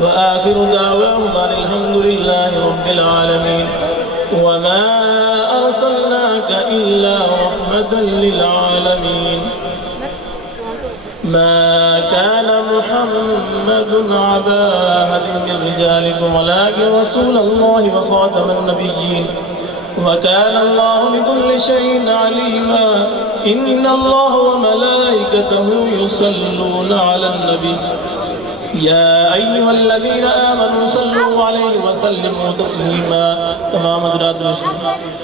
وآخر دعواهم أن الحمد لله رب العالمين وما أرسلناك إلا رحمة للعالمين ما كان محمد أبا أحد من رجالكم ولكن رسول الله وخاتم النبيين وكان الله بكل شيء عليما إن الله وملائكته يصلون على النبي يا أيها الذين آمنوا صلوا عليه وسلموا تسليما تمام حضرات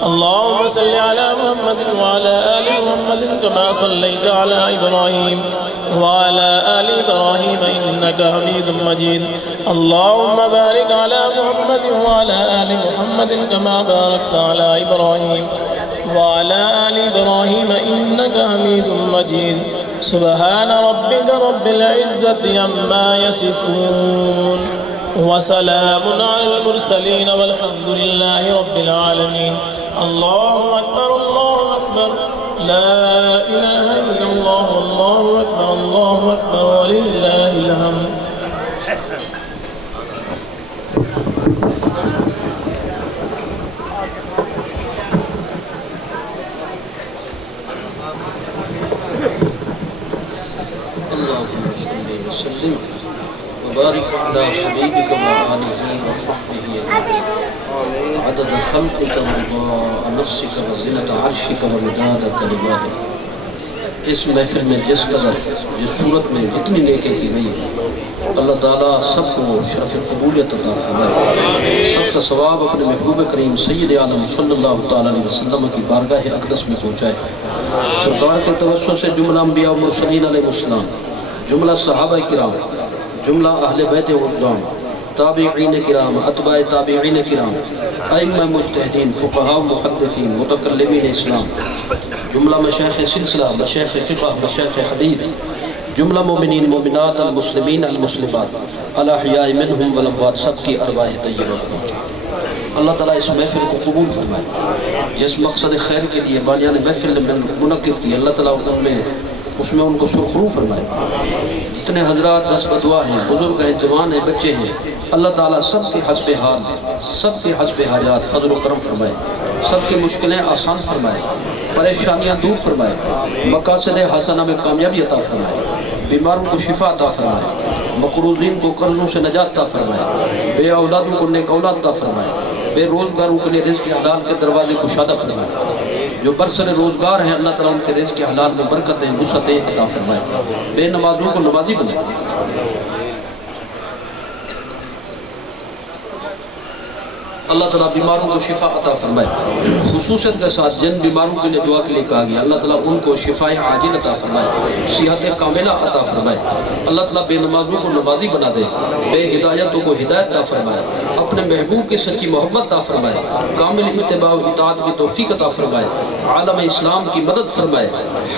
اللهم صل على محمد وعلى آل محمد كما صليت على إبراهيم وعلى آل إبراهيم إنك حميد مجيد اللهم بارك على محمد وعلى آل محمد كما باركت على إبراهيم وعلى آل إبراهيم إنك حميد مجيد سبحان ربك رب العزة عما يصفون وسلام على المرسلين والحمد لله رب العالمين الله أكبر الله أكبر لا إله إلا الله والله أكبر الله أكبر ولله الحمد اللهم صل وسلم وبارك على حبيبك وآله وصحبه أجمعين عدد خلقك ورضاء نفسك وزنة عرشك ومداد كلماتك. اس محفل میں جس قدر جس صورت میں جتنی نیکی کی گئی ہے اللہ تعالیٰ سب کو شرف قبولیت عطا فرمائے، سب کا ثواب اپنے محبوب کریم سید عالم صلی اللہ تعالیٰ علیہ وسلم کی بارگاہ اقدس میں پہنچائے. سرکار کے توسط سے جملہ انبیاء و مرسلین علیہ السلام، جملہ صحابہ کرام، جملہ اہل بیت عظام، تابعین کرام، اتباع تابعین کرام، ائمہ مجتہدین، فقہاء محدثین، متکلمین اسلام، جملہ مشایخ سلسلہ، مشایخ فقہ، مشایخ حدیث، جملہ مومنین مومنات، المسلمین المسلمات، الاحیاء منہم والاموات، سب کی ارواح طیبہ پہنچے. اللہ تعالیٰ اس محفل کو قبول فرمائے. جس مقصد خیر کے لیے بانیان محفل منعقد کی اللہ تعالیٰ اس میں ان کو سرخرو فرمائے. جتنے حضرات دست بدعا ہیں، بزرگ ہیں، جوان ہیں، بچے ہیں، اللہ تعالیٰ سب کے حسب حال، سب کے حسب حاجات فضل و کرم فرمائے، سب کی مشکلیں آسان فرمائے، پریشانیاں دور فرمائے، مقاصد حسنہ میں کامیابی عطا فرمائے، بیماروں کو شفا عطا فرمائے، مقروضین کو قرضوں سے نجات عطا فرمائے، بے اولادوں کو نیک اولاد عطا فرمائے، بے روزگاروں کے لیے رزق حلال کے دروازے کشادہ فرمائے. جو برسر روزگار ہیں اللہ تعالیٰ ان کے رزق حلال میں برکتیں وسعتیں عطا فرمائے، بے نمازوں کو نمازی بنائے. اللہ تعالیٰ بیماروں کو شفا عطا فرمائے. خصوصیت کے ساتھ جن بیماروں کے لیے دعا کے لیے کہا گیا اللہ تعالیٰ ان کو شفا عاجل عطا فرمائے، صحت کاملہ عطا فرمائے. اللہ تعالیٰ بے نمازوں کو نمازی بنا دے، بے ہدایتوں کو ہدایت عطا فرمائے، اپنے محبوب کی سچی محبت عطا فرمائے، کامل اتباع و اطاعت کی توفیق عطا فرمائے، عالم اسلام کی مدد فرمائے،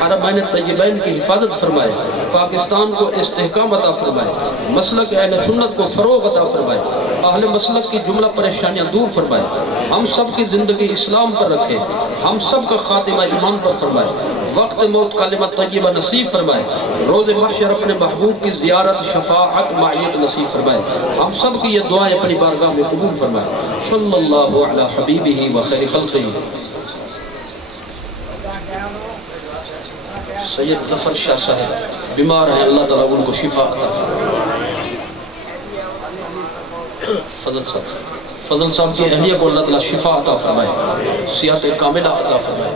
حرمین طیبین کی حفاظت فرمائے، پاکستان کو استحکام عطا فرمائے، مسلک اہل سنت کو فروغ عطا فرمائے، اہل مسلک کی جملہ پریشانیاں دور فرمائے، ہم سب کی زندگی اسلام پر رکھے، ہم سب کا خاتمہ ایمان پر فرمائے، وقت موت کلمہ طیبہ نصیب فرمائے، روز محشر اپنے محبوب کی زیارت شفاعت معیت نصیب فرمائے. ہم سب کی یہ دعائیں اپنی بارگاہ میں قبول فرمائے. صلی اللہ علی حبیبہ و خیر خلقہ. سید ظفر شاہ صاحب بیمار ہیں، اللہ تعالیٰ ان کو شفا عطا فرمائے. فضل صاحب کی اہلیہ کو اللہ تعالیٰ شفا عطا فرمائے، صحت کاملہ عطا فرمائے.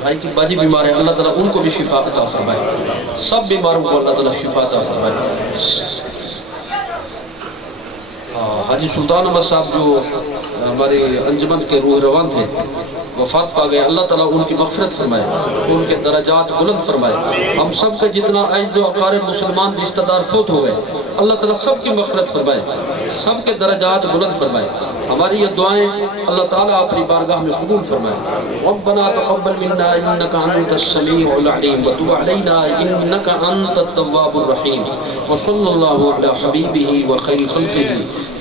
بھائی کی باجی بیمار ہیں، اللہ تعالیٰ ان کو بھی شفا عطا فرمائے. سب بیماروں کو اللہ تعالیٰ شفا عطا فرمائے. حاجی سلطان احمد صاحب جو ہمارے انجمن کے روح روان تھے وفات پا گئے، اللہ تعالیٰ ان کی مغفرت فرمائے، ان کے درجات بلند فرمائے. ہم سب کا جتنا اعز و اقارب مسلمان رشتہ دار فوت ہو گئے اللہ تعالیٰ سب کی مغفرت فرمائے، سب کے درجات بلند فرمائے. ہماری یہ دعائیں اللہ تعالیٰ اپنی بارگاہ میں قبول فرمائے. ربنا تقبل منا انك انت السميع العليم وتب علينا انك انت التواب الرحيم. وصلى الله على حبيبه وخير خلقه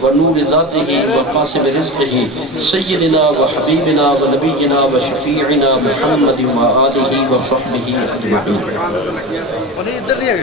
ونور ذاته وقاسم رزقه سيدنا وحبيبنا ونبينا وشفيعنا محمد وآله وصحبه اجمعين. ادھر نہیں ہے